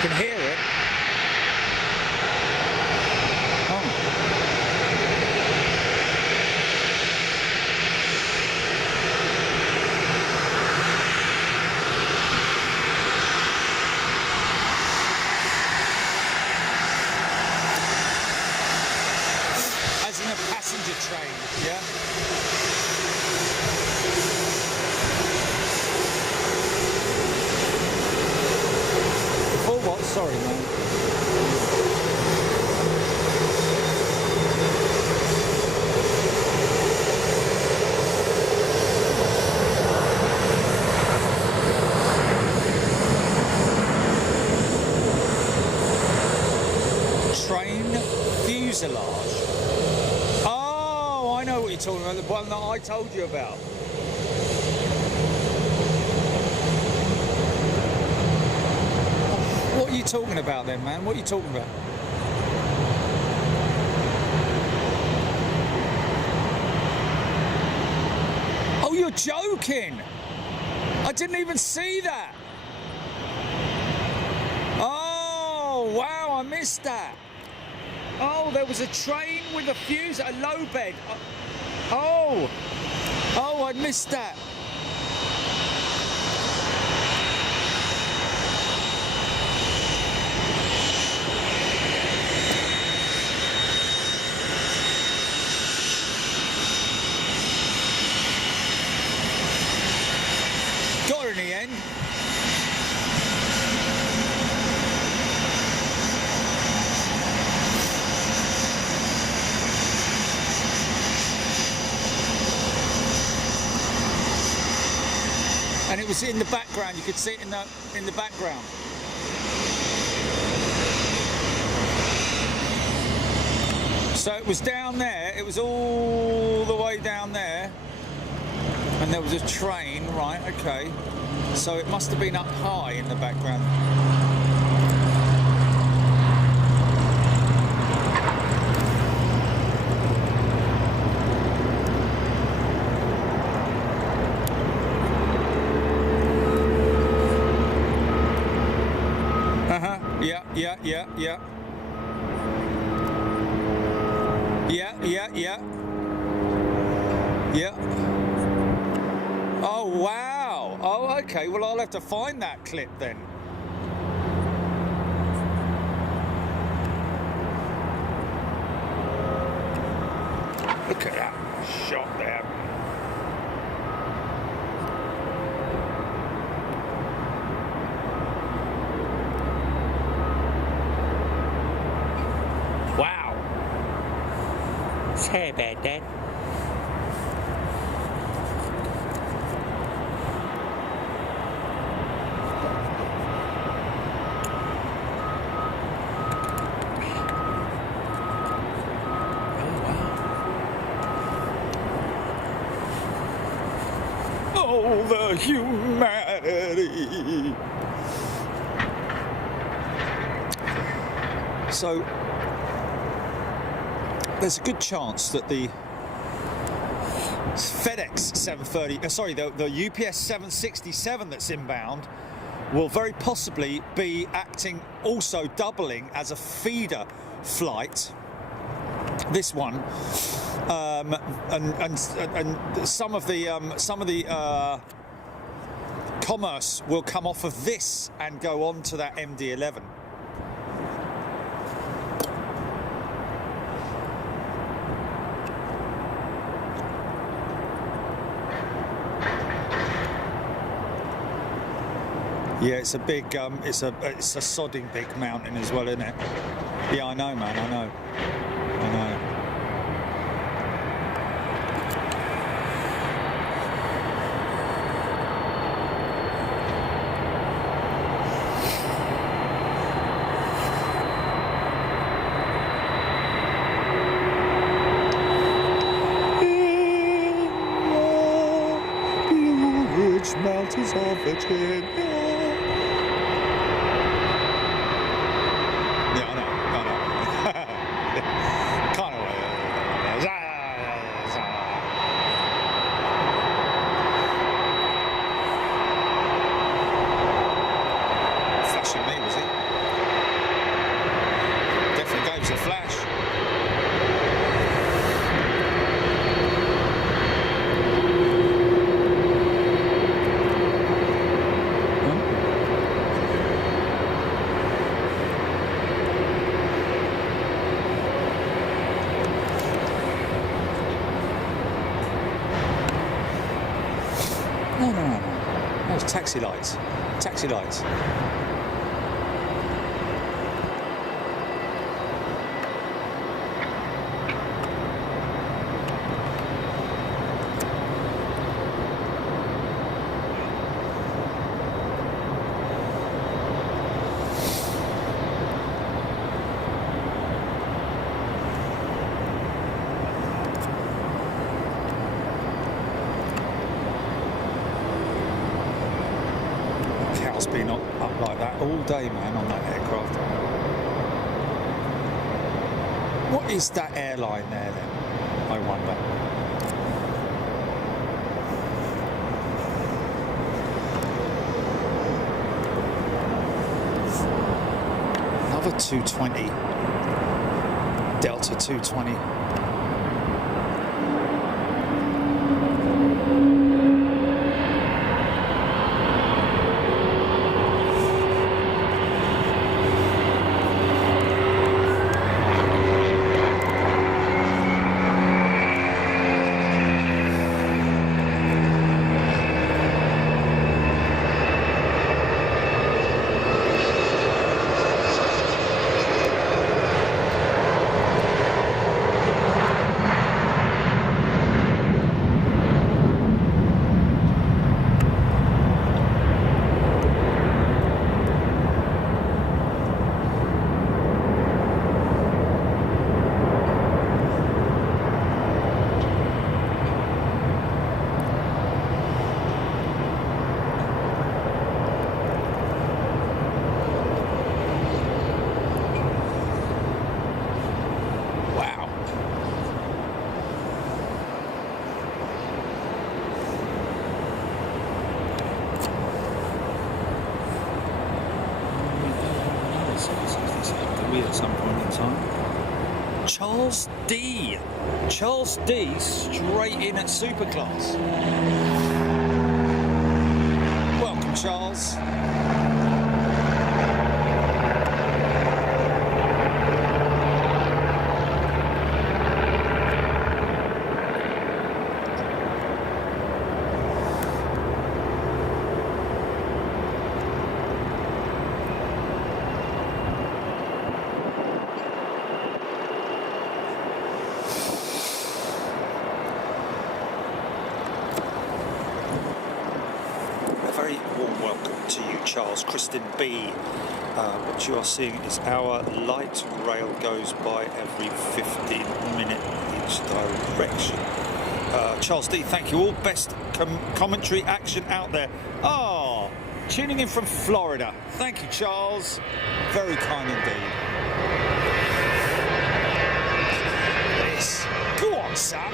can hear it. Sorry, man. Train fuselage. Oh, I know what you're talking about. The one that I told you about. What are you talking about then, man? What are you talking about? Oh, you're joking! I didn't even see that! Oh, wow, I missed that! Oh, there was a train with a fuse, a low bed. Oh, I missed that. Got her in the end. And it was in the background. You could see it in the background. So it was down there. It was all the way down there. And there was a train, right, okay. So it must have been up high in the background. Yeah. Oh, wow. Oh, okay. Well, I'll have to find that clip then. Look at that shot there. Wow. Sorry about that. Oh, the humanity. So there's a good chance that the FedEx 730, the UPS 767 that's inbound will very possibly be acting, also doubling as a feeder flight. This one. And some of the commerce will come off of this and go on to that MD-11. Yeah, it's a big, it's a sodding big mountain as well, isn't it? Yeah, I know, man. I know. Mountains of Virginia. Yeah, I know. Kind of way. Flashing me, was he? Definitely gave us a flash. No. Those taxi lights. Cow's been up like that all day, man, on that aircraft. What is that airline there then, I wonder? Another 220, Delta 220. At some point in time. Charles D. Charles D. straight in at super class. Welcome, Charles. Charles, Kristen B. What you are seeing is our light rail goes by every 15 minutes each direction. Charles D, thank you all. Best commentary action out there. Ah, tuning in from Florida. Thank you, Charles. Very kind indeed. Yes. Go on, Sam.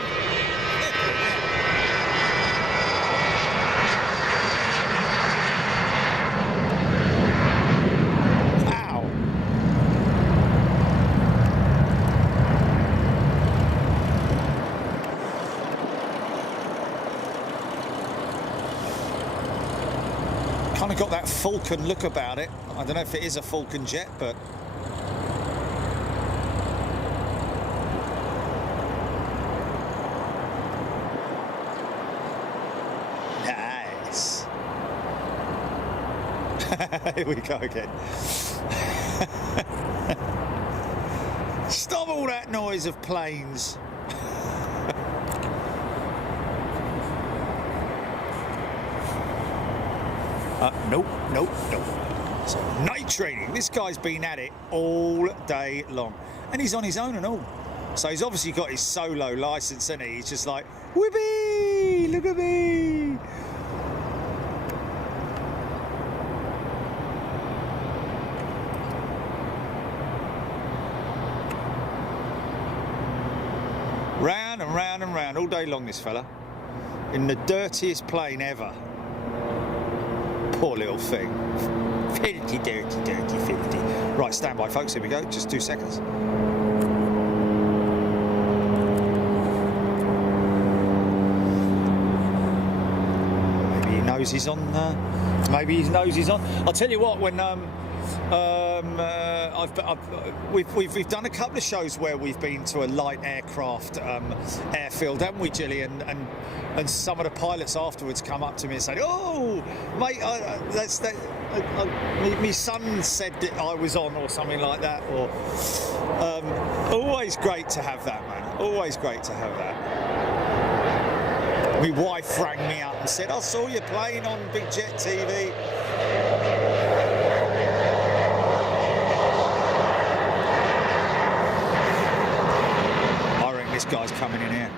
Kind of got that Falcon look about it. I don't know if it is a Falcon jet, but nice. Here we go again. Stop all that noise of planes. Nope. So night training. This guy's been at it all day long, and he's on his own and all. So he's obviously got his solo license, and he's just like, whippy, look at me. Round and round and round all day long, this fella, in the dirtiest plane ever. Poor little thing. Filthy, dirty, filthy. Right, stand by, folks. Here we go. Just 2 seconds. Maybe he knows he's on. Maybe he knows he's on. I'll tell you what. When we've done a couple of shows where we've been to a light aircraft airfield, haven't we, Gillian? And some of the pilots afterwards come up to me and say, "Oh, mate, my son said that I was on," or something like that. Or always great to have that, man. Always great to have that. My wife rang me up and said, "I saw you playing on Big Jet TV." I reckon this guy's coming in here.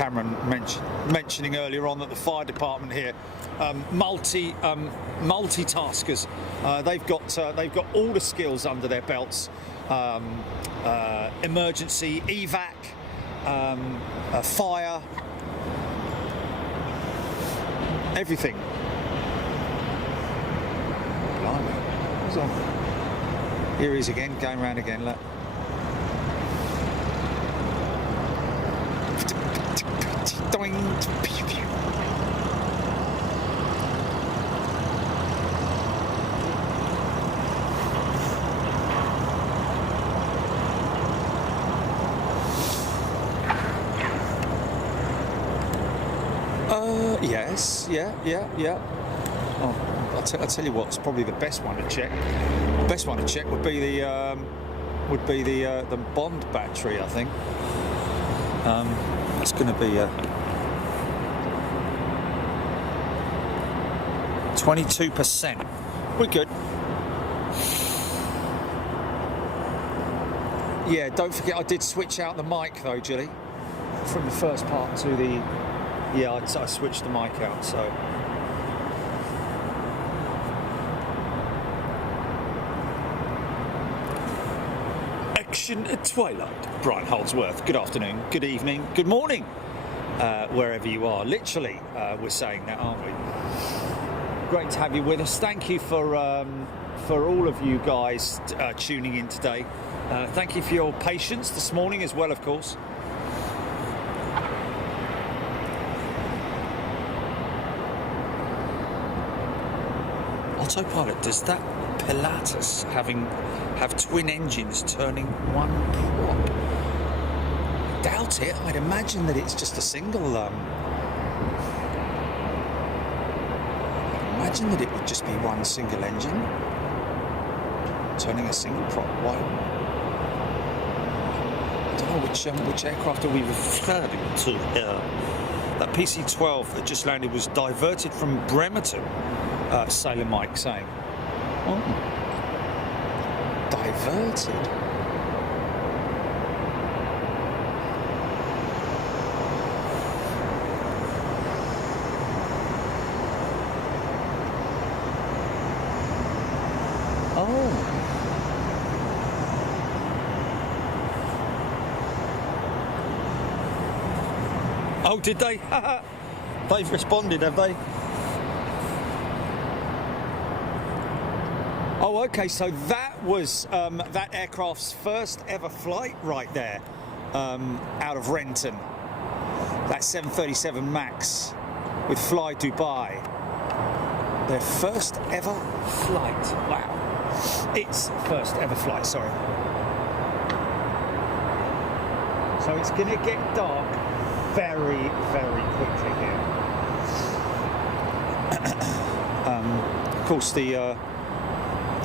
Cameron mentioning earlier on that the fire department here, multitaskers. They've got all the skills under their belts. Emergency, evac, fire, everything. Blimey. What's on? Here he is again, going round again. Look. Yes, yeah. Oh, I'll tell you what, it's probably the best one to check. The best one to check would be the Bond battery, I think. It's going to be 22%. We're good. Yeah, don't forget I did switch out the mic though, Gilly, from the first part to the. Yeah, I switched the mic out, so. Action at twilight. Brian Holdsworth, good afternoon, good evening, good morning, wherever you are. Literally, we're saying that, aren't we? Great to have you with us. Thank you for all of you guys tuning in today. Thank you for your patience this morning as well, of course. Autopilot, does that Pilatus have twin engines turning one prop? Doubt it. I'd imagine that it's just a single. I'd imagine that it would just be one single engine turning a single prop. Why? I don't know which aircraft are we referring to here. That PC-12 that just landed was diverted from Bremerton. Sailor Mike saying, oh, diverted. Oh, did they? They've responded, have they? Oh, okay, so that was that aircraft's first ever flight right there, out of Renton. That 737 MAX with Fly Dubai. Their first ever flight. Wow. Its first ever flight, sorry. So it's going to get dark very, very quickly here. Of course, the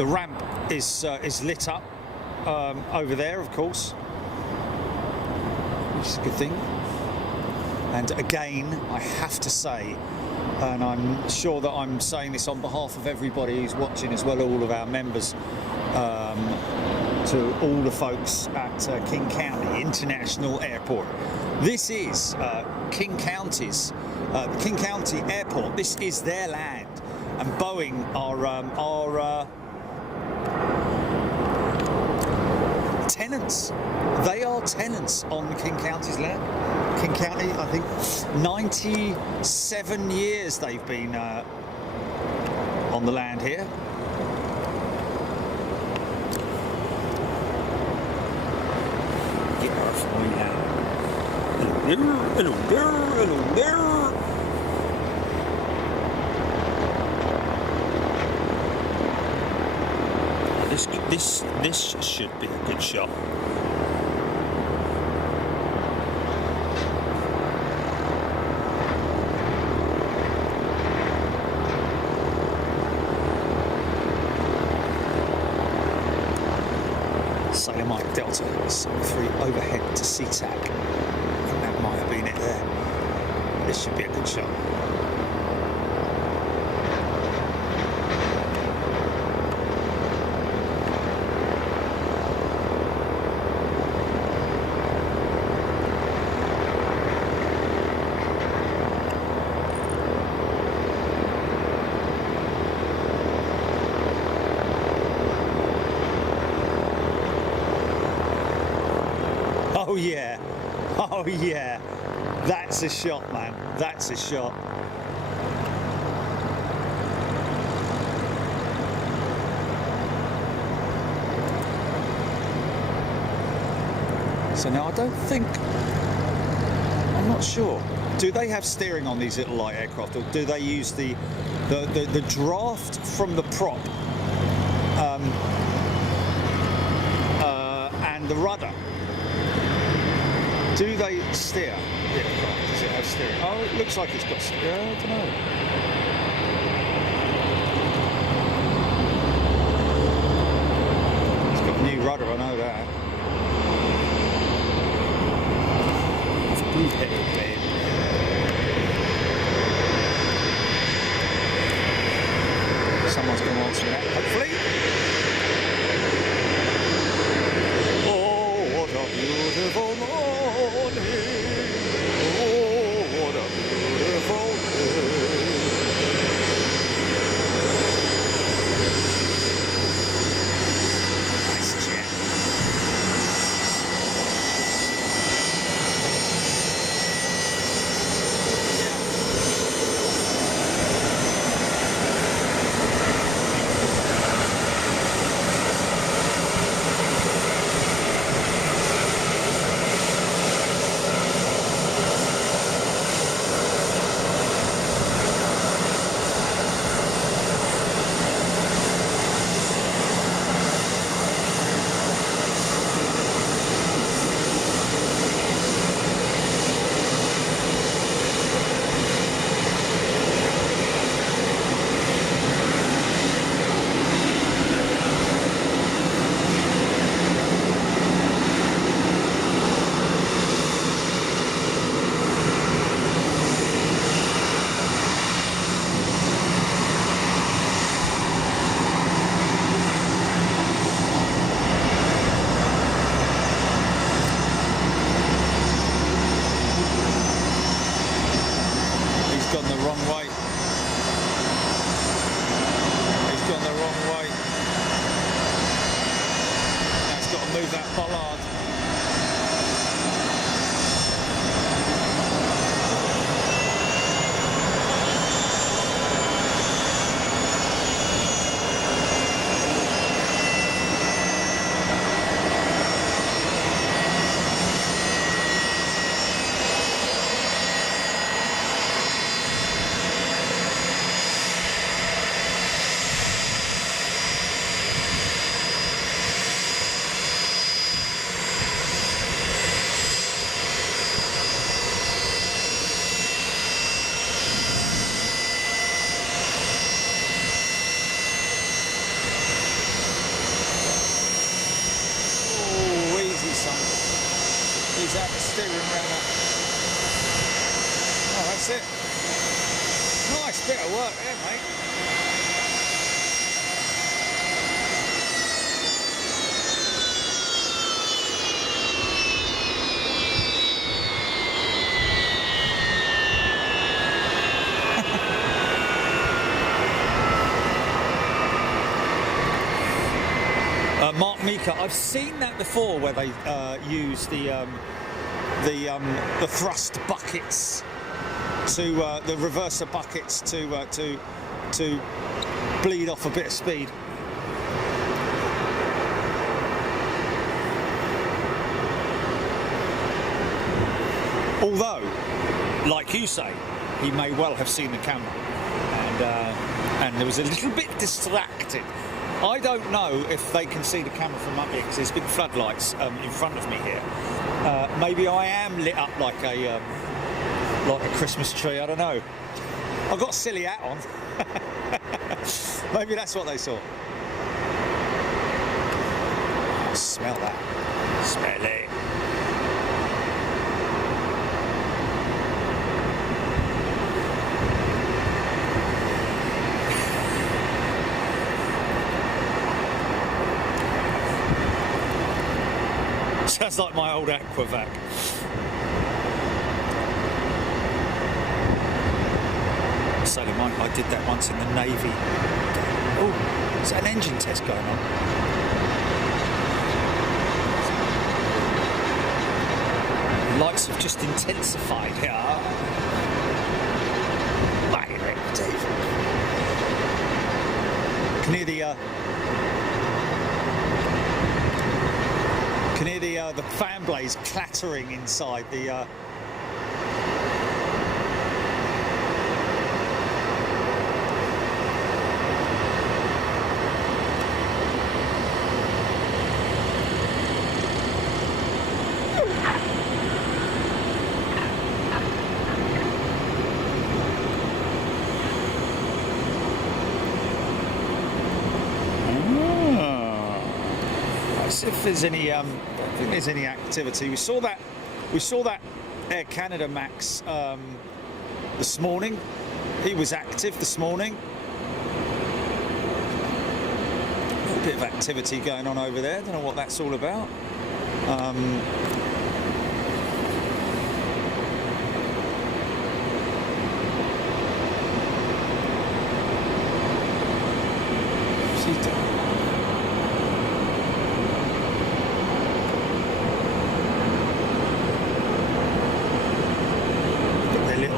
ramp is lit up over there, of course, which is a good thing. And again, I have to say, and I'm sure that I'm saying this on behalf of everybody who's watching as well, all of our members, to all the folks at King County International Airport. This is King County's, King County Airport. This is their land, and Boeing are tenants. They are tenants on King County's land. King County, I think 97 years they've been on the land here. Get off my land. Hello there, hello there. This should be a good shot. Sailor Mike Delta 73 overhead to SeaTac. I think that might have been it there. This should be a good shot. Oh yeah. Oh yeah. That's a shot, man. That's a shot. So now I don't think, I'm not sure. Do they have steering on these little light aircraft, or do they use the draft from the prop and the rudder? Do they steer the aircraft? Does it have steering? Oh, it looks like it's got steering. I don't know. It's got a new rudder, I know that. Blue headed man. Someone's going to answer that, hopefully. Oh, what a beautiful morning. Oh, what a beautiful day. Nice jet. That steering around that. Oh, that's it. Nice bit of work there, mate. Mark Mika, I've seen that before where they use the thrust buckets to the reverser buckets to bleed off a bit of speed. Although, like you say, he may well have seen the camera and there was a little bit distracted. I don't know if they can see the camera from up here because there's big floodlights in front of me here. Maybe I am lit up like a Christmas tree. I don't know. I've got a silly hat on. Maybe that's what they saw. Smell that. Smell it. Sounds like my old Aquavac. So I did that once in the Navy. Oh, is that an engine test going on? lights have just intensified here. Can hear the fan blades clattering inside the. If there's any, I don't think there's any activity. We saw that Air Canada Max this morning. He was active this morning. A little bit of activity going on over there. Don't know what that's all about. What's he doing?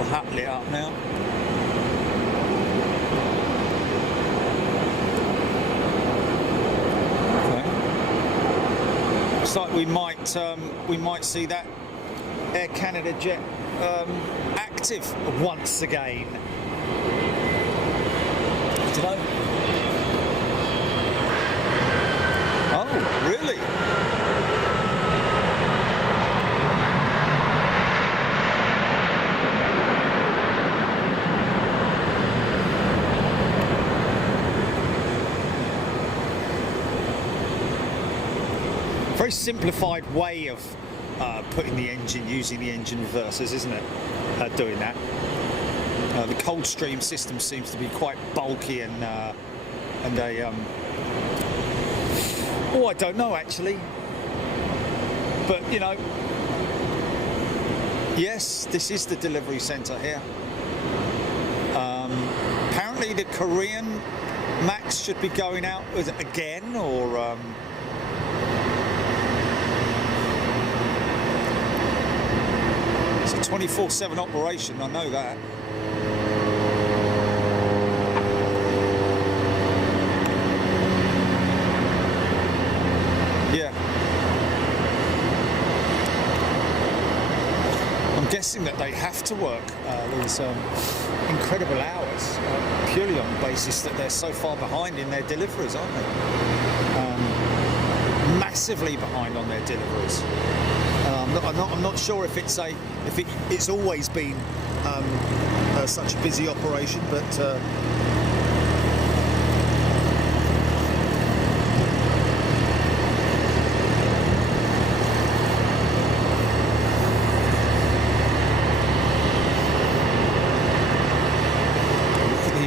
Hut lit up now. Okay. Looks like we might see that Air Canada jet active once again. I don't know. Oh, really? Very simplified way of putting the engine, using the engine reversers, isn't it? Doing that. The Coldstream system seems to be quite bulky and a oh, I don't know actually, but you know, yes, this is the delivery centre here. Apparently, the Korean Max should be going out again, or. It's a 24/7 operation, I know that. Yeah. I'm guessing that they have to work these incredible hours purely on the basis that they're so far behind in their deliveries, aren't they? Massively behind on their deliveries. I'm not sure if it's always been such a busy operation, but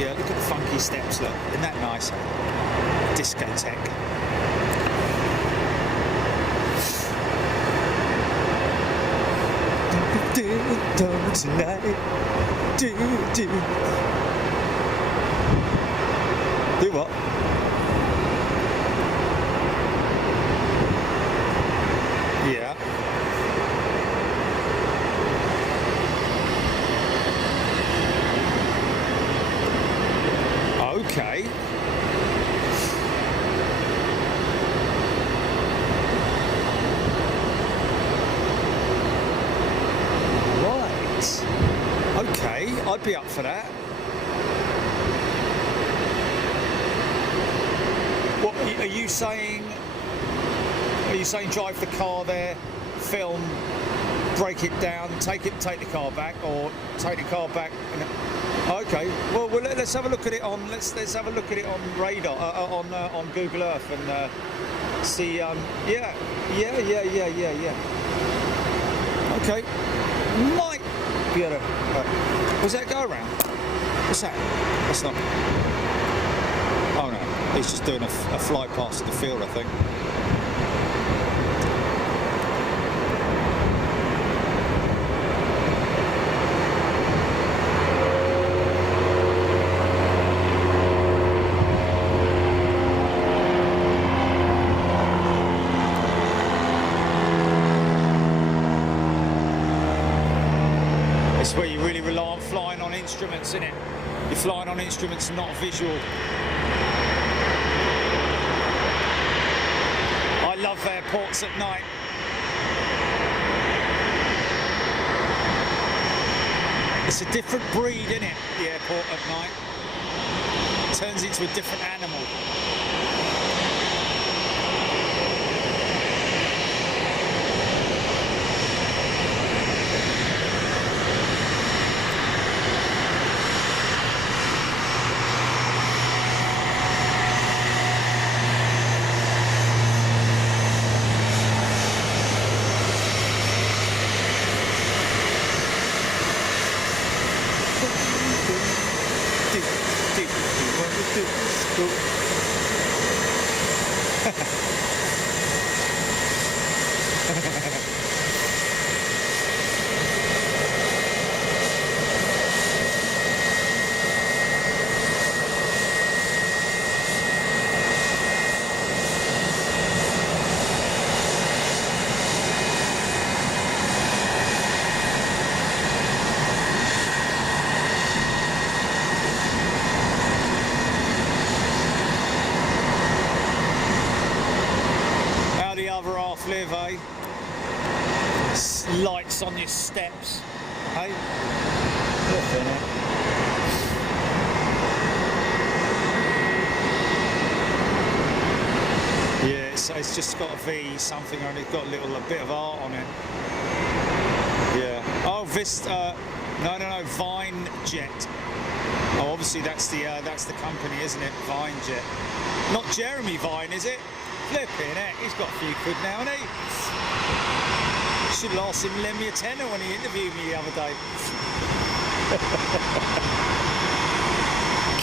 look at the funky steps. Look, isn't that nice? Discotheque. Tonight, do what? Yeah. Okay. Okay, I'd be up for that. What are you saying? Are you saying drive the car there, film, break it down, take the car back, or take the car back? Okay. Well, let's have a look at it on let's have a look at it on radar on Google Earth and see. Yeah. Okay. Might be able to. Was that go around? What's that? That's not. Oh no, he's just doing a fly past the field, I think. on instruments, innit? You're flying on instruments, not visual. I love airports at night. It's a different breed, innit? The airport at night. It turns into a different animal. Live, eh? Lights on your steps, eh? Yeah, it's just got a V something, and it's got a bit of art on it. Yeah. Oh, Vista. No, Vine Jet. Oh, obviously that's the company, isn't it? Vine Jet. Not Jeremy Vine, is it? Flipping heck, he's got a few quid now, hasn't he? Should have asked him to lend me a tenner when he interviewed me the other day.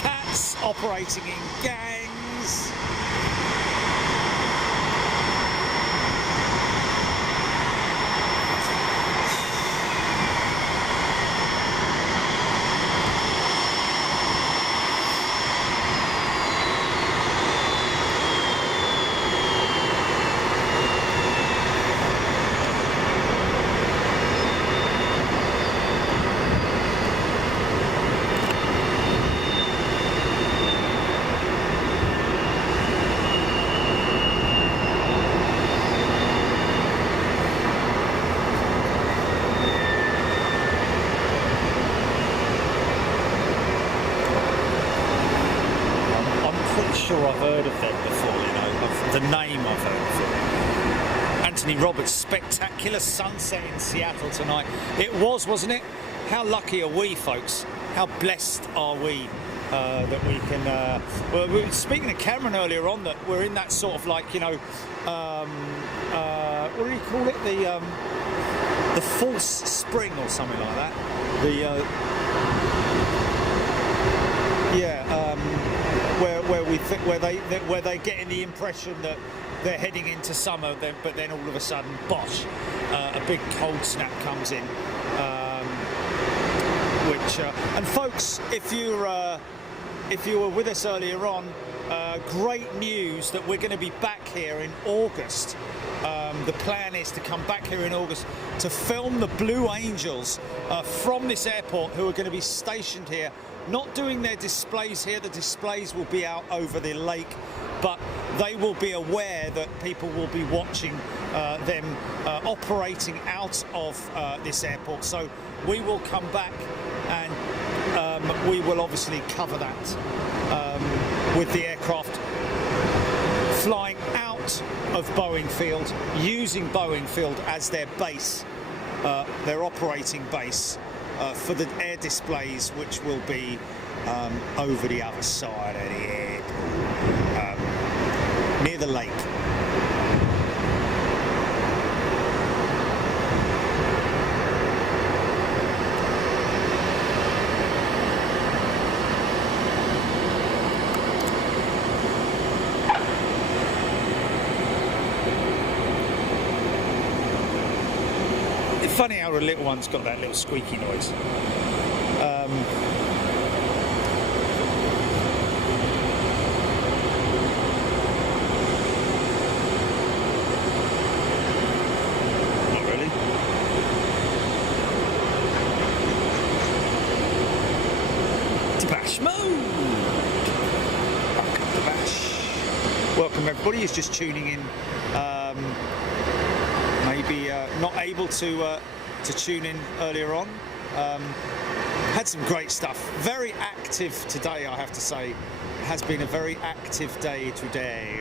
Cats operating in gangs. Sure, I've heard of them before, you know, the name I've heard of them. Anthony Roberts, spectacular sunset in Seattle tonight. It was, wasn't it? How lucky are we, folks? How blessed are we that we can... well, we were speaking to Cameron earlier on that we're in that sort of like, you know, what do you call it? The false spring or something like that. Where they getting the impression that they're heading into summer, but then all of a sudden, bosh, a big cold snap comes in. And folks, if you were with us earlier on, great news that we're going to be back here in August. The plan is to come back here in August to film the Blue Angels from this airport, who are going to be stationed here. Not doing their displays here, the displays will be out over the lake, but they will be aware that people will be watching them operating out of this airport. So we will come back and we will obviously cover that with the aircraft flying out of Boeing Field, using Boeing Field as their base, their operating base. For the air displays, which will be over the other side of the airport, near the lake. It's funny how the little one's got that little squeaky noise. Not really. everybody who's just tuning in. Maybe not able to tune in earlier on. Had some great stuff. Very active today, I have to say. It has been a very active day today.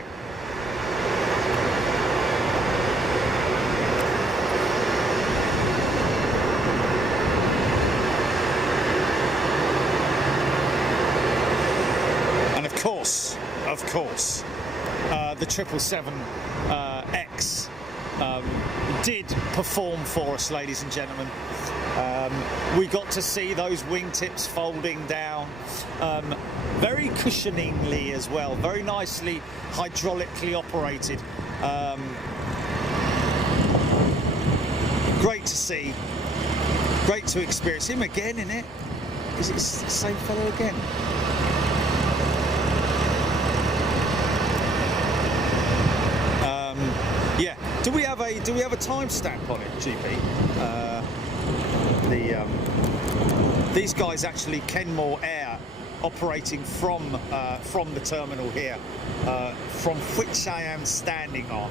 And of course, the 777X did perform for us, ladies and gentlemen. We got to see those wingtips folding down very cushioningly as well, very nicely hydraulically operated. Great to see, great to experience him again, isn't it? Is it the same fellow again? Yeah. Do we have a timestamp on it, GP? These guys actually Kenmore Air operating from the terminal here, from which I am standing on.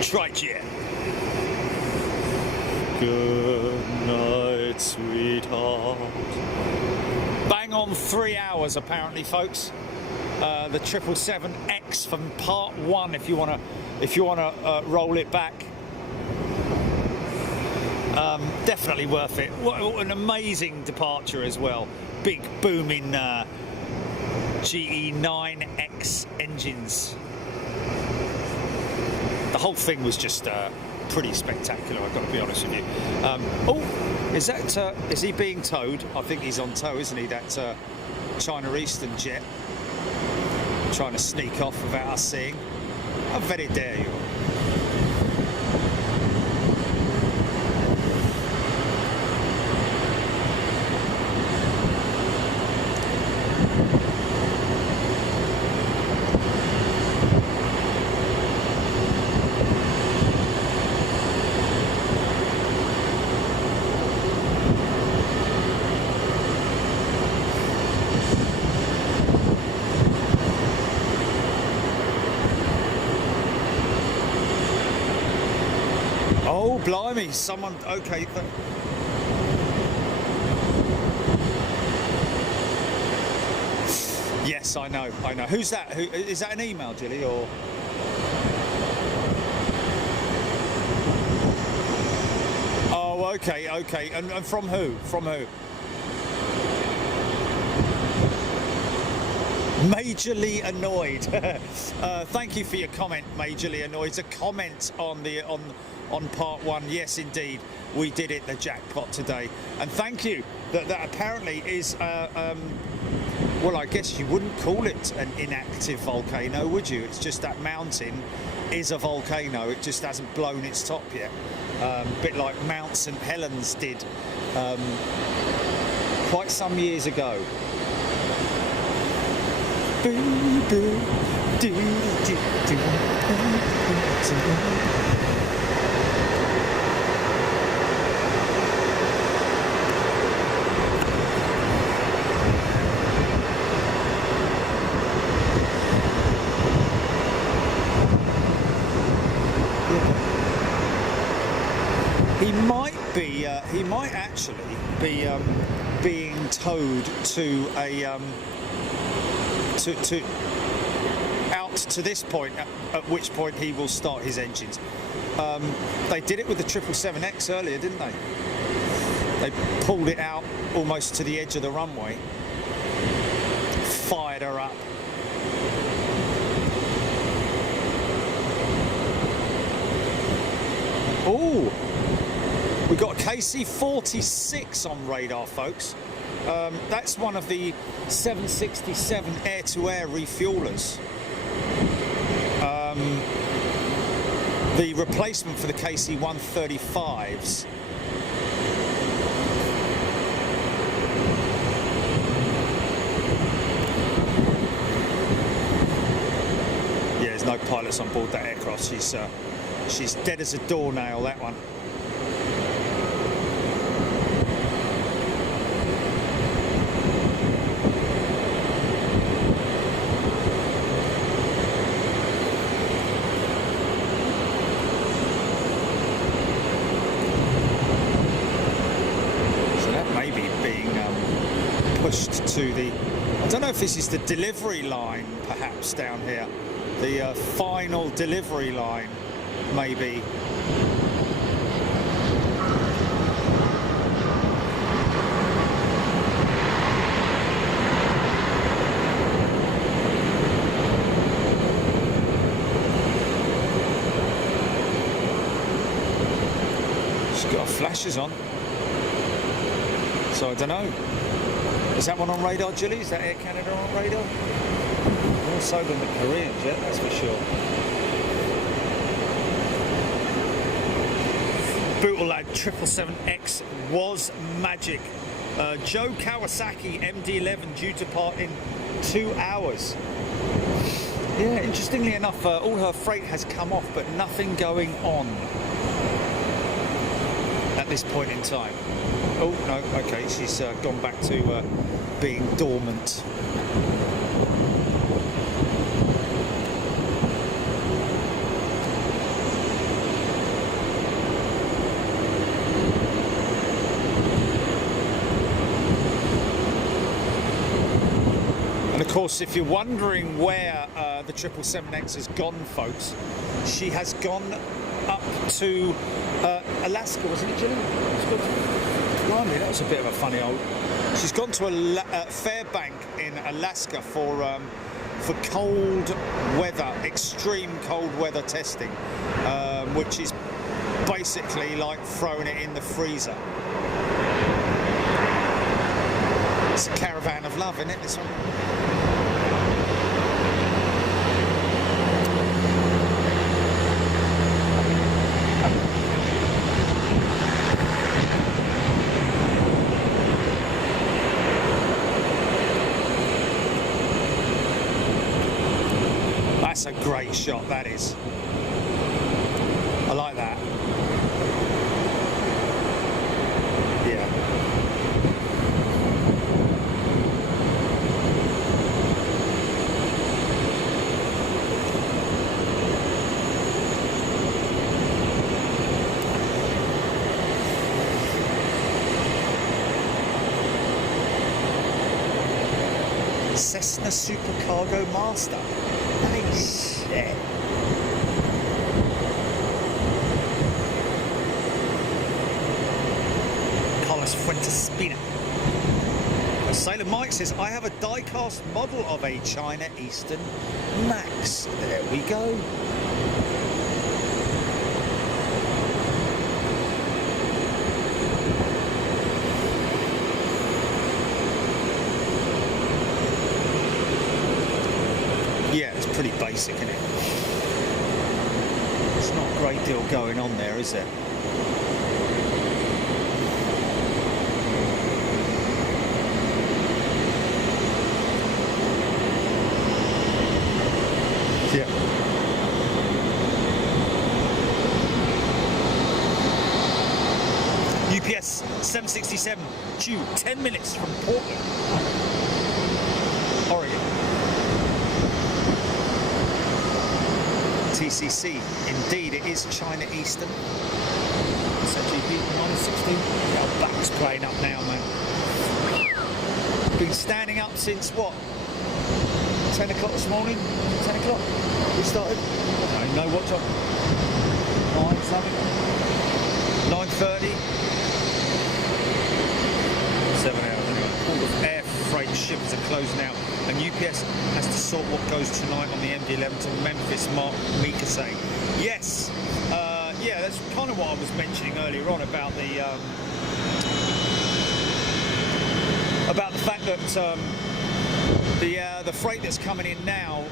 Trijet. Good night, sweetheart. Bang on 3 hours apparently, folks. The 777X from part 1, if you wanna roll it back. Definitely worth it. What an amazing departure as well. Big booming GE9X engines. The whole thing was just pretty spectacular, I've got to be honest with you. Oh, is he being towed? I think he's on tow, isn't he? That China Eastern jet trying to sneak off without us seeing. How very dare you? Oh, blimey, someone, okay. Yes, I know. Who's that? Who, is that an email, Jilly, or? Oh, okay. And from who? Majorly annoyed. Thank you for your comment, majorly annoyed. It's a comment on part 1. Yes, indeed, we did it, the jackpot today. And thank you. That apparently is, well, I guess you wouldn't call it an inactive volcano, would you? It's just that mountain is a volcano. It just hasn't blown its top yet. A bit like Mount St. Helens did quite some years ago. He might actually be being towed to a out to this point, at which point he will start his engines. They did it with the 777X earlier, didn't they? They pulled it out almost to the edge of the runway, fired her up. Oh, we got a KC-46 on radar, folks. That's one of the 767 air-to-air refuelers. The replacement for the KC-135s. Yeah, there's no pilots on board that aircraft. She's dead as a doornail, that one. attached to the, I don't know if this is the delivery line perhaps down here, the final delivery line maybe. Got flashes on, so I don't know. Is that one on radar, Julie? Is that Air Canada on radar? More so than the Korean jet, that's for sure. Bootle lad, 777X was magic. Joe Kawasaki MD-11 due to part in 2 hours. Yeah, interestingly enough, all her freight has come off, but nothing going on at this point in time. Oh no, okay, she's gone back to being dormant. And of course, if you're wondering where the 777X has gone, folks, she has gone up to Alaska, wasn't it, Jimmy? Blimey, that was a bit of a funny old. She's gone to Fairbank in Alaska for cold weather, extreme cold weather testing, which is basically like throwing it in the freezer. It's a caravan of love, isn't it, this one? That's a great shot, that is. I like that. Yeah. Cessna Supercargo Master. Nice shit. Carlos Fuentespina. Sailor Mike says, I have a die-cast model of a China Eastern Max. There we go. Yeah, it's pretty basic, isn't it? It's not a great deal going on there, is there? Yeah. UPS 767 due 10 minutes from Portland, Oregon. TCC, indeed, it is China Eastern. So GP -16. Our back's playing up now, man. Been standing up since what? 10 o'clock this morning? 10 o'clock? We started? I don't know what time. 9 something? 9:30? 7 hours anyway. All the air freight ships are closed now, and UPS has to sort what goes tonight on the MD-11 to Memphis, Mark Mika saying. Yes, yeah, that's kind of what I was mentioning earlier on about the fact that the freight that's coming in now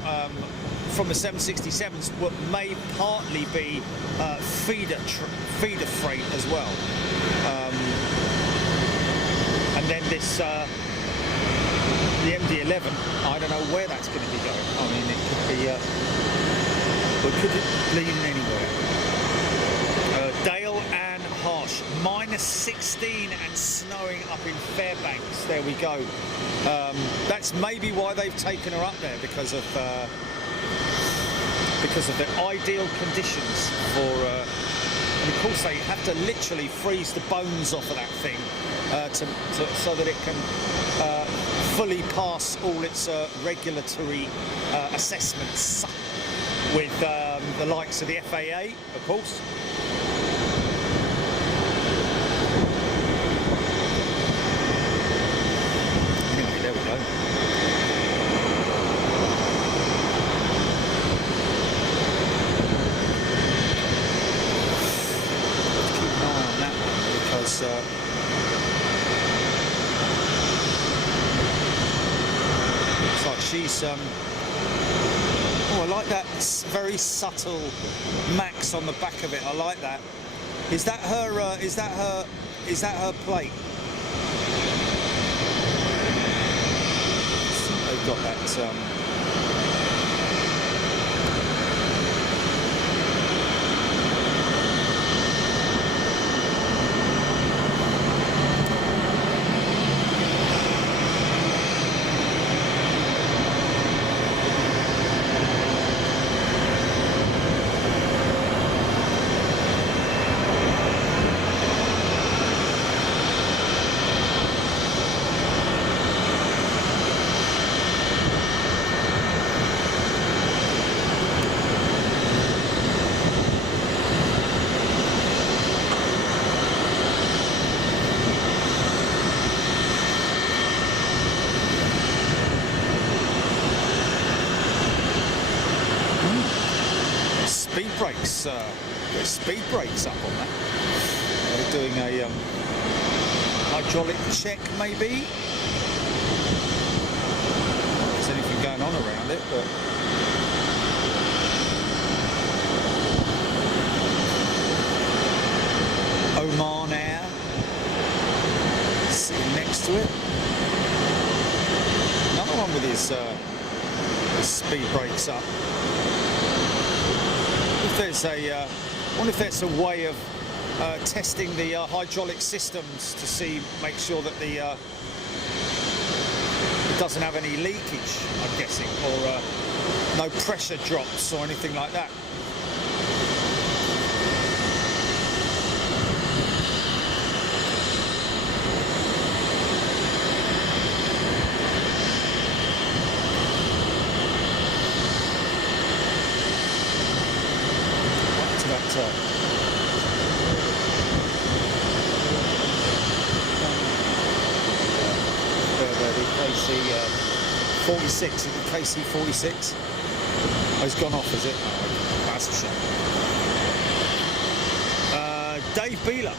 from the 767s may partly be feeder freight as well, and then this the MD-11, I don't know where that's going to be going. I mean, it could be it could be leading anywhere. Dale and Harsh, -16 and snowing up in Fairbanks. There we go. That's maybe why they've taken her up there, because of the ideal conditions for. And of course, they have to literally freeze the bones off of that thing so that it can fully pass all its regulatory assessments with the likes of the FAA, of course. Anyway, there we go. Keep an eye on that one because looks like she's oh, I like that very subtle max on the back of it. I like that. Is that her? Is that her plate? They've got that. Speed brakes up on that. They're doing a hydraulic check, maybe. If there's anything going on around it, but Oman Air sitting next to it. Another one with his speed brakes up. If there's a I wonder if that's a way of testing the hydraulic systems to make sure that it doesn't have any leakage, I'm guessing, or no pressure drops or anything like that. KC-46, KC-46. Oh, he's gone off, is it? Oh, that's a shame. Dave Beeler.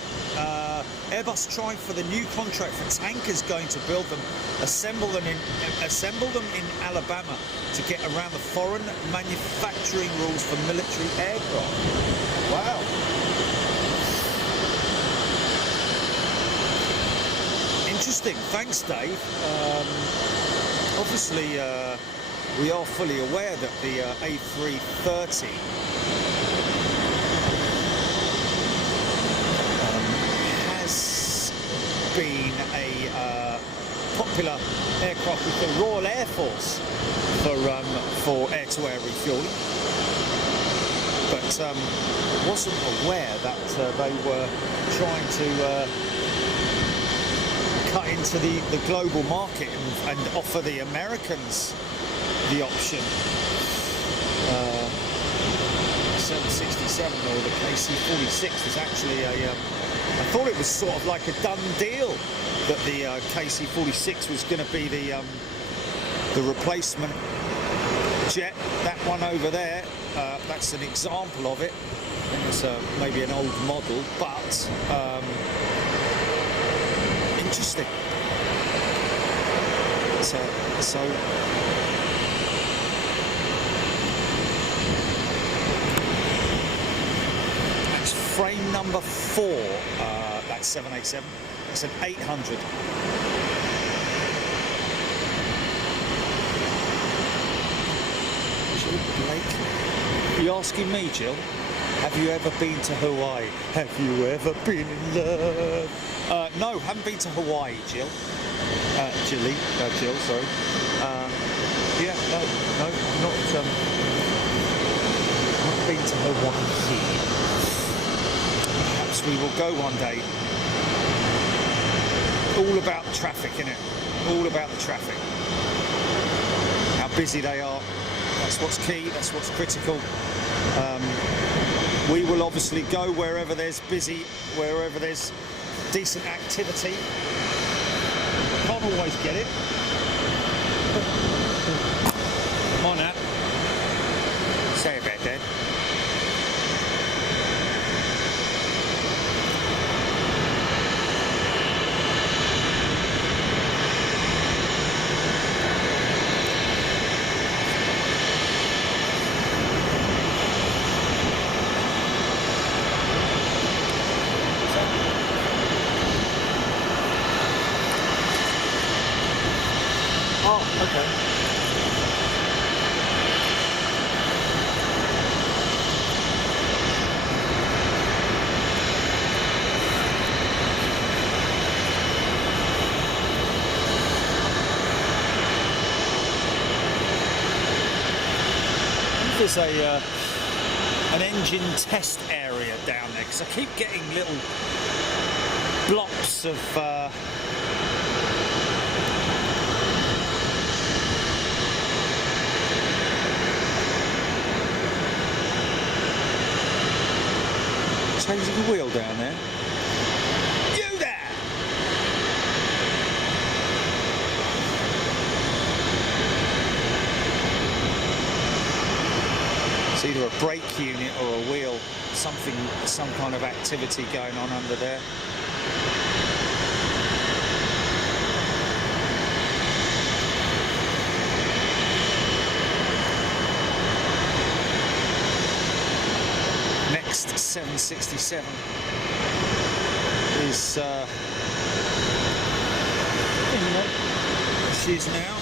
Airbus trying for the new contract for tankers, going to build them, assemble them in Alabama to get around the foreign manufacturing rules for military aircraft. Wow. Interesting. Thanks, Dave. Obviously, we are fully aware that the A330 has been a popular aircraft with the Royal Air Force for air-to-air refueling, but wasn't aware that they were trying to cut into the global market and offer the Americans the option. 767 or the KC-46 was actually I thought it was sort of like a done deal that the KC-46 was going to be the replacement jet. That one over there, that's an example of it. I think it's maybe an old model, but interesting. So that's frame number 4. That's 787. It's an 800. Jill Blake. Are you asking me, Jill? Have you ever been to Hawaii? Have you ever been in love? No, haven't been to Hawaii, Jill. Jill, sorry. Yeah, no, not been to Hawaii. Perhaps we will go one day. all about traffic, isn't it? All about the traffic. How busy they are. That's what's key. That's what's critical. We will obviously go wherever there's busy, wherever there's decent activity. Can't always get it. Come on now. Say about that. There's an engine test area down there because I keep getting little blocks of changing the wheel down there. You there! It's either a brake unit or a wheel, some kind of activity going on under there. Next 767 is she is now.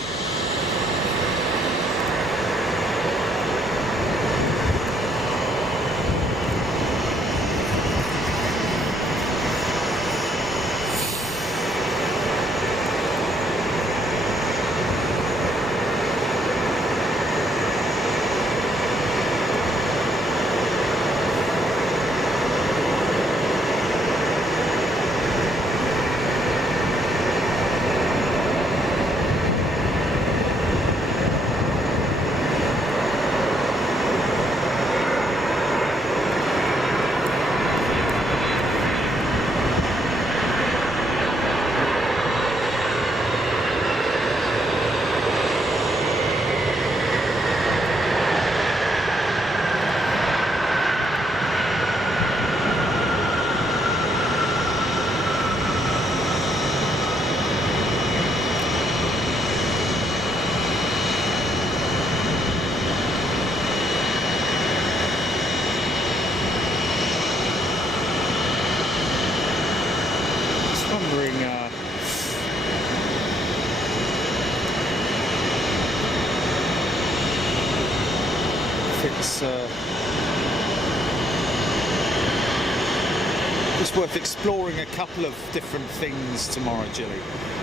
It's worth exploring a couple of different things tomorrow, Gilly.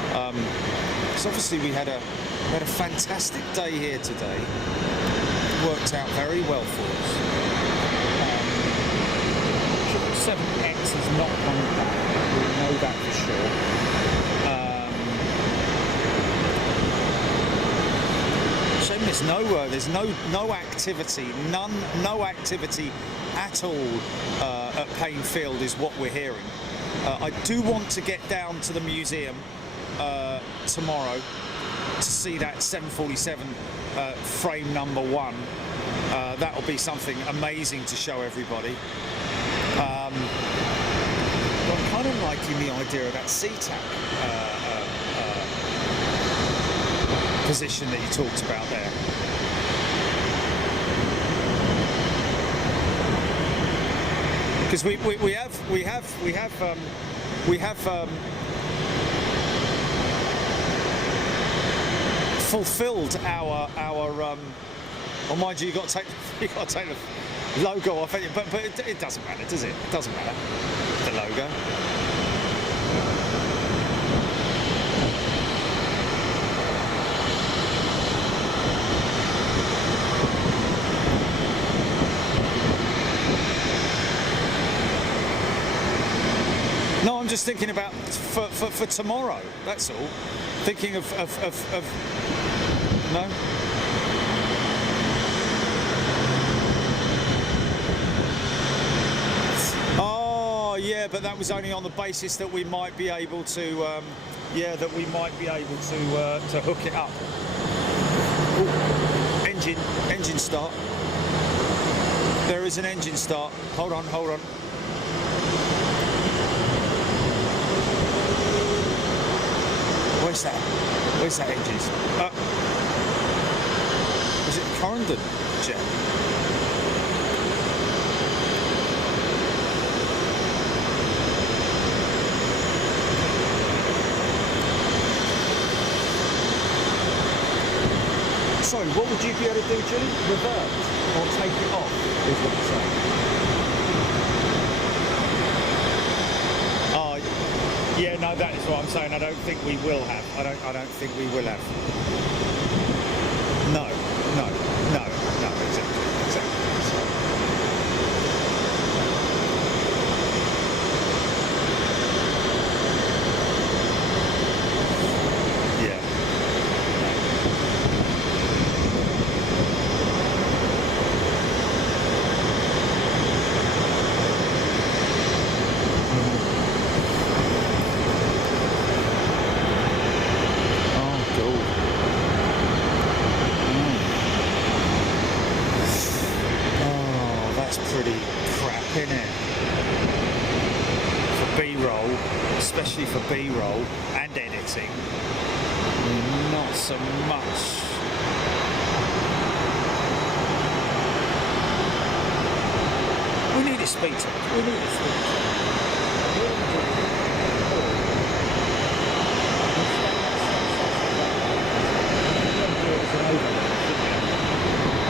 Because obviously we had a fantastic day here today. Worked out very well for us. 777X is not coming back. We know that for sure. Shame there's no activity, no activity at all at Payne Field is what we're hearing. I do want to get down to the museum tomorrow to see that 747 frame number 1. That will be something amazing to show everybody. But I'm kind of liking the idea of that CTAC position that you talked about there. Because we have fulfilled our oh, mind you, you got to take the logo off it, but it doesn't matter, does it? It doesn't matter, the logo. just thinking about for tomorrow. That's all. Thinking of no. Oh yeah, but that was only on the basis that we might be able to. Yeah, that we might be able to hook it up. Ooh, engine start. There is an engine start. Hold on. Where's that engine? Is it Corendon jet? Sorry, what would you be able to do, Julie? Revert or take it off, is what you're saying. Oh, yeah, no, that is what I'm saying. I don't think we will have. I don't think we will have. No, exactly. So. Yeah. Especially for B-roll and editing, not so much. We need a speed test.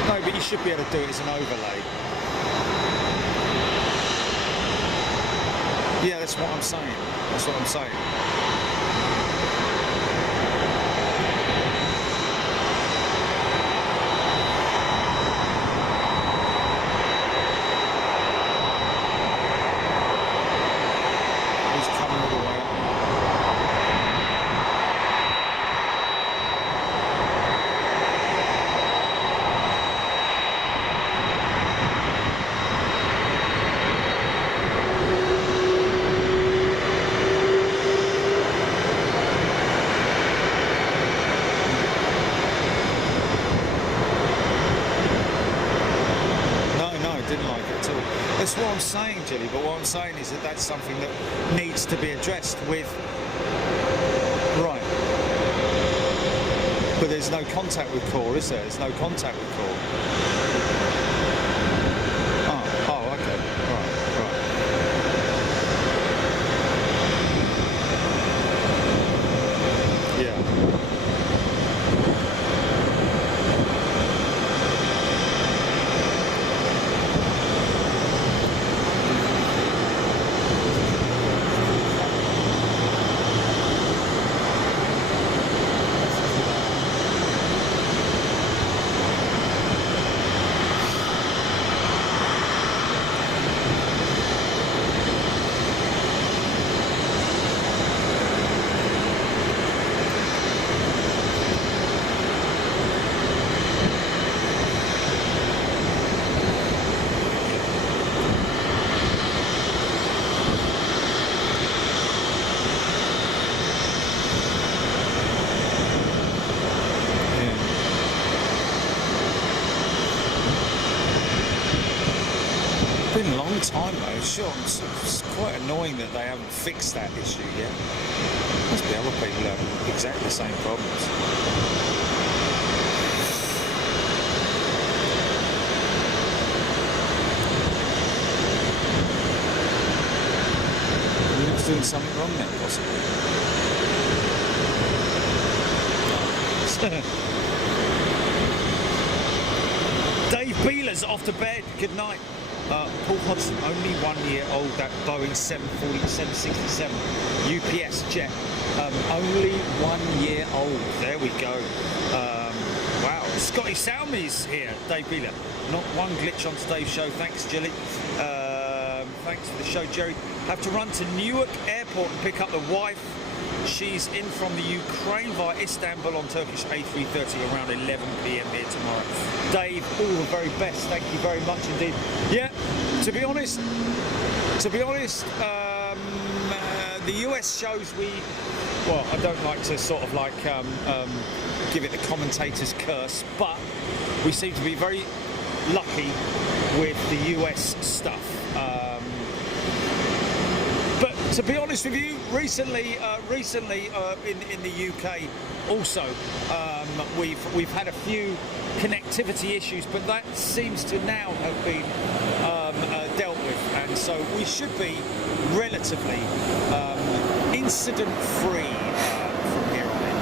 No, but you should be able to do it as an overlay. Yeah, that's what I'm saying. He's coming all the way up. That's what I'm saying, Jilly, but what I'm saying is that that's something that needs to be addressed with... Right. But there's no contact with core, is there? There's no contact with core. Oh, okay. Right. Yeah. Been a long time though, sure. It's quite annoying that they haven't fixed that issue yet. Must be other people having exactly the same problems. You're doing something wrong then, possibly. Dave Beeler's off to bed. Good night. Paul Hodgson, only 1 year old, that Boeing 767 UPS jet. Only 1 year old. There we go. Wow. Scotty Salmi's here, Dave Beeler. Not one glitch on today's show. Thanks, Jilly. thanks for the show, Jerry. Have to run to Newark Airport and pick up the wife. She's in from the Ukraine via Istanbul on Turkish A330 around 11 p.m. here tomorrow. Dave, all the very best. Thank you very much indeed. Yeah, to be honest, the US shows well, I don't like to sort of like give it the commentator's curse, but we seem to be very lucky with the US stuff. But to be honest with you, recently in the UK also we've had a few connectivity issues, but that seems to now have been dealt with, and so we should be relatively incident free from here on in.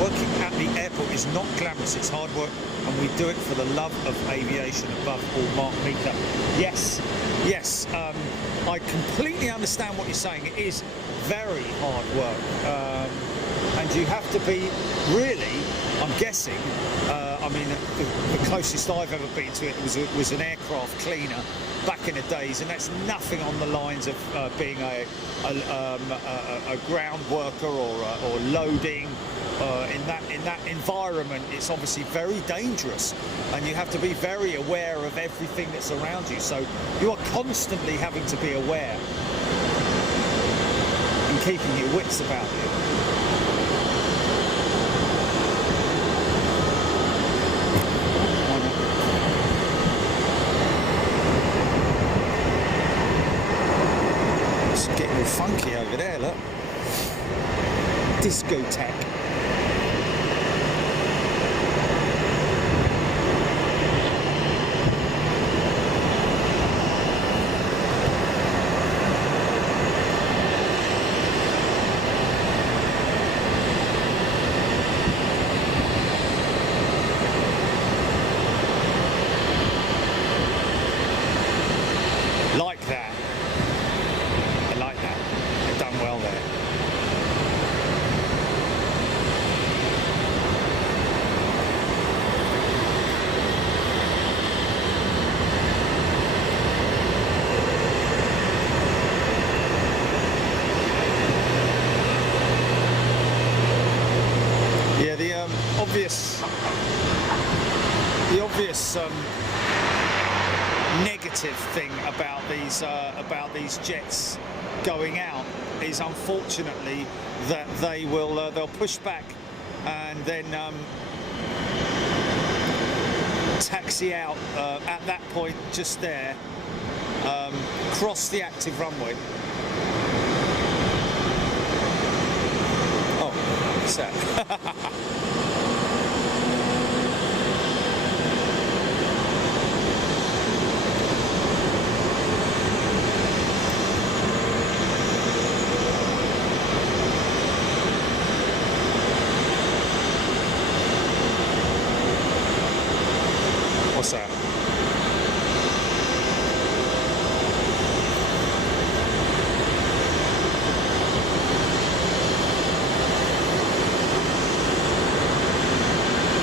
Working at the airport is not glamorous, it's hard work, and we do it for the love of aviation above all. Mark Meeker. Yes, I completely understand what you're saying. It is very hard work, and you have to be really, I'm guessing, I mean, the closest I've ever been to it was an aircraft cleaner back in the days, and that's nothing on the lines of being a ground worker or loading. In that environment, it's obviously very dangerous, and you have to be very aware of everything that's around you. So you are constantly having to be aware and keeping your wits about you. It's getting all funky over there, look. Discotheque. The obvious negative thing about these jets going out is, unfortunately, that they'll push back and then taxi out at that point just there, cross the active runway. Oh, what's that? What's that?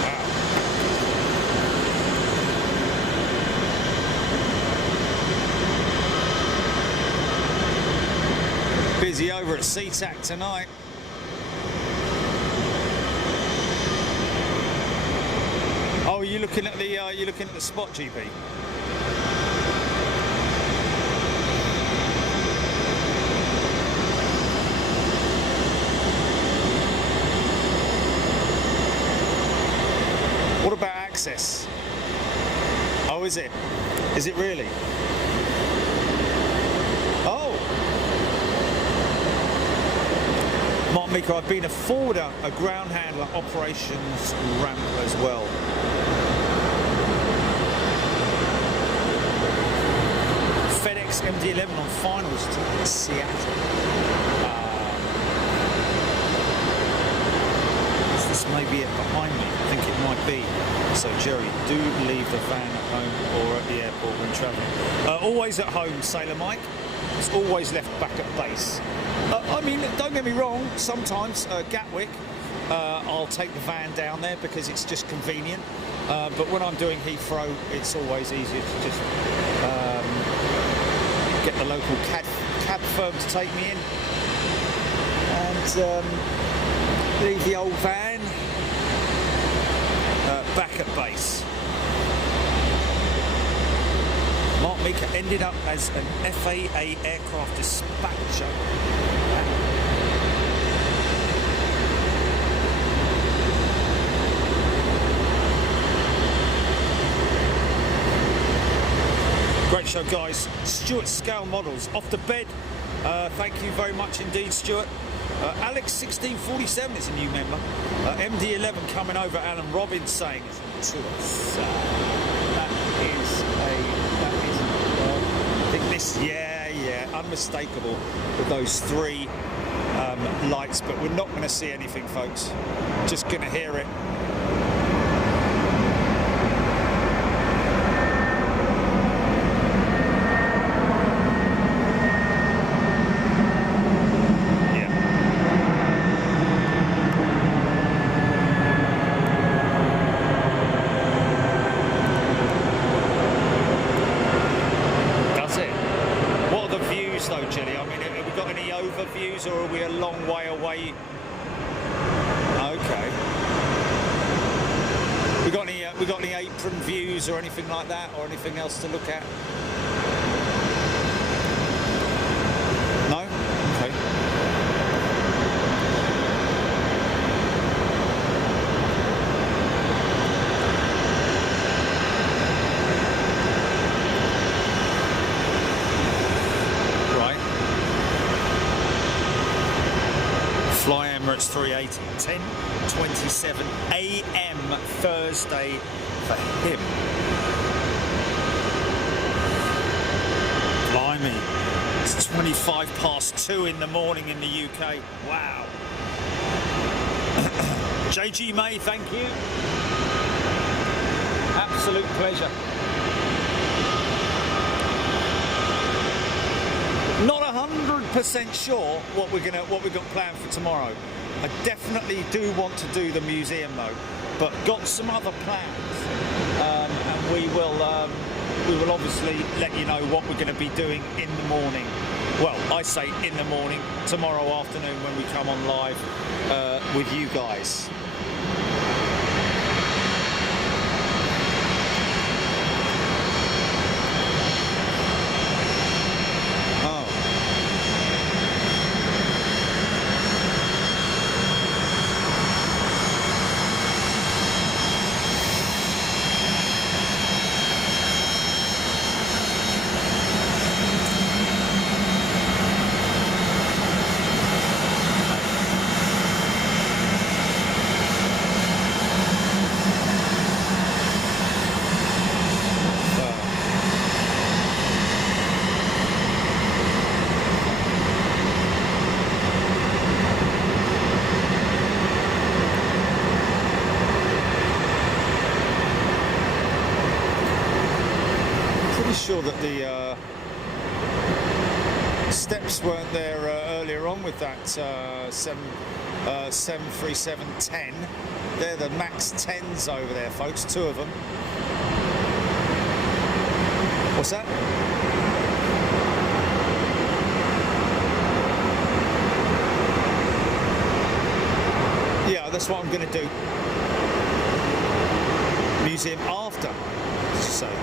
Wow. Busy over at SeaTac tonight. Oh, you're looking at the spot, GP. What about access? Oh, is it? Is it really? Oh. Mark Meeker, I've been a forwarder, a ground handler, operations ramp as well. FedEx MD-11 on finals to Seattle. This may be it behind me. I think it might be. So Jerry, do leave the van at home or at the airport when travelling. Always at home, Sailor Mike. It's always left back at base. I mean, don't get me wrong. Sometimes Gatwick, I'll take the van down there because it's just convenient. But when I'm doing Heathrow, it's always easier to just get the local cab firm to take me in and leave the old van back at base. Mark Meeker ended up as an FAA aircraft dispatcher. Great show, guys. Stuart Scale Models off the bed. Thank you very much indeed, Stuart. Alex 1647 is a new member. MD11 coming over. Alan Robbins saying it's to us. That is I think this, yeah, unmistakable with those three lights, but we're not going to see anything, folks. Just going to hear it. Or are we a long way away? Okay. We got any apron views or anything like that, or anything else to look at? No? Okay. Fly Emirates 380, 10:27 a.m. Thursday for him. Blimey, it's 25 past 2 in the morning in the UK. Wow. JG May, thank you. Absolute pleasure. Not 100% sure what we've got planned for tomorrow. I definitely do want to do the museum though, but got some other plans, and we will obviously let you know what we're going to be doing in the morning. Well, I say in the morning, tomorrow afternoon when we come on live with you guys. Sure that the steps weren't there earlier on with that 737-10. They're the Max 10s over there, folks, 2 of them. What's that? Yeah, that's what I'm going to do. Museum after, did you say?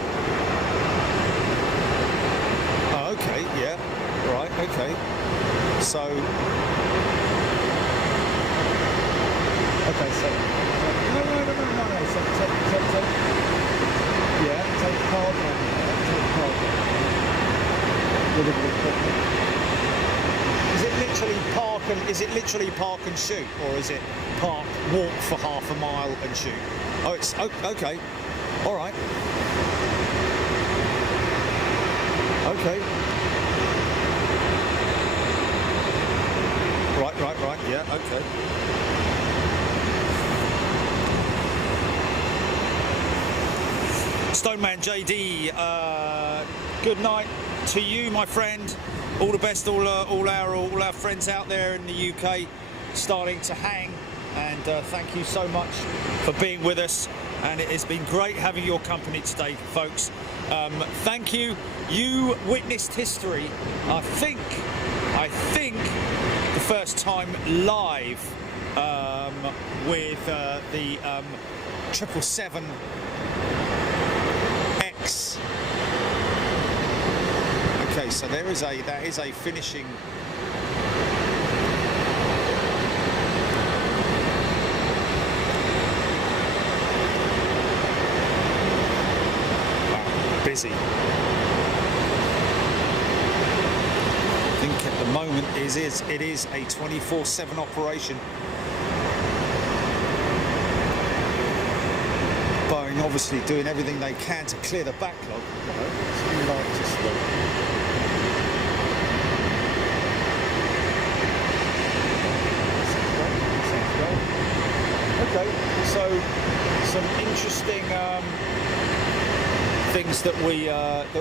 Okay, yeah, right, okay. So, okay, so, no, so, yeah, take cargo, take cargo. Is it literally park and shoot, or is it park, walk for half a mile and shoot? Oh, it's, okay, all right. Okay. Right, yeah, okay. Stoneman JD, good night to you, my friend. All the best, all our friends out there in the UK starting to hang and thank you so much for being with us. And it has been great having your company today, folks. Thank you. You witnessed history. I think the first time live with the 777X. Okay, so that is a finishing. Wow, busy. I think at the moment it is a 24/7 operation. Boeing obviously doing everything they can to clear the backlog. Okay, so some interesting things that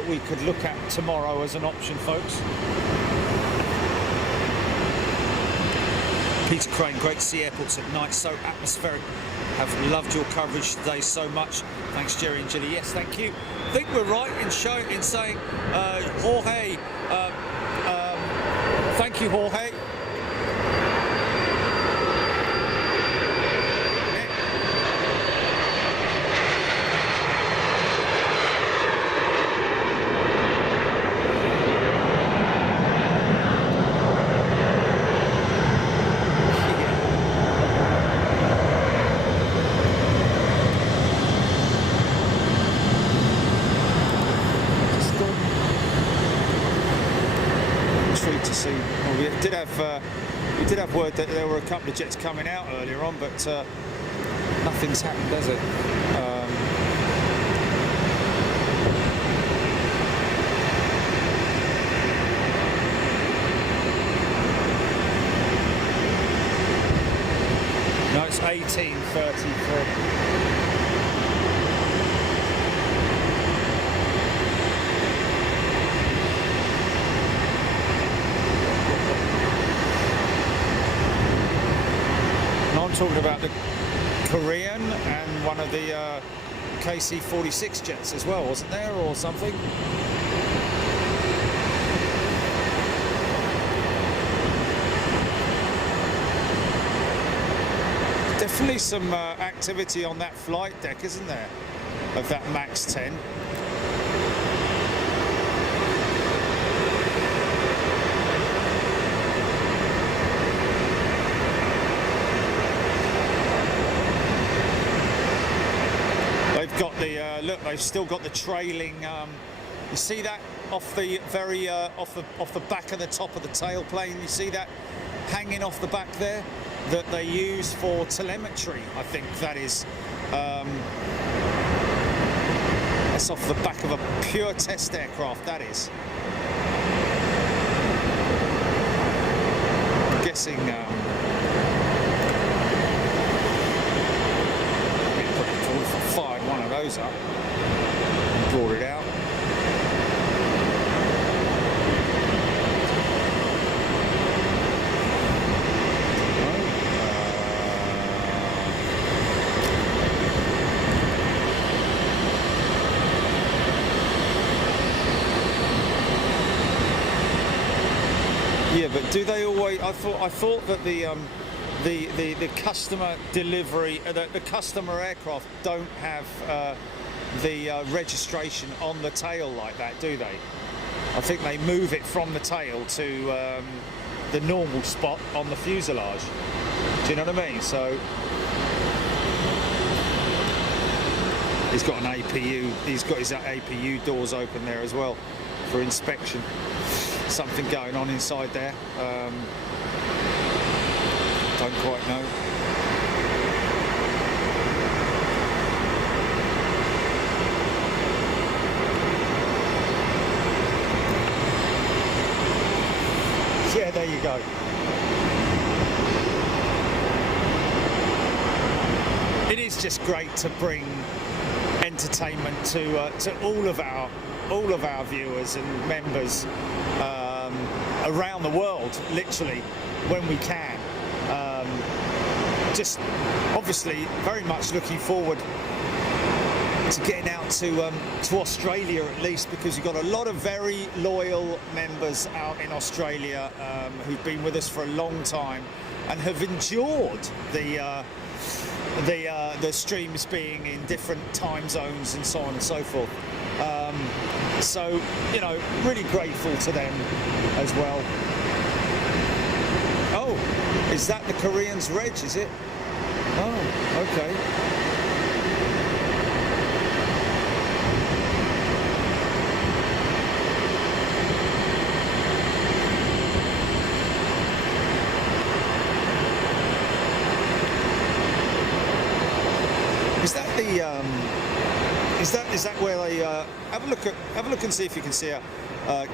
we could look at tomorrow as an option, folks. Peter Crane, great to see airports at night, so atmospheric. Have loved your coverage today so much. Thanks, Jerry and Gilly. Yes, thank you. I think we're right in saying Jorge. Thank you, Jorge. We did have word that there were a couple of jets coming out earlier on, but nothing's happened, has it? No, it's 18:33. Talking about the Korean and one of the KC-46 jets as well, wasn't there, or something? Definitely some activity on that flight deck, isn't there, of that MAX 10? Got the look. They've still got the trailing. You see that off the very off the back of the top of the tailplane. You see that hanging off the back there that they use for telemetry. I think that is. That's off the back of a pure test aircraft. That is. I'm guessing. Fired one of those up, brought it out. Yeah, but do they always? I thought that the customer delivery, the customer aircraft don't have the registration on the tail like that, do they? I think they move it from the tail to the normal spot on the fuselage. Do you know what I mean? So he's got an APU. He's got his APU doors open there as well for inspection. Something going on inside there. Don't quite know. Yeah, there you go. It is just great to bring entertainment to all of our viewers and members around the world, literally, when we can. just obviously very much looking forward to getting out to Australia, at least, because you've got a lot of very loyal members out in Australia who've been with us for a long time and have endured the streams being in different time zones and so on and so forth. So, you know, really grateful to them as well. Oh, is that the Korean's reg, is it? Oh, okay. Is that the is that where they have a look and see if you can see a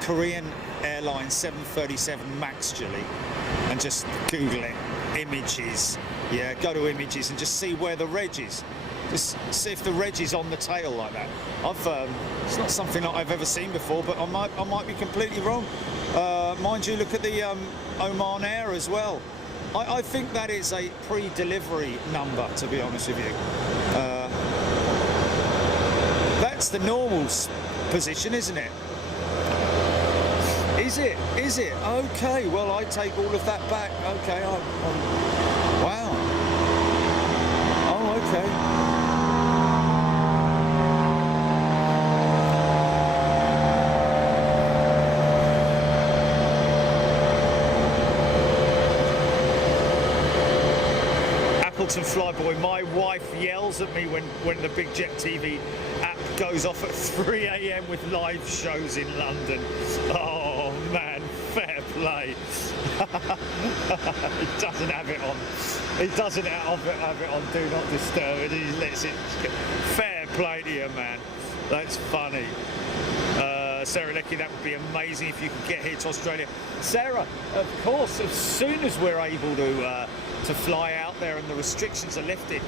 Korean Airlines 737 MAX, Julie, and just Google it, images. Yeah, go to images and just see where the reg is. Just see if the reg is on the tail like that. It's not something that I've ever seen before, but I might be completely wrong. Mind you, look at the Oman Air as well. I think that is a pre-delivery number, to be honest with you. That's the normal position, isn't it? Is it? Is it? Okay, well, I take all of that back. Okay, wow. Oh, okay. Appleton Flyboy, my wife yells at me when the Big Jet TV app goes off at 3 a.m. with live shows in London. Oh man, fair play. He doesn't have it on. He doesn't have it on Do Not Disturb, and he lets it. Fair play to you, man. That's funny. Sarah Lecky, that would be amazing if you could get here to Australia. Sarah, of course, as soon as we're able to fly out there and the restrictions are lifted,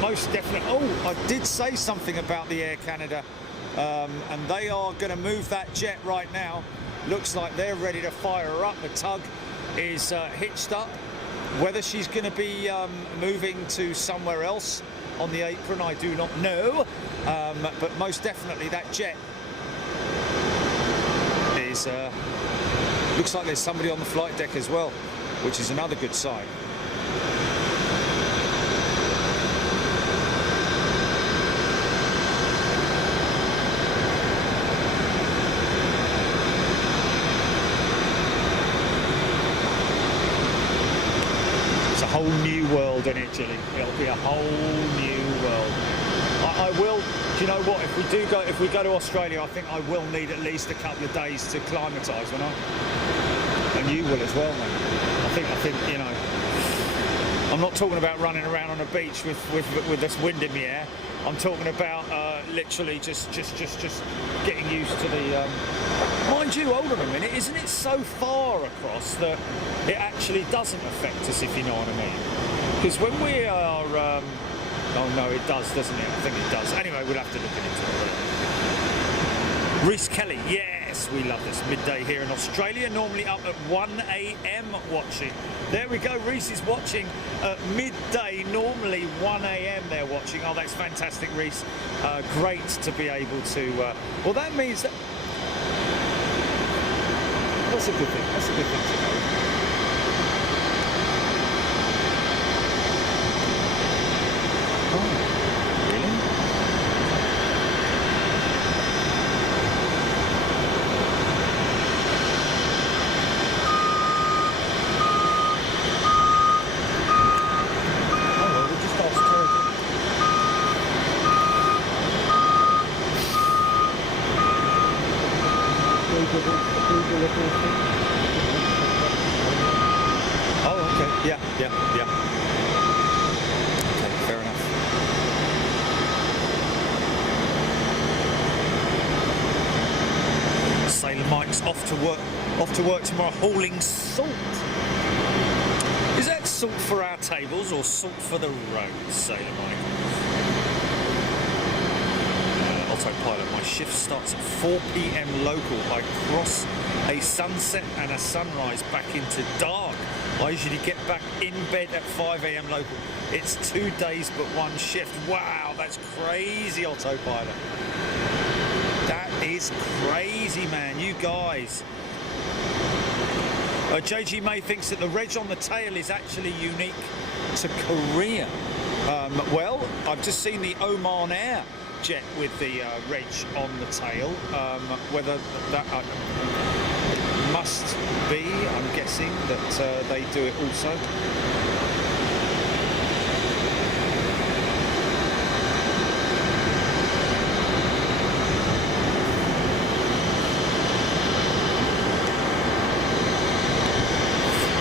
most definitely. Oh, I did say something about the Air Canada, and they are going to move that jet right now. Looks like they're ready to fire her up. The tug is hitched up. Whether she's going to be moving to somewhere else on the apron, I do not know, but most definitely that jet is looks like there's somebody on the flight deck as well, which is another good sign. It's a whole new world in Italy. It'll be a whole new world. I will. Do you know what? If we go to Australia, I think I will need at least a couple of days to acclimatise, won't I? And you will as well, mate. I think you know. I'm not talking about running around on a beach with this wind in the air. I'm talking about literally just getting used to the. Mind you, hold on a minute. Isn't it so far across that it actually doesn't affect us, if you know what I mean? Because when we are. Oh no, it does, doesn't it? I think it does. Anyway, we'll have to look into it. Reese Kelly, yes, we love this. Midday here in Australia, normally up at 1 a.m. watching. There we go, Reese is watching at midday, normally 1 a.m. they're watching. Oh, that's fantastic, Reese. Great to be able to... well, that means that... That's a good thing. That's a good thing to know. Oh, okay. Yeah. Okay, fair enough. Sailor Mike's off to work tomorrow hauling salt. Is that salt for our tables or salt for the road, Sailor Mike? Autopilot, my shift starts at 4 p.m. local. I cross a sunset and a sunrise back into dark. I usually get back in bed at 5 a.m. local. It's 2 days but one shift. Wow, that's crazy, autopilot. That is crazy, man. You guys. JG May thinks that the reg on the tail is actually unique to Korea. Well, I've just seen the Oman Air jet with the reg on the tail. Whether that must be, I'm guessing that they do it also.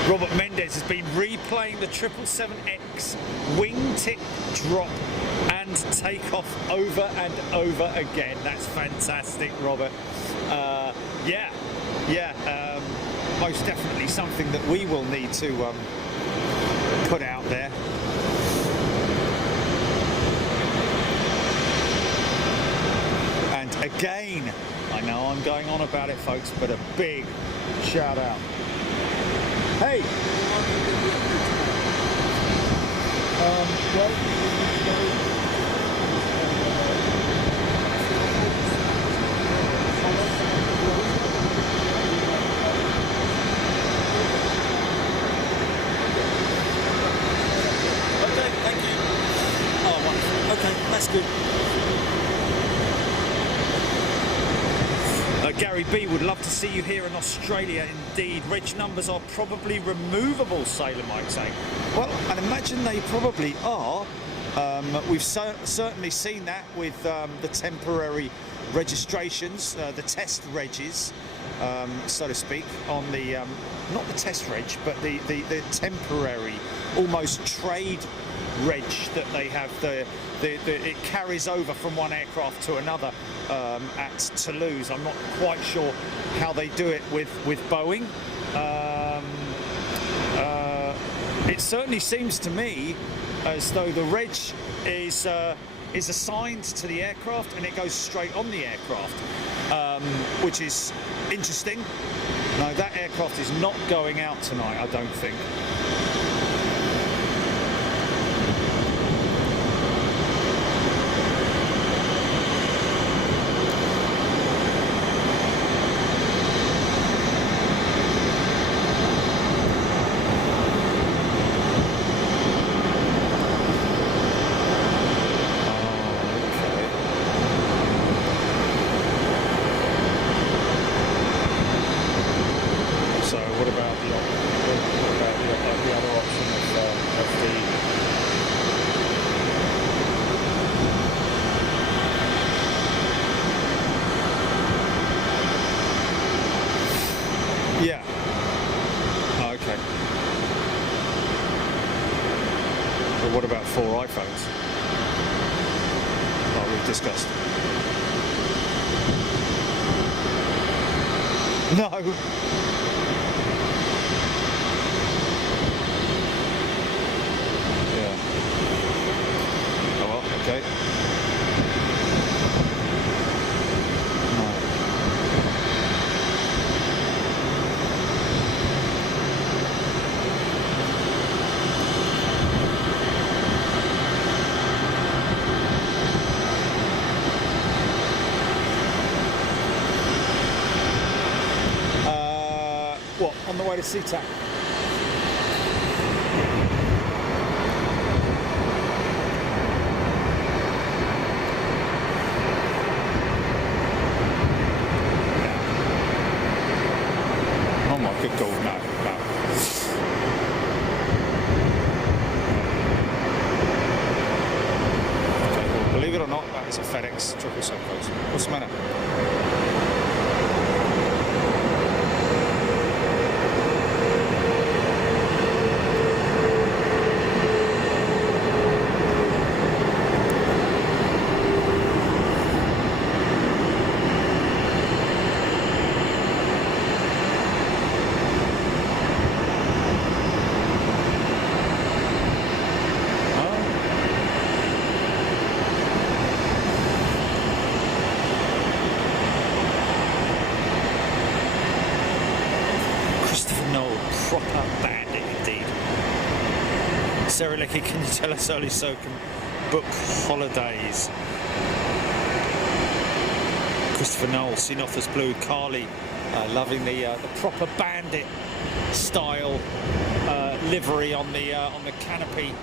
Robert Mendez has been replaying the 777X wingtip drop and takeoff over and over again. That's fantastic, Robert. Most definitely something that we will need to put out there. And again, I know I'm going on about it, folks, but a big shout out. Hey! Okay, thank you. Oh, wonderful. Okay, that's good. Gary B would love to see you here in Australia indeed. Reg numbers are probably removable, Sailor Mike saying. Well, I'd imagine they probably are. We've certainly seen that with the temporary registrations, the test regs, so to speak, on the, not the test reg, but the temporary, almost trade reg that they have. It carries over from one aircraft to another at Toulouse. I'm not quite sure how they do it with Boeing. It certainly seems to me as though the reg is assigned to the aircraft and it goes straight on the aircraft, which is interesting. No, that aircraft is not going out tonight, I don't think. What about 4 iPhones? Like we've discussed. No. Yeah. Oh well, okay. On the way to SeaTac. Oh my good God, no. Okay, well, believe it or not, that is a FedEx 777 folks. What's the matter? Proper bandit indeed. Sarah Lecky, can you tell us early so can book holidays? Christopher Knowles, seen off as blue. Carly, loving the proper bandit style livery on the canopy,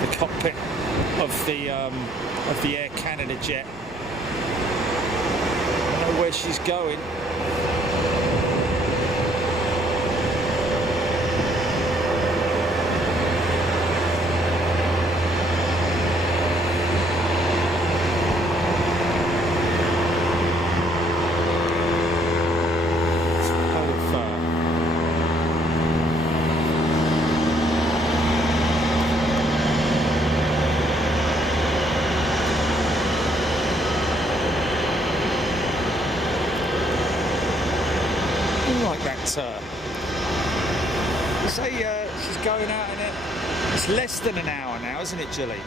the cockpit of the Air Canada jet. I don't know where she's going. You say she's going out in it. It's less than an hour now, isn't it, Julie?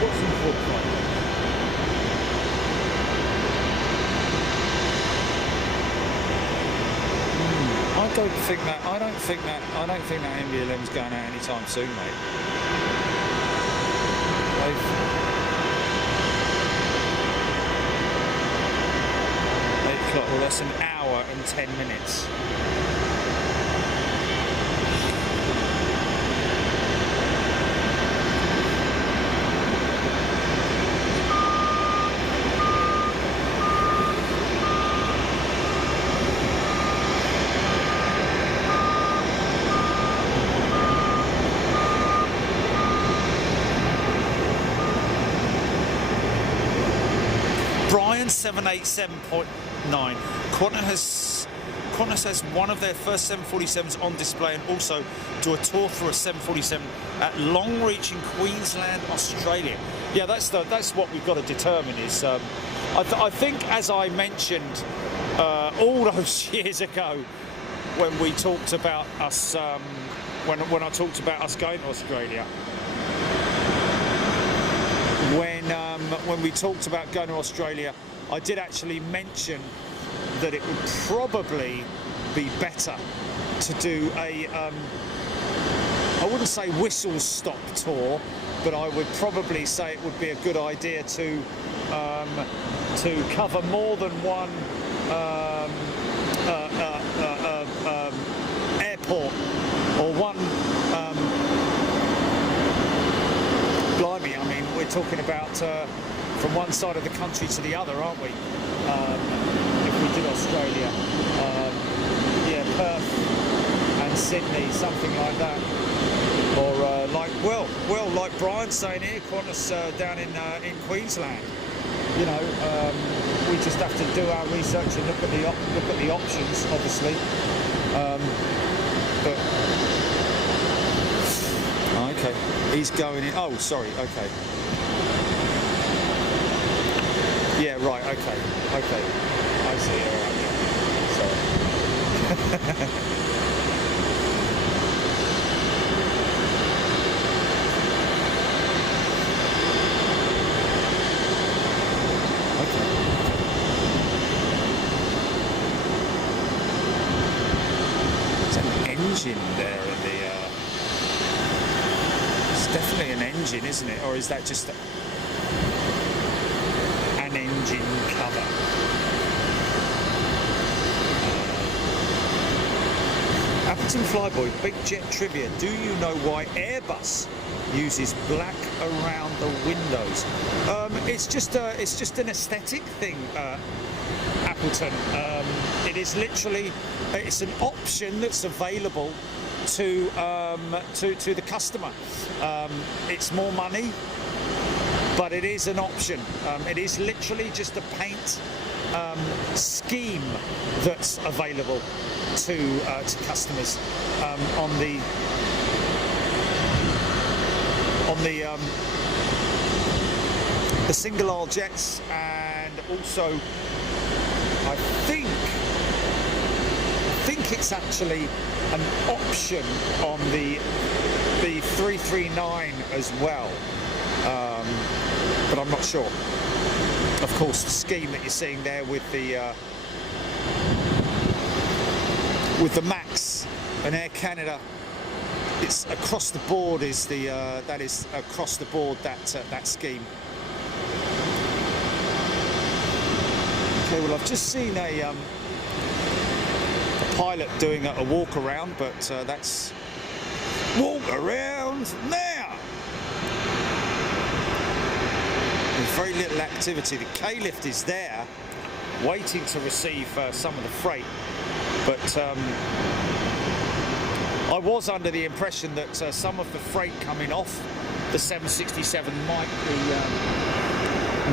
What's in full flight? I don't think that MB-11's going out anytime soon, mate. Well, that's an hour and 10 minutes. Brian 787.9. Qantas has one of their first 747s on display and also do a tour through a 747 at Longreach in Queensland, Australia. Yeah, that's what we've got to determine is, I think, as I mentioned all those years ago when we talked about us, when I talked about us going to Australia, when we talked about going to Australia, I did actually mention that it would probably be better to do a, I wouldn't say whistle stop tour, but I would probably say it would be a good idea to cover more than one airport or one. Blimey, I mean, we're talking about from one side of the country to the other, aren't we? If we did Australia, yeah, Perth and Sydney, something like that, or like Brian's saying here, Qantas down in Queensland. You know, we just have to do our research and look at the options, obviously. But okay, he's going in. Oh, sorry. Okay. Yeah, right, okay. I see, all right, yeah. Sorry. Okay. There's an engine there in the... It's definitely an engine, isn't it? Or is that just... engine cover. Appleton Flyboy, Big Jet Trivia. Do you know why Airbus uses black around the windows? It's just an aesthetic thing, Appleton. It is literally, it's an option that's available to the customer. It's more money, but it is an option. It is literally just a paint scheme that's available to customers on the single aisle jets, and also I think it's actually an option on the 339 as well. But I'm not sure. Of course, the scheme that you're seeing there with the with the Max and Air Canada. It's across the board. Is the that is across the board that scheme. Okay, well I've just seen a pilot doing a walk around, but that's walk around now. There's very little activity. The K-lift is there, waiting to receive some of the freight, but I was under the impression that some of the freight coming off the 767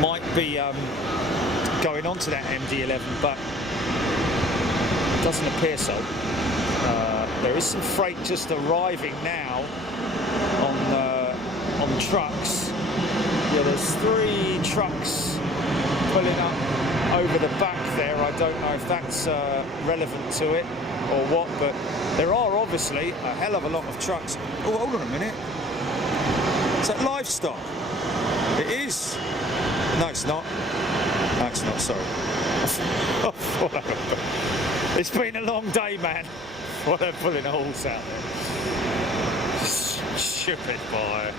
might be going on to that MD-11, but it doesn't appear so. There is some freight just arriving now on trucks. Yeah, there's 3 trucks pulling up over the back there. I don't know if that's relevant to it or what, but there are obviously a hell of a lot of trucks. Oh, hold on a minute. Is that livestock? It is. No, it's not. No, it's not, sorry. It's been a long day, man. While they're pulling holes out there. Stupid boy.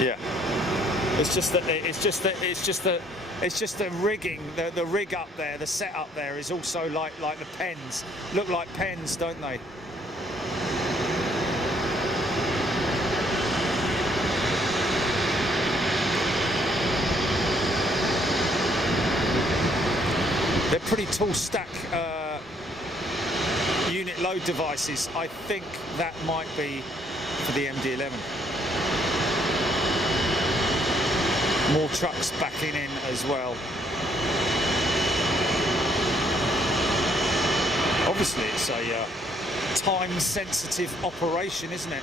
Yeah. It's just the rigging, the rig up there, the setup there is also like the pens. Look like pens, don't they? They're pretty tall stack unit load devices. I think that might be for the MD-11. More trucks backing in as well. Obviously it's a time-sensitive operation, isn't it?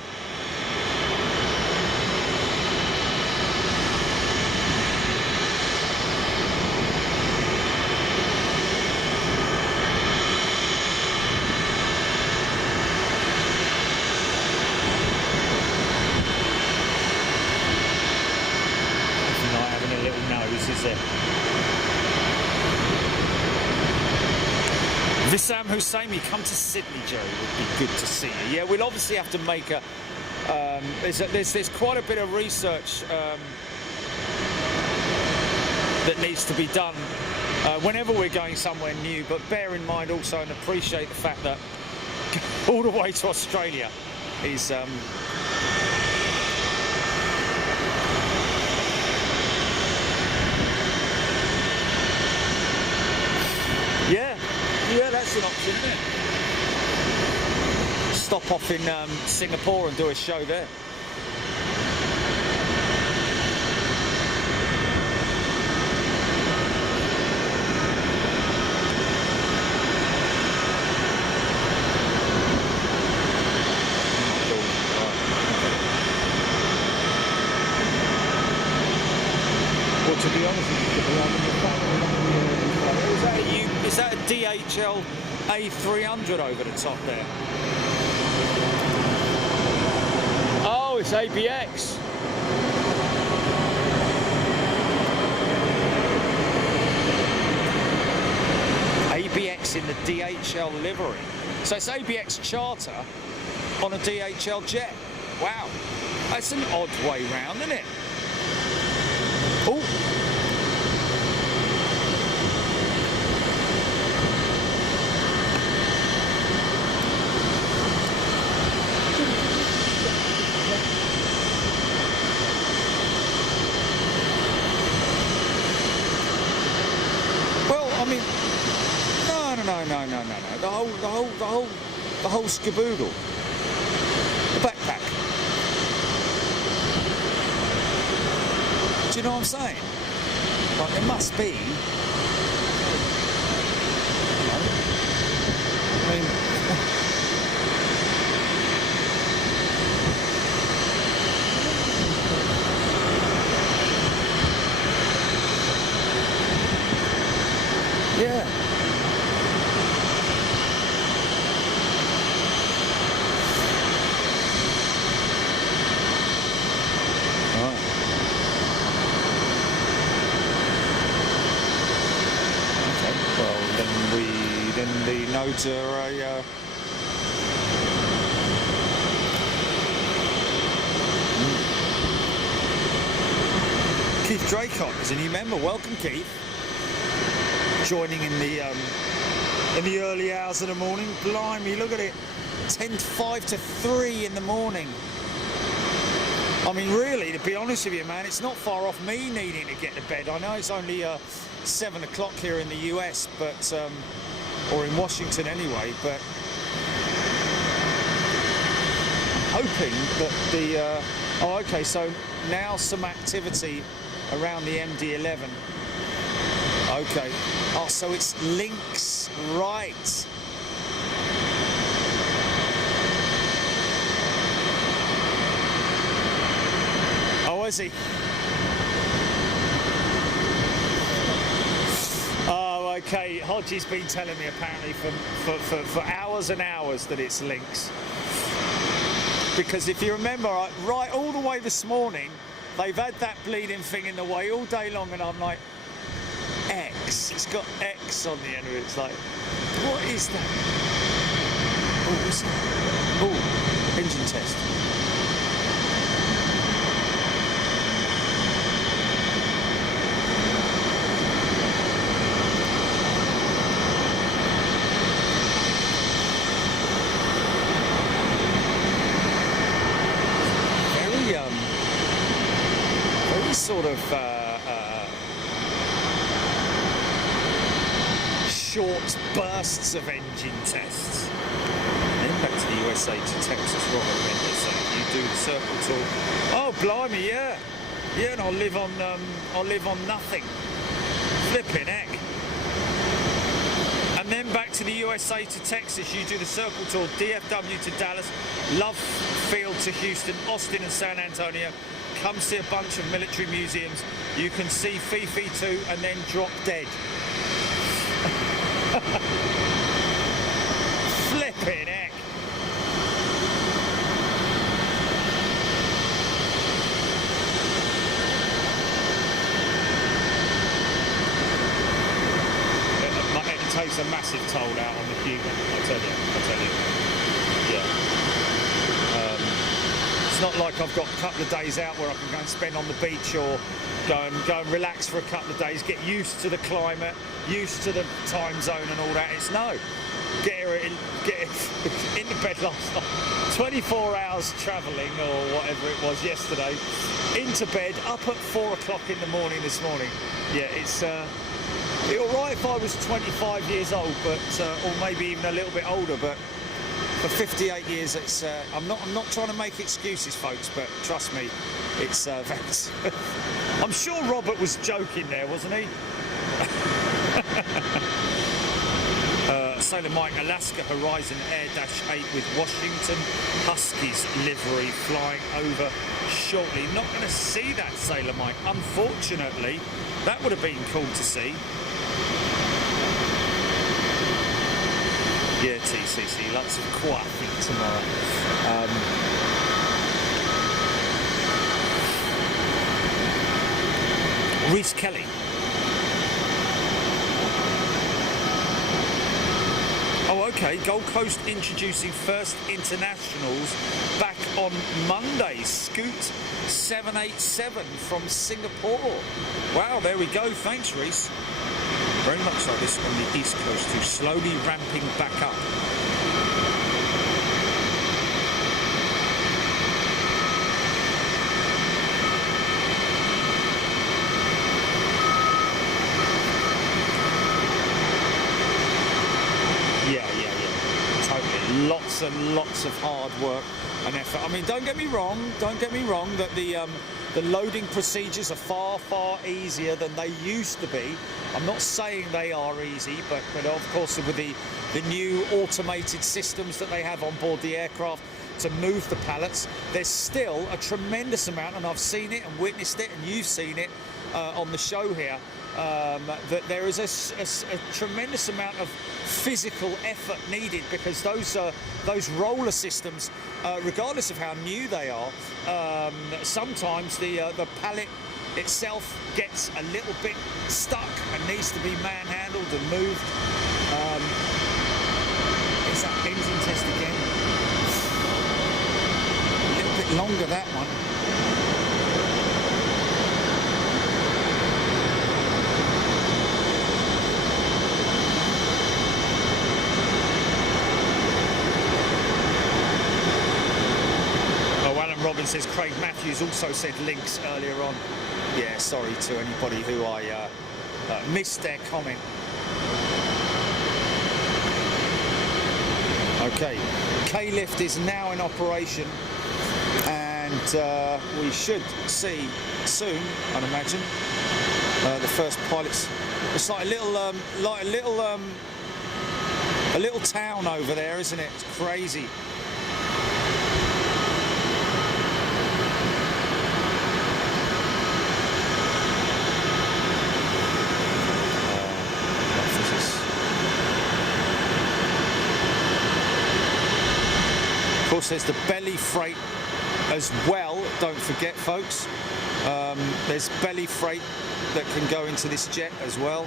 Vissam Husseini, come to Sydney, Joe. Would be good to see you. Yeah, we'll obviously have to make a. There's quite a bit of research that needs to be done whenever we're going somewhere new. But bear in mind also and appreciate the fact that all the way to Australia is. Yeah, that's an option, isn't it? Stop off in Singapore and do a show there. Well, to be honest with you, is that a DHL A300 over the top there? Oh, it's ABX. ABX in the DHL livery. So it's ABX charter on a DHL jet. Wow, that's an odd way round, isn't it? Oh. No. The whole skaboodle. The backpack. Do you know what I'm saying? Like, there must be. I mean. Yeah. modes are a Keith Draycott is a new member. Welcome, Keith. Joining in the early hours of the morning. Blimey, look at it. 5 to 3 in the morning. I mean, really, to be honest with you, man, it's not far off me needing to get to bed. I know it's only 7 o'clock here in the US, but or in Washington anyway. But I'm hoping that the oh, okay. So now some activity around the MD-11. Okay. Oh, so it's links, right? Oh, is he? Oh, okay. Hodgie's been telling me apparently for hours and hours that it's links. Because if you remember, right all the way this morning, they've had that bleeding thing in the way all day long, and I'm like, X. It's got X on the end of it. It's like, what is that? Oh, what's that? Oh, engine test. Very sort of short bursts of engine tests. Then back to the USA to Texas, Robert Mendes saying you do the circle tour. Oh, blimey, yeah, yeah, and I'll live on nothing. Flipping heck. And then back to the USA to Texas, you do the circle tour, DFW to Dallas, Love Field to Houston, Austin and San Antonio. Come see a bunch of military museums. You can see Fifi too, and then drop dead. Flipping heck. It takes a massive toll out on the human, I tell you. Yeah. It's not like I've got a couple of days out where I can go and spend on the beach or go and relax for a couple of days, get used to the climate, used to the time zone and all that. It's no. Get into bed last night. 24 hours travelling or whatever it was yesterday. Into bed, up at 4 o'clock in the morning this morning. Yeah, it's all right if I was 25 years old, but or maybe even a little bit older, but for 58 years, it's I'm not trying to make excuses, folks, but trust me, it's I'm sure Robert was joking there, wasn't he? Sailor Mike, Alaska Horizon Air-8 with Washington Huskies livery flying over shortly. Not going to see that, Sailor Mike, unfortunately. That would have been cool to see. Yeah, TCC, lots of quaffing tomorrow. Reese Kelly. Oh, okay. Gold Coast introducing first internationals back on Monday. Scoot 787 from Singapore. Wow, there we go. Thanks, Reese. Very much like this on the East Coast too, slowly ramping back up. Yeah. Totally. Lots and lots of hard work and effort. I mean, don't get me wrong that the loading procedures are far easier than they used to be. I'm not saying they are easy, but of course with the new automated systems that they have on board the aircraft to move the pallets, there's still a tremendous amount, and I've seen it and witnessed it, and you've seen it on the show here, that there is a tremendous amount of physical effort needed, because those roller systems, regardless of how new they are, sometimes the pallet itself gets a little bit stuck and needs to be manhandled and moved. There's that engine test again. A little bit longer, that one. Robin says Craig Matthews also said links earlier on. Yeah, sorry to anybody who I missed their comment. Okay, K-lift is now in operation, and we should see soon, I'd imagine, the first pilots. It's like a little town over there, isn't it? It's crazy. Of course, there's the belly freight as well. Don't forget, folks. There's belly freight that can go into this jet as well.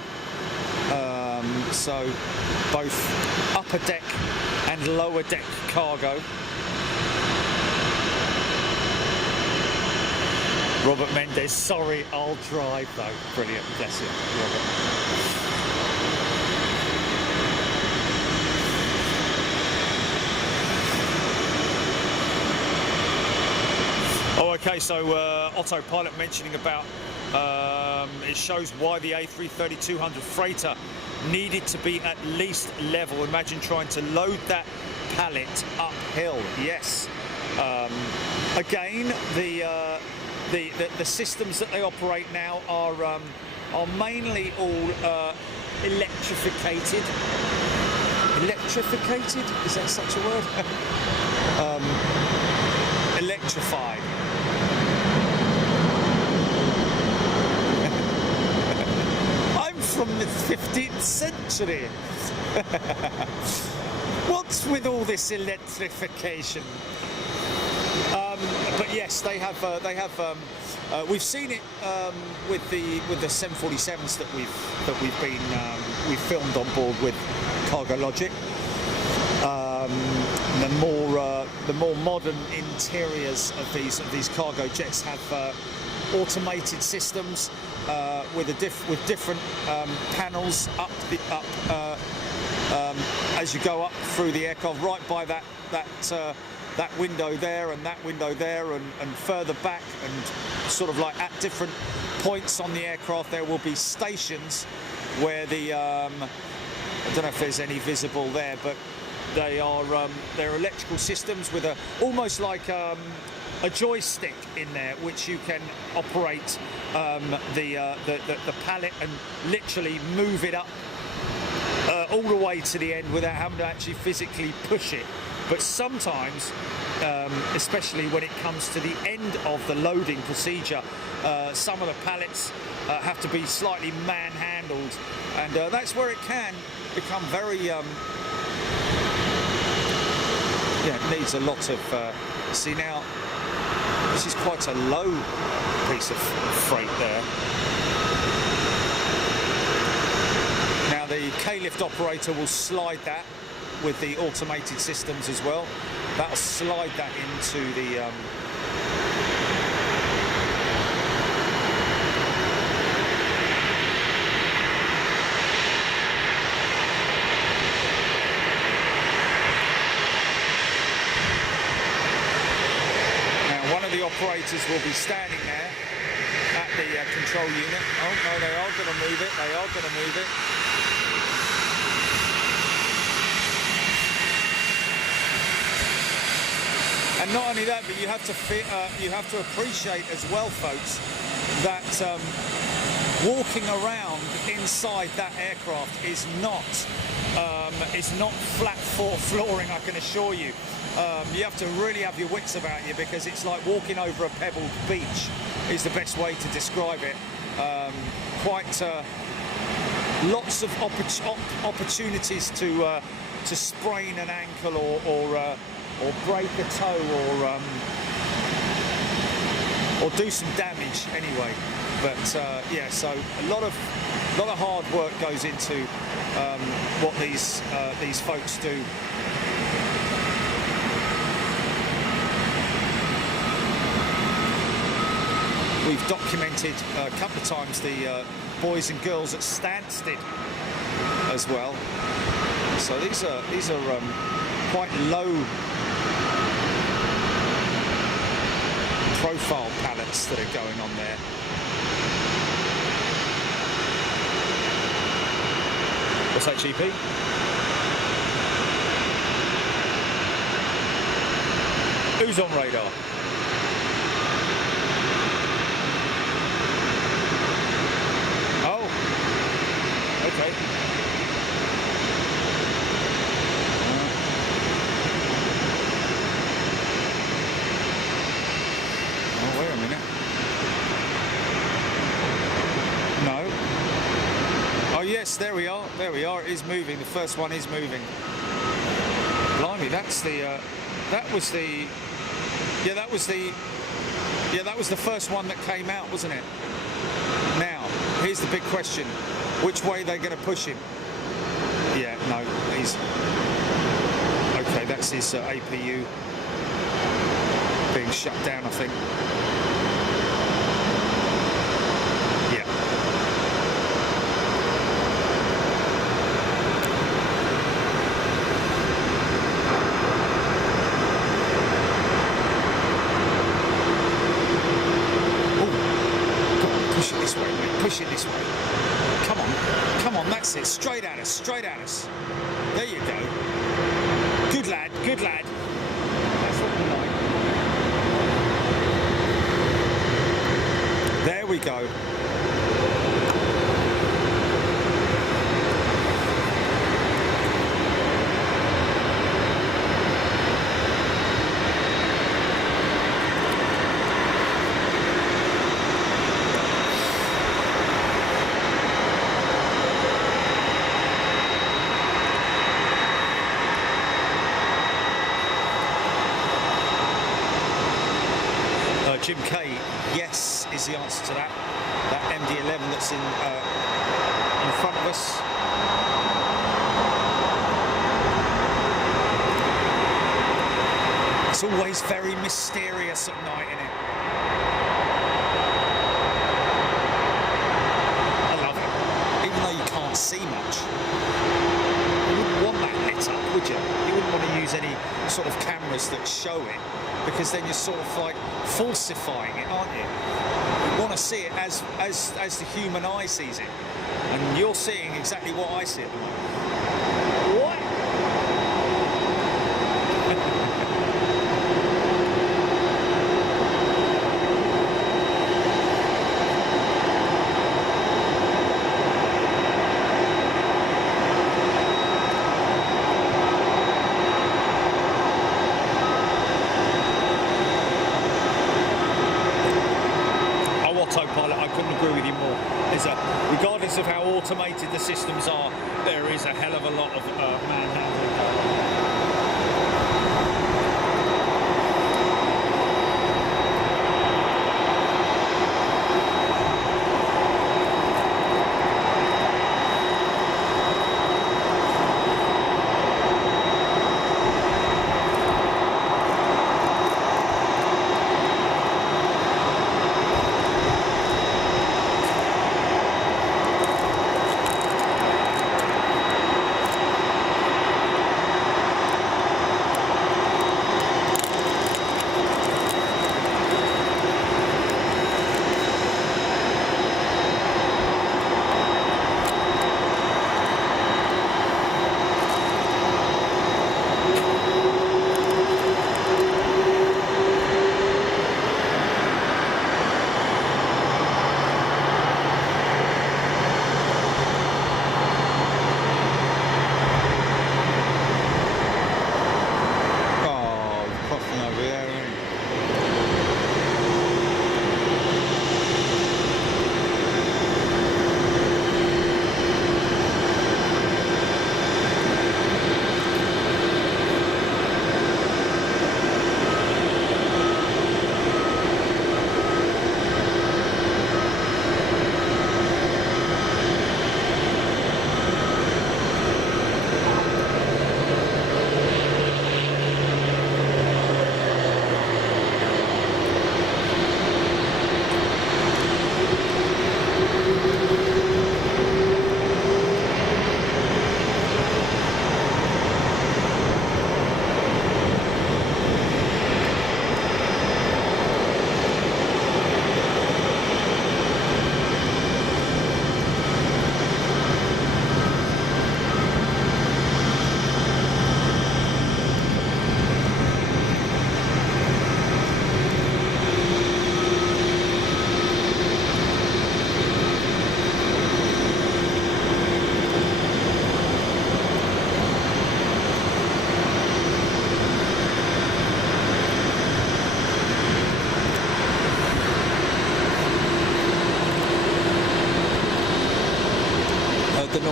So both upper deck and lower deck cargo. Robert Mendes, sorry, I'll drive though. Brilliant, bless you, Robert. Oh, okay, so autopilot mentioning about it shows why the A330-200 freighter needed to be at least level. Imagine trying to load that pallet uphill. Yes. Again, the systems that they operate now are mainly all electrificated. Electrificated? Is that such a word? Electrified. I'm from the 15th century. What's with all this electrification? But yes, they have. We've seen it with the 747s that we've filmed on board with Cargo Logic. The more modern interiors of these cargo jets have automated systems with different panels as you go up through the aircraft, right by that window there and that window there, and further back, and sort of like at different points on the aircraft there will be stations where the I don't know if there's any visible there, but they're electrical systems with almost like a joystick in there, which you can operate the pallet and literally move it up all the way to the end without having to actually physically push it. But sometimes, especially when it comes to the end of the loading procedure, some of the pallets have to be slightly manhandled, and that's where it can become very it needs a lot of see, now this is quite a low piece of freight there. Now the K-lift operator will slide that with the automated systems as well. That'll slide that into the the operators will be standing there at the control unit. Oh no, they are going to move it. They are going to move it. And not only that, but you have to appreciate as well, folks, that walking around inside that aircraft is not flat flooring, I can assure you. You have to really have your wits about you, because it's like walking over a pebbled beach is the best way to describe it. Lots of opportunities to sprain an ankle or break a toe or do some damage anyway. But yeah, so a lot of hard work goes into what these folks do we've documented a couple of times the boys and girls at Stansted as well. So these are quite low profile pallets that are going on there. What's that, GP? Who's on radar? Oh, okay. Oh, wait a minute. No. Oh yes, there we are. There we are. It is moving. The first one is moving. Blimey, that's the. That was the. Yeah, that was the. Yeah, that was the first one that came out, wasn't it? Now, here's the big question: which way are they going to push him? Yeah, no, he's. Okay, that's his APU being shut down, I think. Push it this way. Come on, that's it. Straight at us. There you go. Good lad. That's what we like. There we go. Jim K, yes, is the answer to that. That MD-11 that's in front of us. It's always very mysterious at night, isn't it? I love it. Even though you can't see much. You wouldn't want that lit up, would you? You wouldn't want to use any sort of cameras that show it, because then you're sort of like falsifying it, aren't you? You want to see it as the human eye sees it, and you're seeing exactly what I see at the moment. What? Autopilot, I couldn't agree with you more. Regardless of how automated the systems are, there is a hell of a lot of manhandling.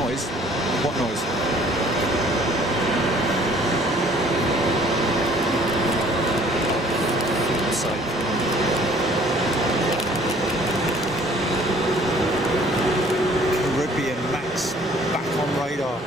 noise? What noise? Caribbean Max back on radar.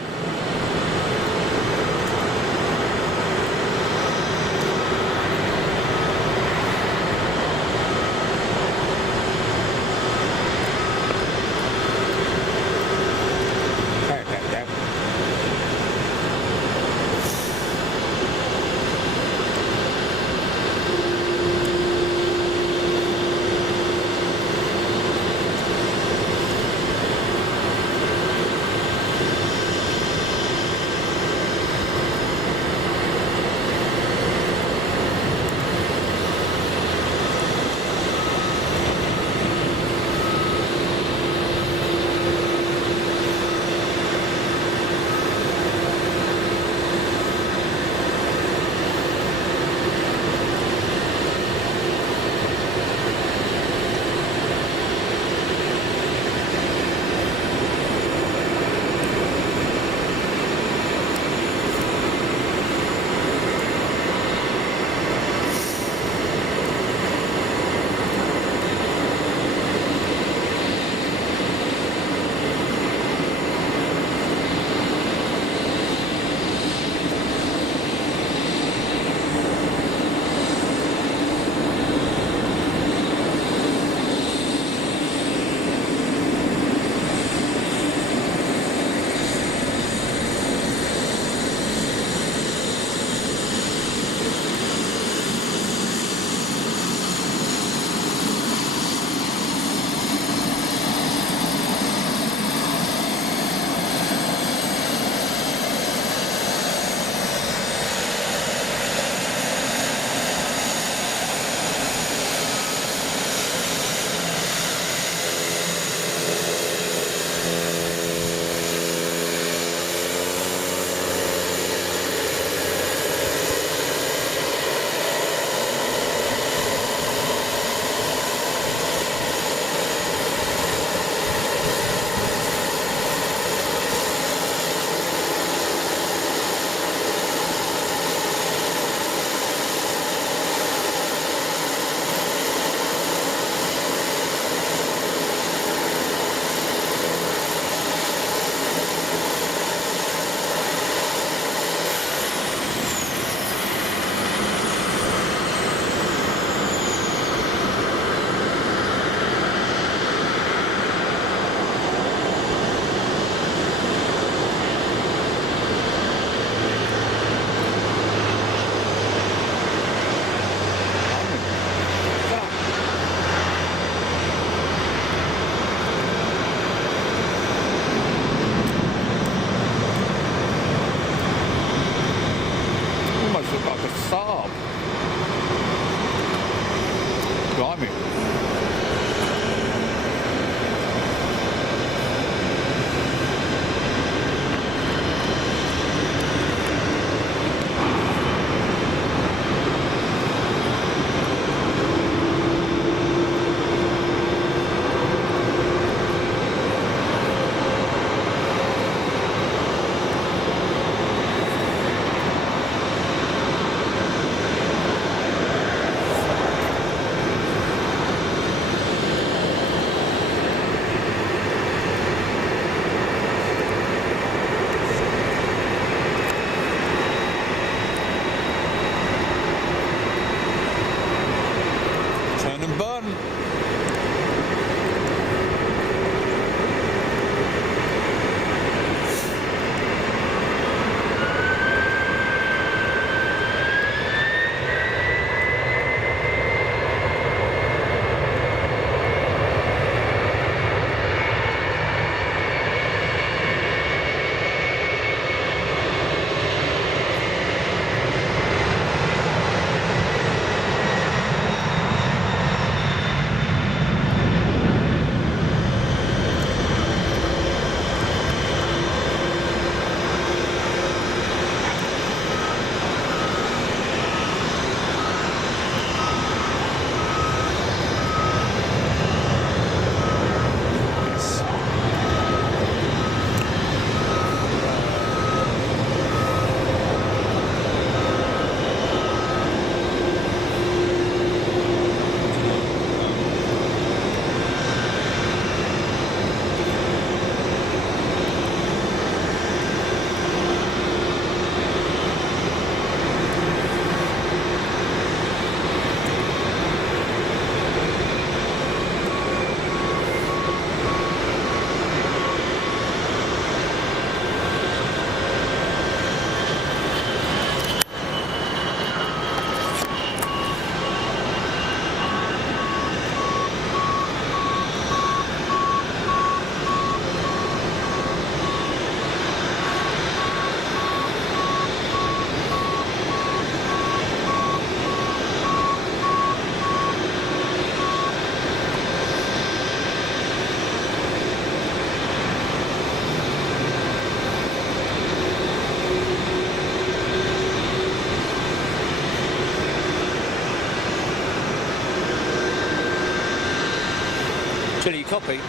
Chili copy.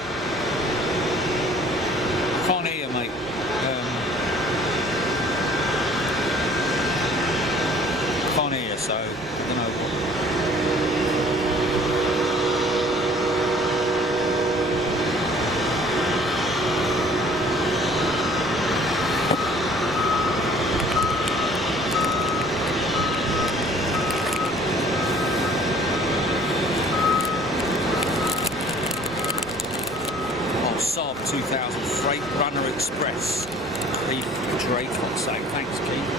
Can't hear, mate. Can't hear, so I don't know. Saab 2000 Freight Runner Express. Keith Drake on say thanks, Keith.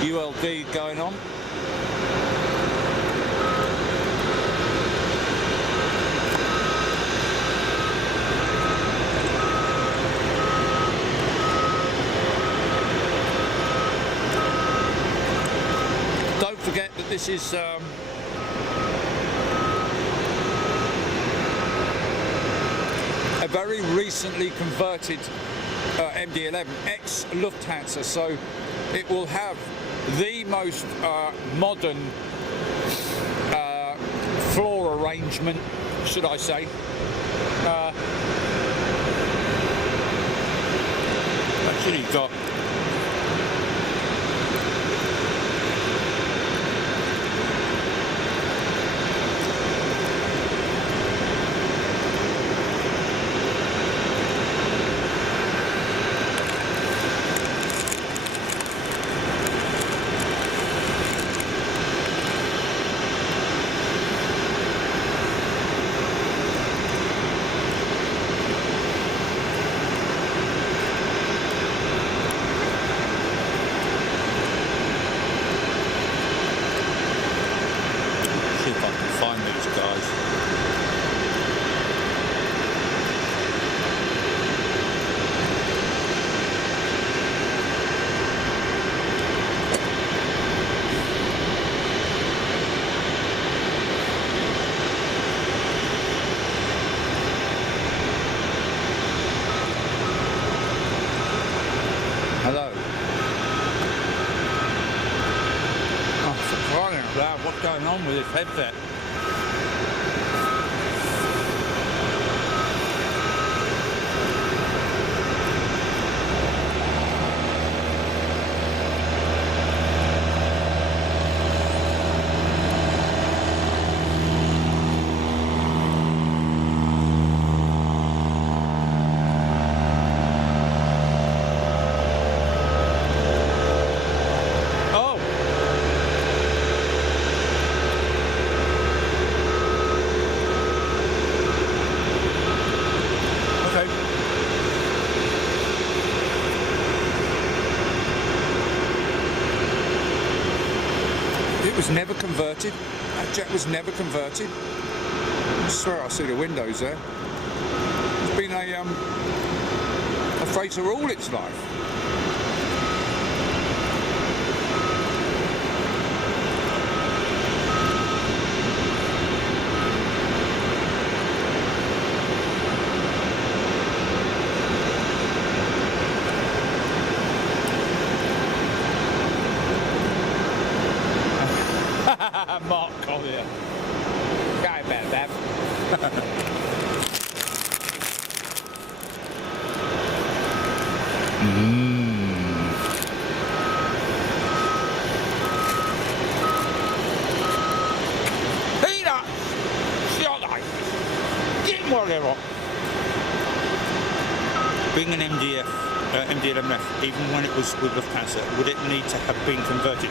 ULD going on. Don't forget that this is a very recently converted MD-11 ex-Lufthansa, so it will have the most modern floor arrangement, should I say. Actually got hello. Oh, for crying out loud, what's going on with this headset? Was never converted. That jet was never converted. I swear I see the windows there. It's been a freighter all its life. Mark Collier. Peanuts! Shut up! Get whatever! Being an MD-11F, even when it was with Lufthansa, would it need to have been converted?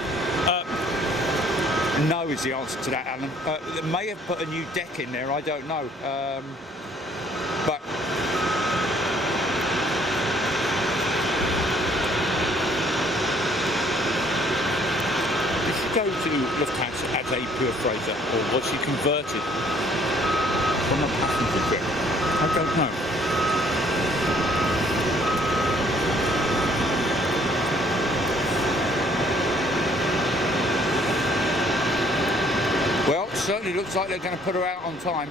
No is the answer to that, Alan. They may have put a new deck in there, I don't know. But did she go to Lufthansa as a pure freighter, or was she converted from a passenger jet? I don't know. Well, certainly looks like they're going to put her out on time.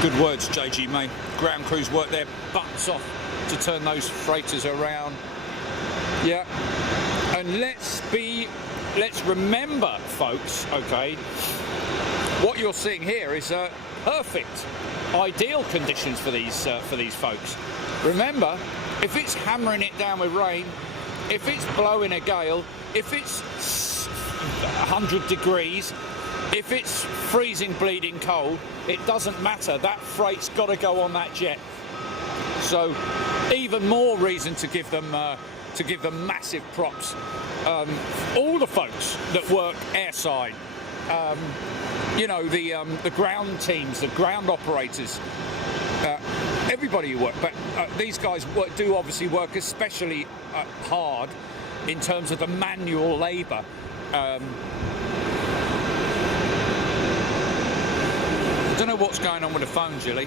Good words, JG May. Ground crews work their butts off to turn those freighters around. Yeah. And let's remember, folks, okay, what you're seeing here is perfect, ideal conditions for these folks. Remember, if it's hammering it down with rain, if it's blowing a gale, if it's 100 degrees, if it's freezing bleeding cold, it doesn't matter. That freight's got to go on that jet. So, even more reason to give them massive props. All the folks that work airside, you know, the ground teams, the ground operators, everybody who work. But these guys do obviously work especially hard in terms of the manual labour. I don't know what's going on with the phone, Jilly.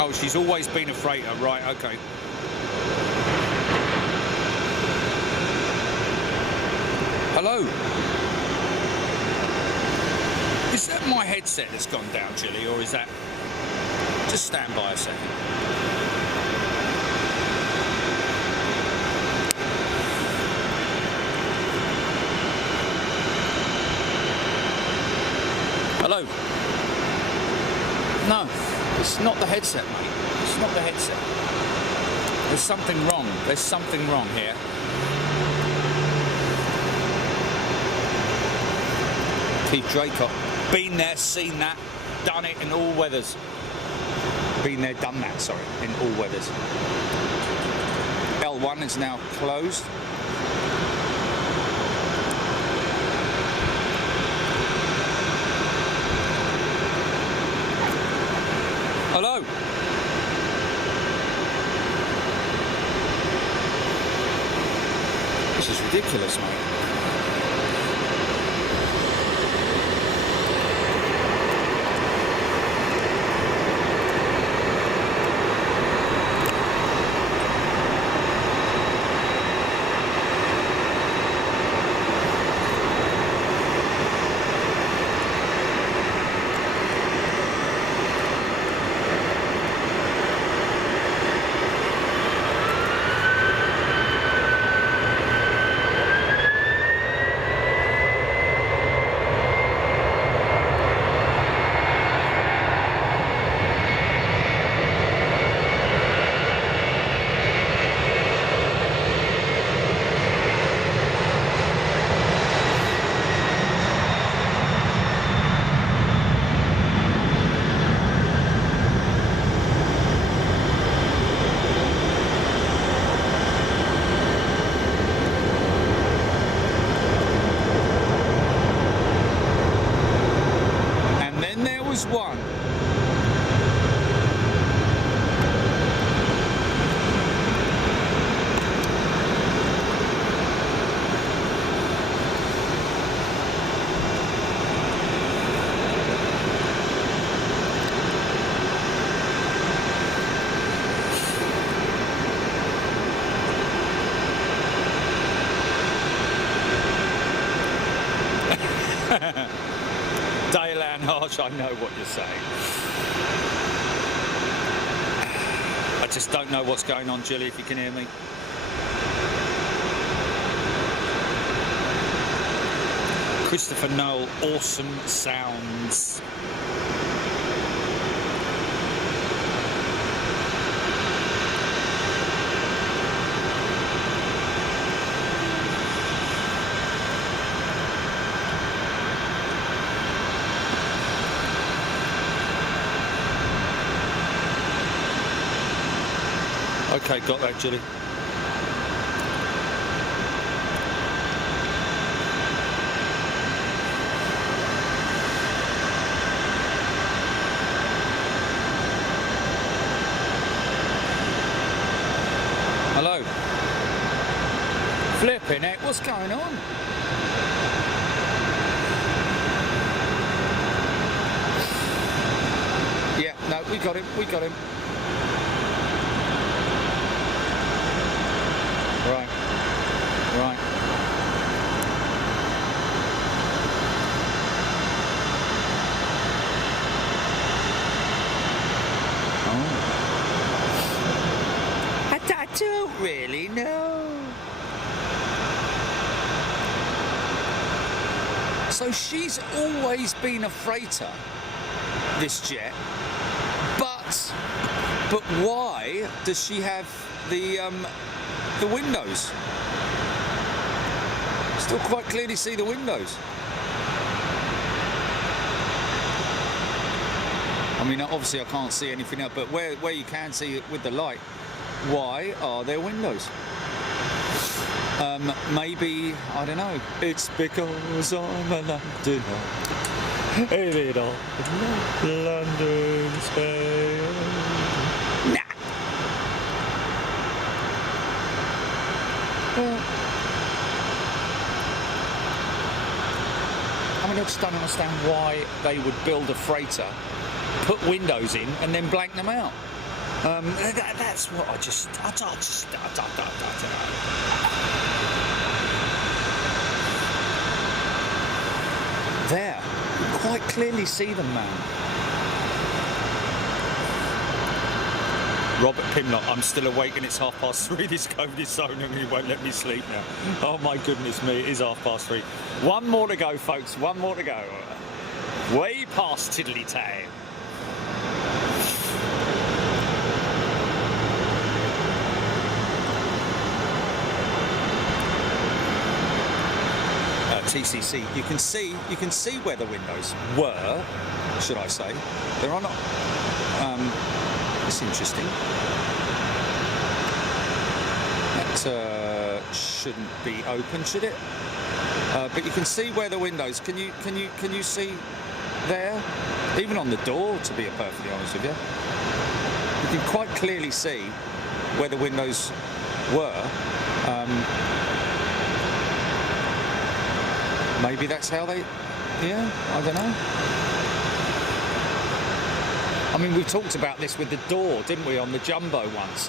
Oh, she's always been a freighter, right, okay. Hello? Is that my headset that's gone down, Jilly, or is that... Just stand by a second. Hello? No, it's not the headset, mate. It's not the headset. There's something wrong. There's something wrong here. Keith Draycott. Been there, seen that, done it in all weathers. Been there, done that, sorry, in all weathers. L1 is now closed. Hello. This is ridiculous, mate. One. Raj, I know what you're saying. I just don't know what's going on, Jilly, if you can hear me. Christopher Noel, awesome sounds. Okay, got that, Jilly. Hello. Flipping it, what's going on? Yeah, no, we got him, we got him. Right, right. Oh. I don't really know. So she's always been a freighter, this jet, but why does she have the windows? Still quite clearly see the windows. I mean, obviously I can't see anything else, but where you can see it with the light, why are there windows? Maybe, I don't know. It's because I'm a Londoner. It all London's fair. Nah. I mean, I just don't understand why they would build a freighter, put windows in, and then blank them out. That's what I don't know. There, you quite clearly see them, man. Robert Pimlock, I'm still awake and it's 3:30. This COVID is so and he won't let me sleep now. Oh my goodness me, it is 3:30. One more to go, folks, one more to go. Way past tiddly time. TCC, you can see where the windows were, should I say. There are not. It's interesting. That shouldn't be open, should it? But you can see where the windows. Can you see there? Even on the door, to be perfectly honest with you, you can quite clearly see where the windows were. Maybe that's how they. Yeah, I don't know. I mean, we talked about this with the door, didn't we, on the Jumbo once?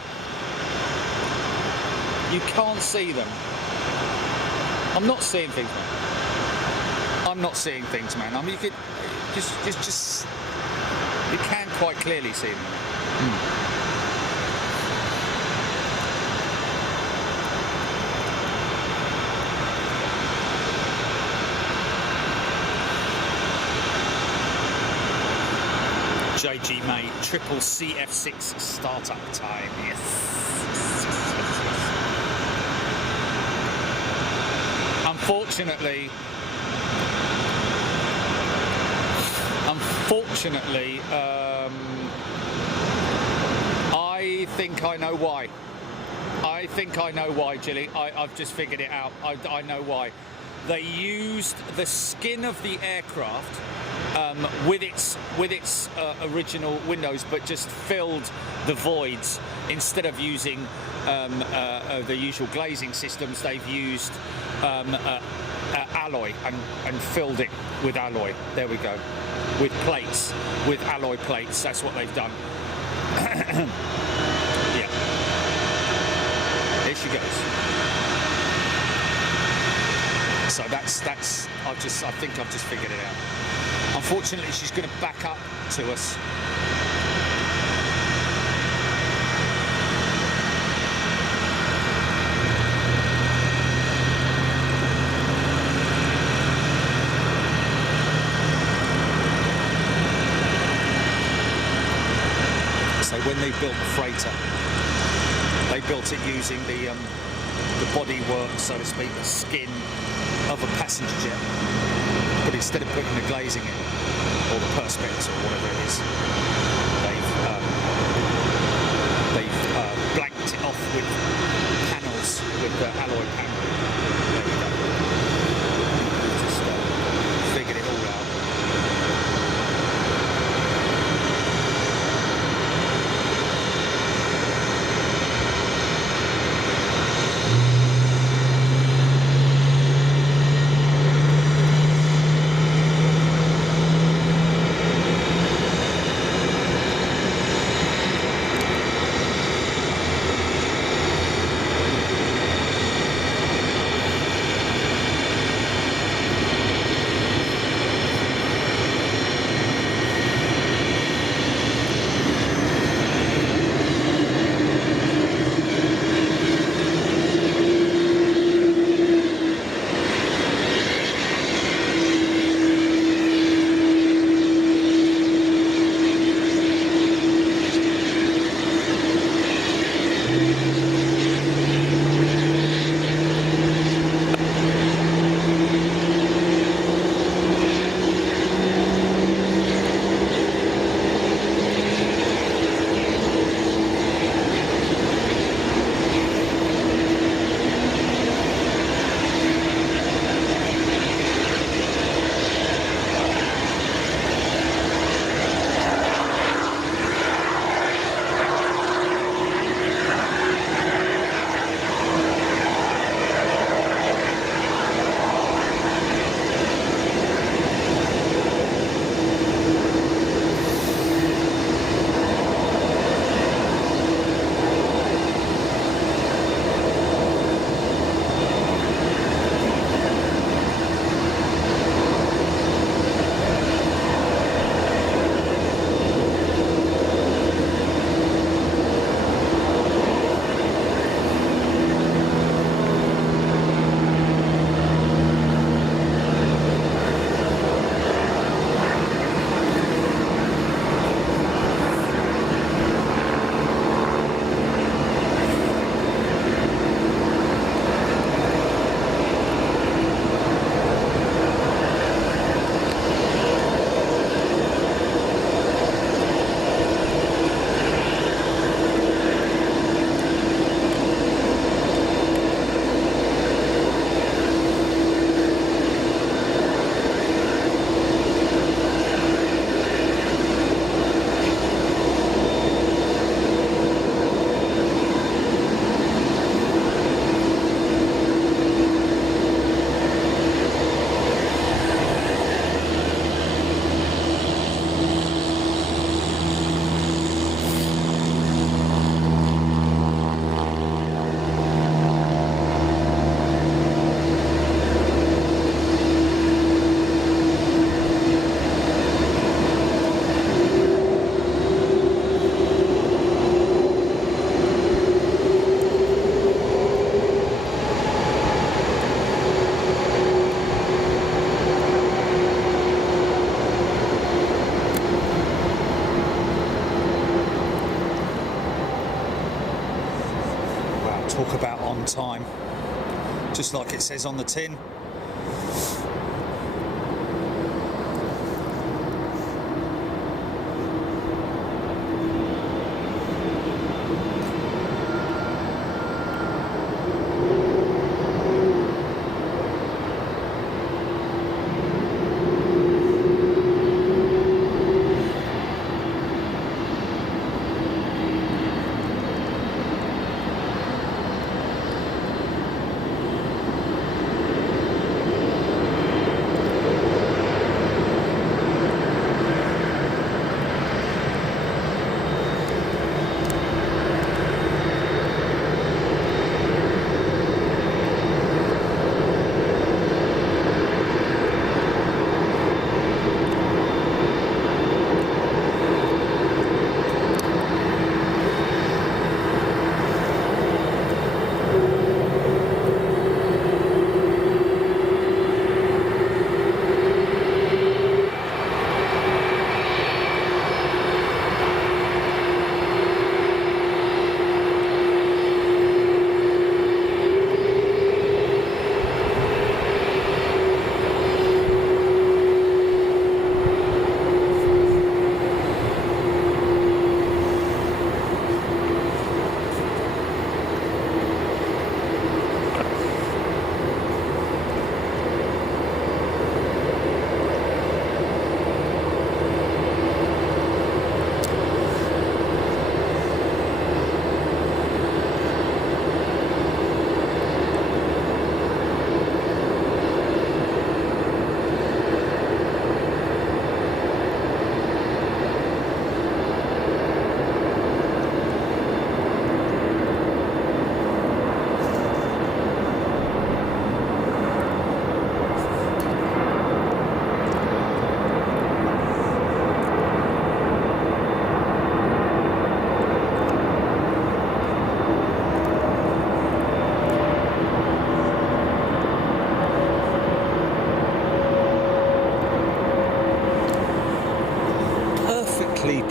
You can't see them. I'm not seeing things, man. I'm not seeing things, man. I mean, you could just. You can quite clearly see them. JG May, triple CF6 startup time, yes. Unfortunately, I think I know why. I think I know why, Jilly. I've just figured it out. I know why. They used the skin of the aircraft with its original windows, but just filled the voids. Instead of using the usual glazing systems, they've used alloy and filled it with alloy. There we go. With plates, with alloy plates. That's what they've done. Yeah. Here she goes. So that's I think I've just figured it out. Unfortunately, she's going to back up to us. So when they built the freighter, they built it using the bodywork, so to speak, the skin of a passenger jet. But instead of putting the glazing in, or the perspex or whatever it is, they've blanked it off with panels, with the alloy panel. There we go. Just figured it all out. Talk about on time, just like it says on the tin.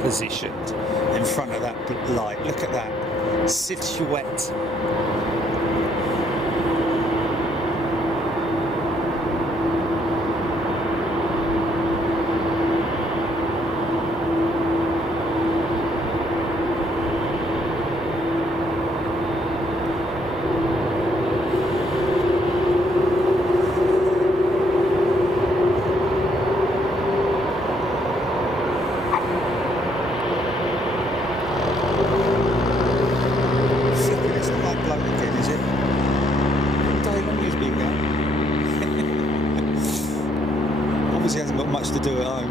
positioned in front of that light. Look at that silhouette. He hasn't got much to do at home.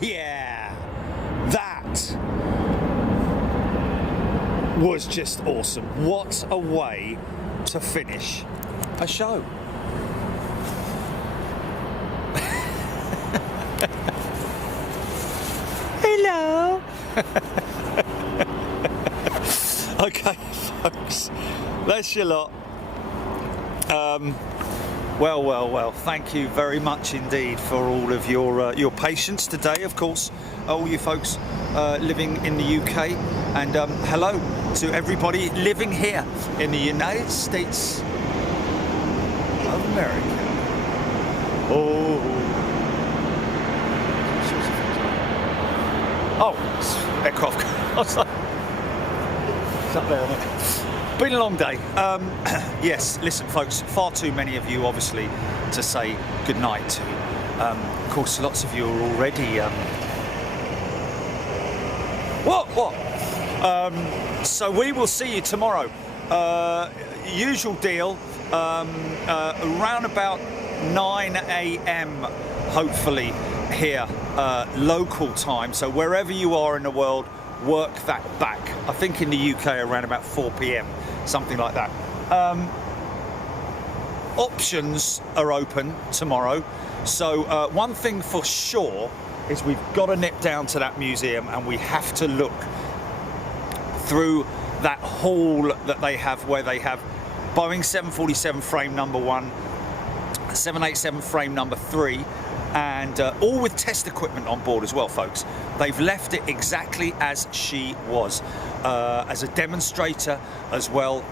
Yeah, that was just awesome. What a way to finish a show. Hello. Okay, folks, that's your lot. Well, thank you very much indeed for all of your patience today, of course, all you folks living in the UK, and hello to everybody living here in the United States of America. It's aircraft. It's up there, isn't it? Been a long day. Yes, listen, folks, far too many of you, obviously, to say goodnight to. Of course, lots of you are already... What? So we will see you tomorrow. Usual deal, around about 9 a.m, hopefully, here, local time. So wherever you are in the world, work that back. I think in the UK around about 4 p.m, something like that. Options are open tomorrow. So one thing for sure is we've got to nip down to that museum and we have to look through that hall that they have, where they have Boeing 747 frame number 1, 787 frame number 3, and all with test equipment on board as well, folks. They've left it exactly as she was, as a demonstrator as well.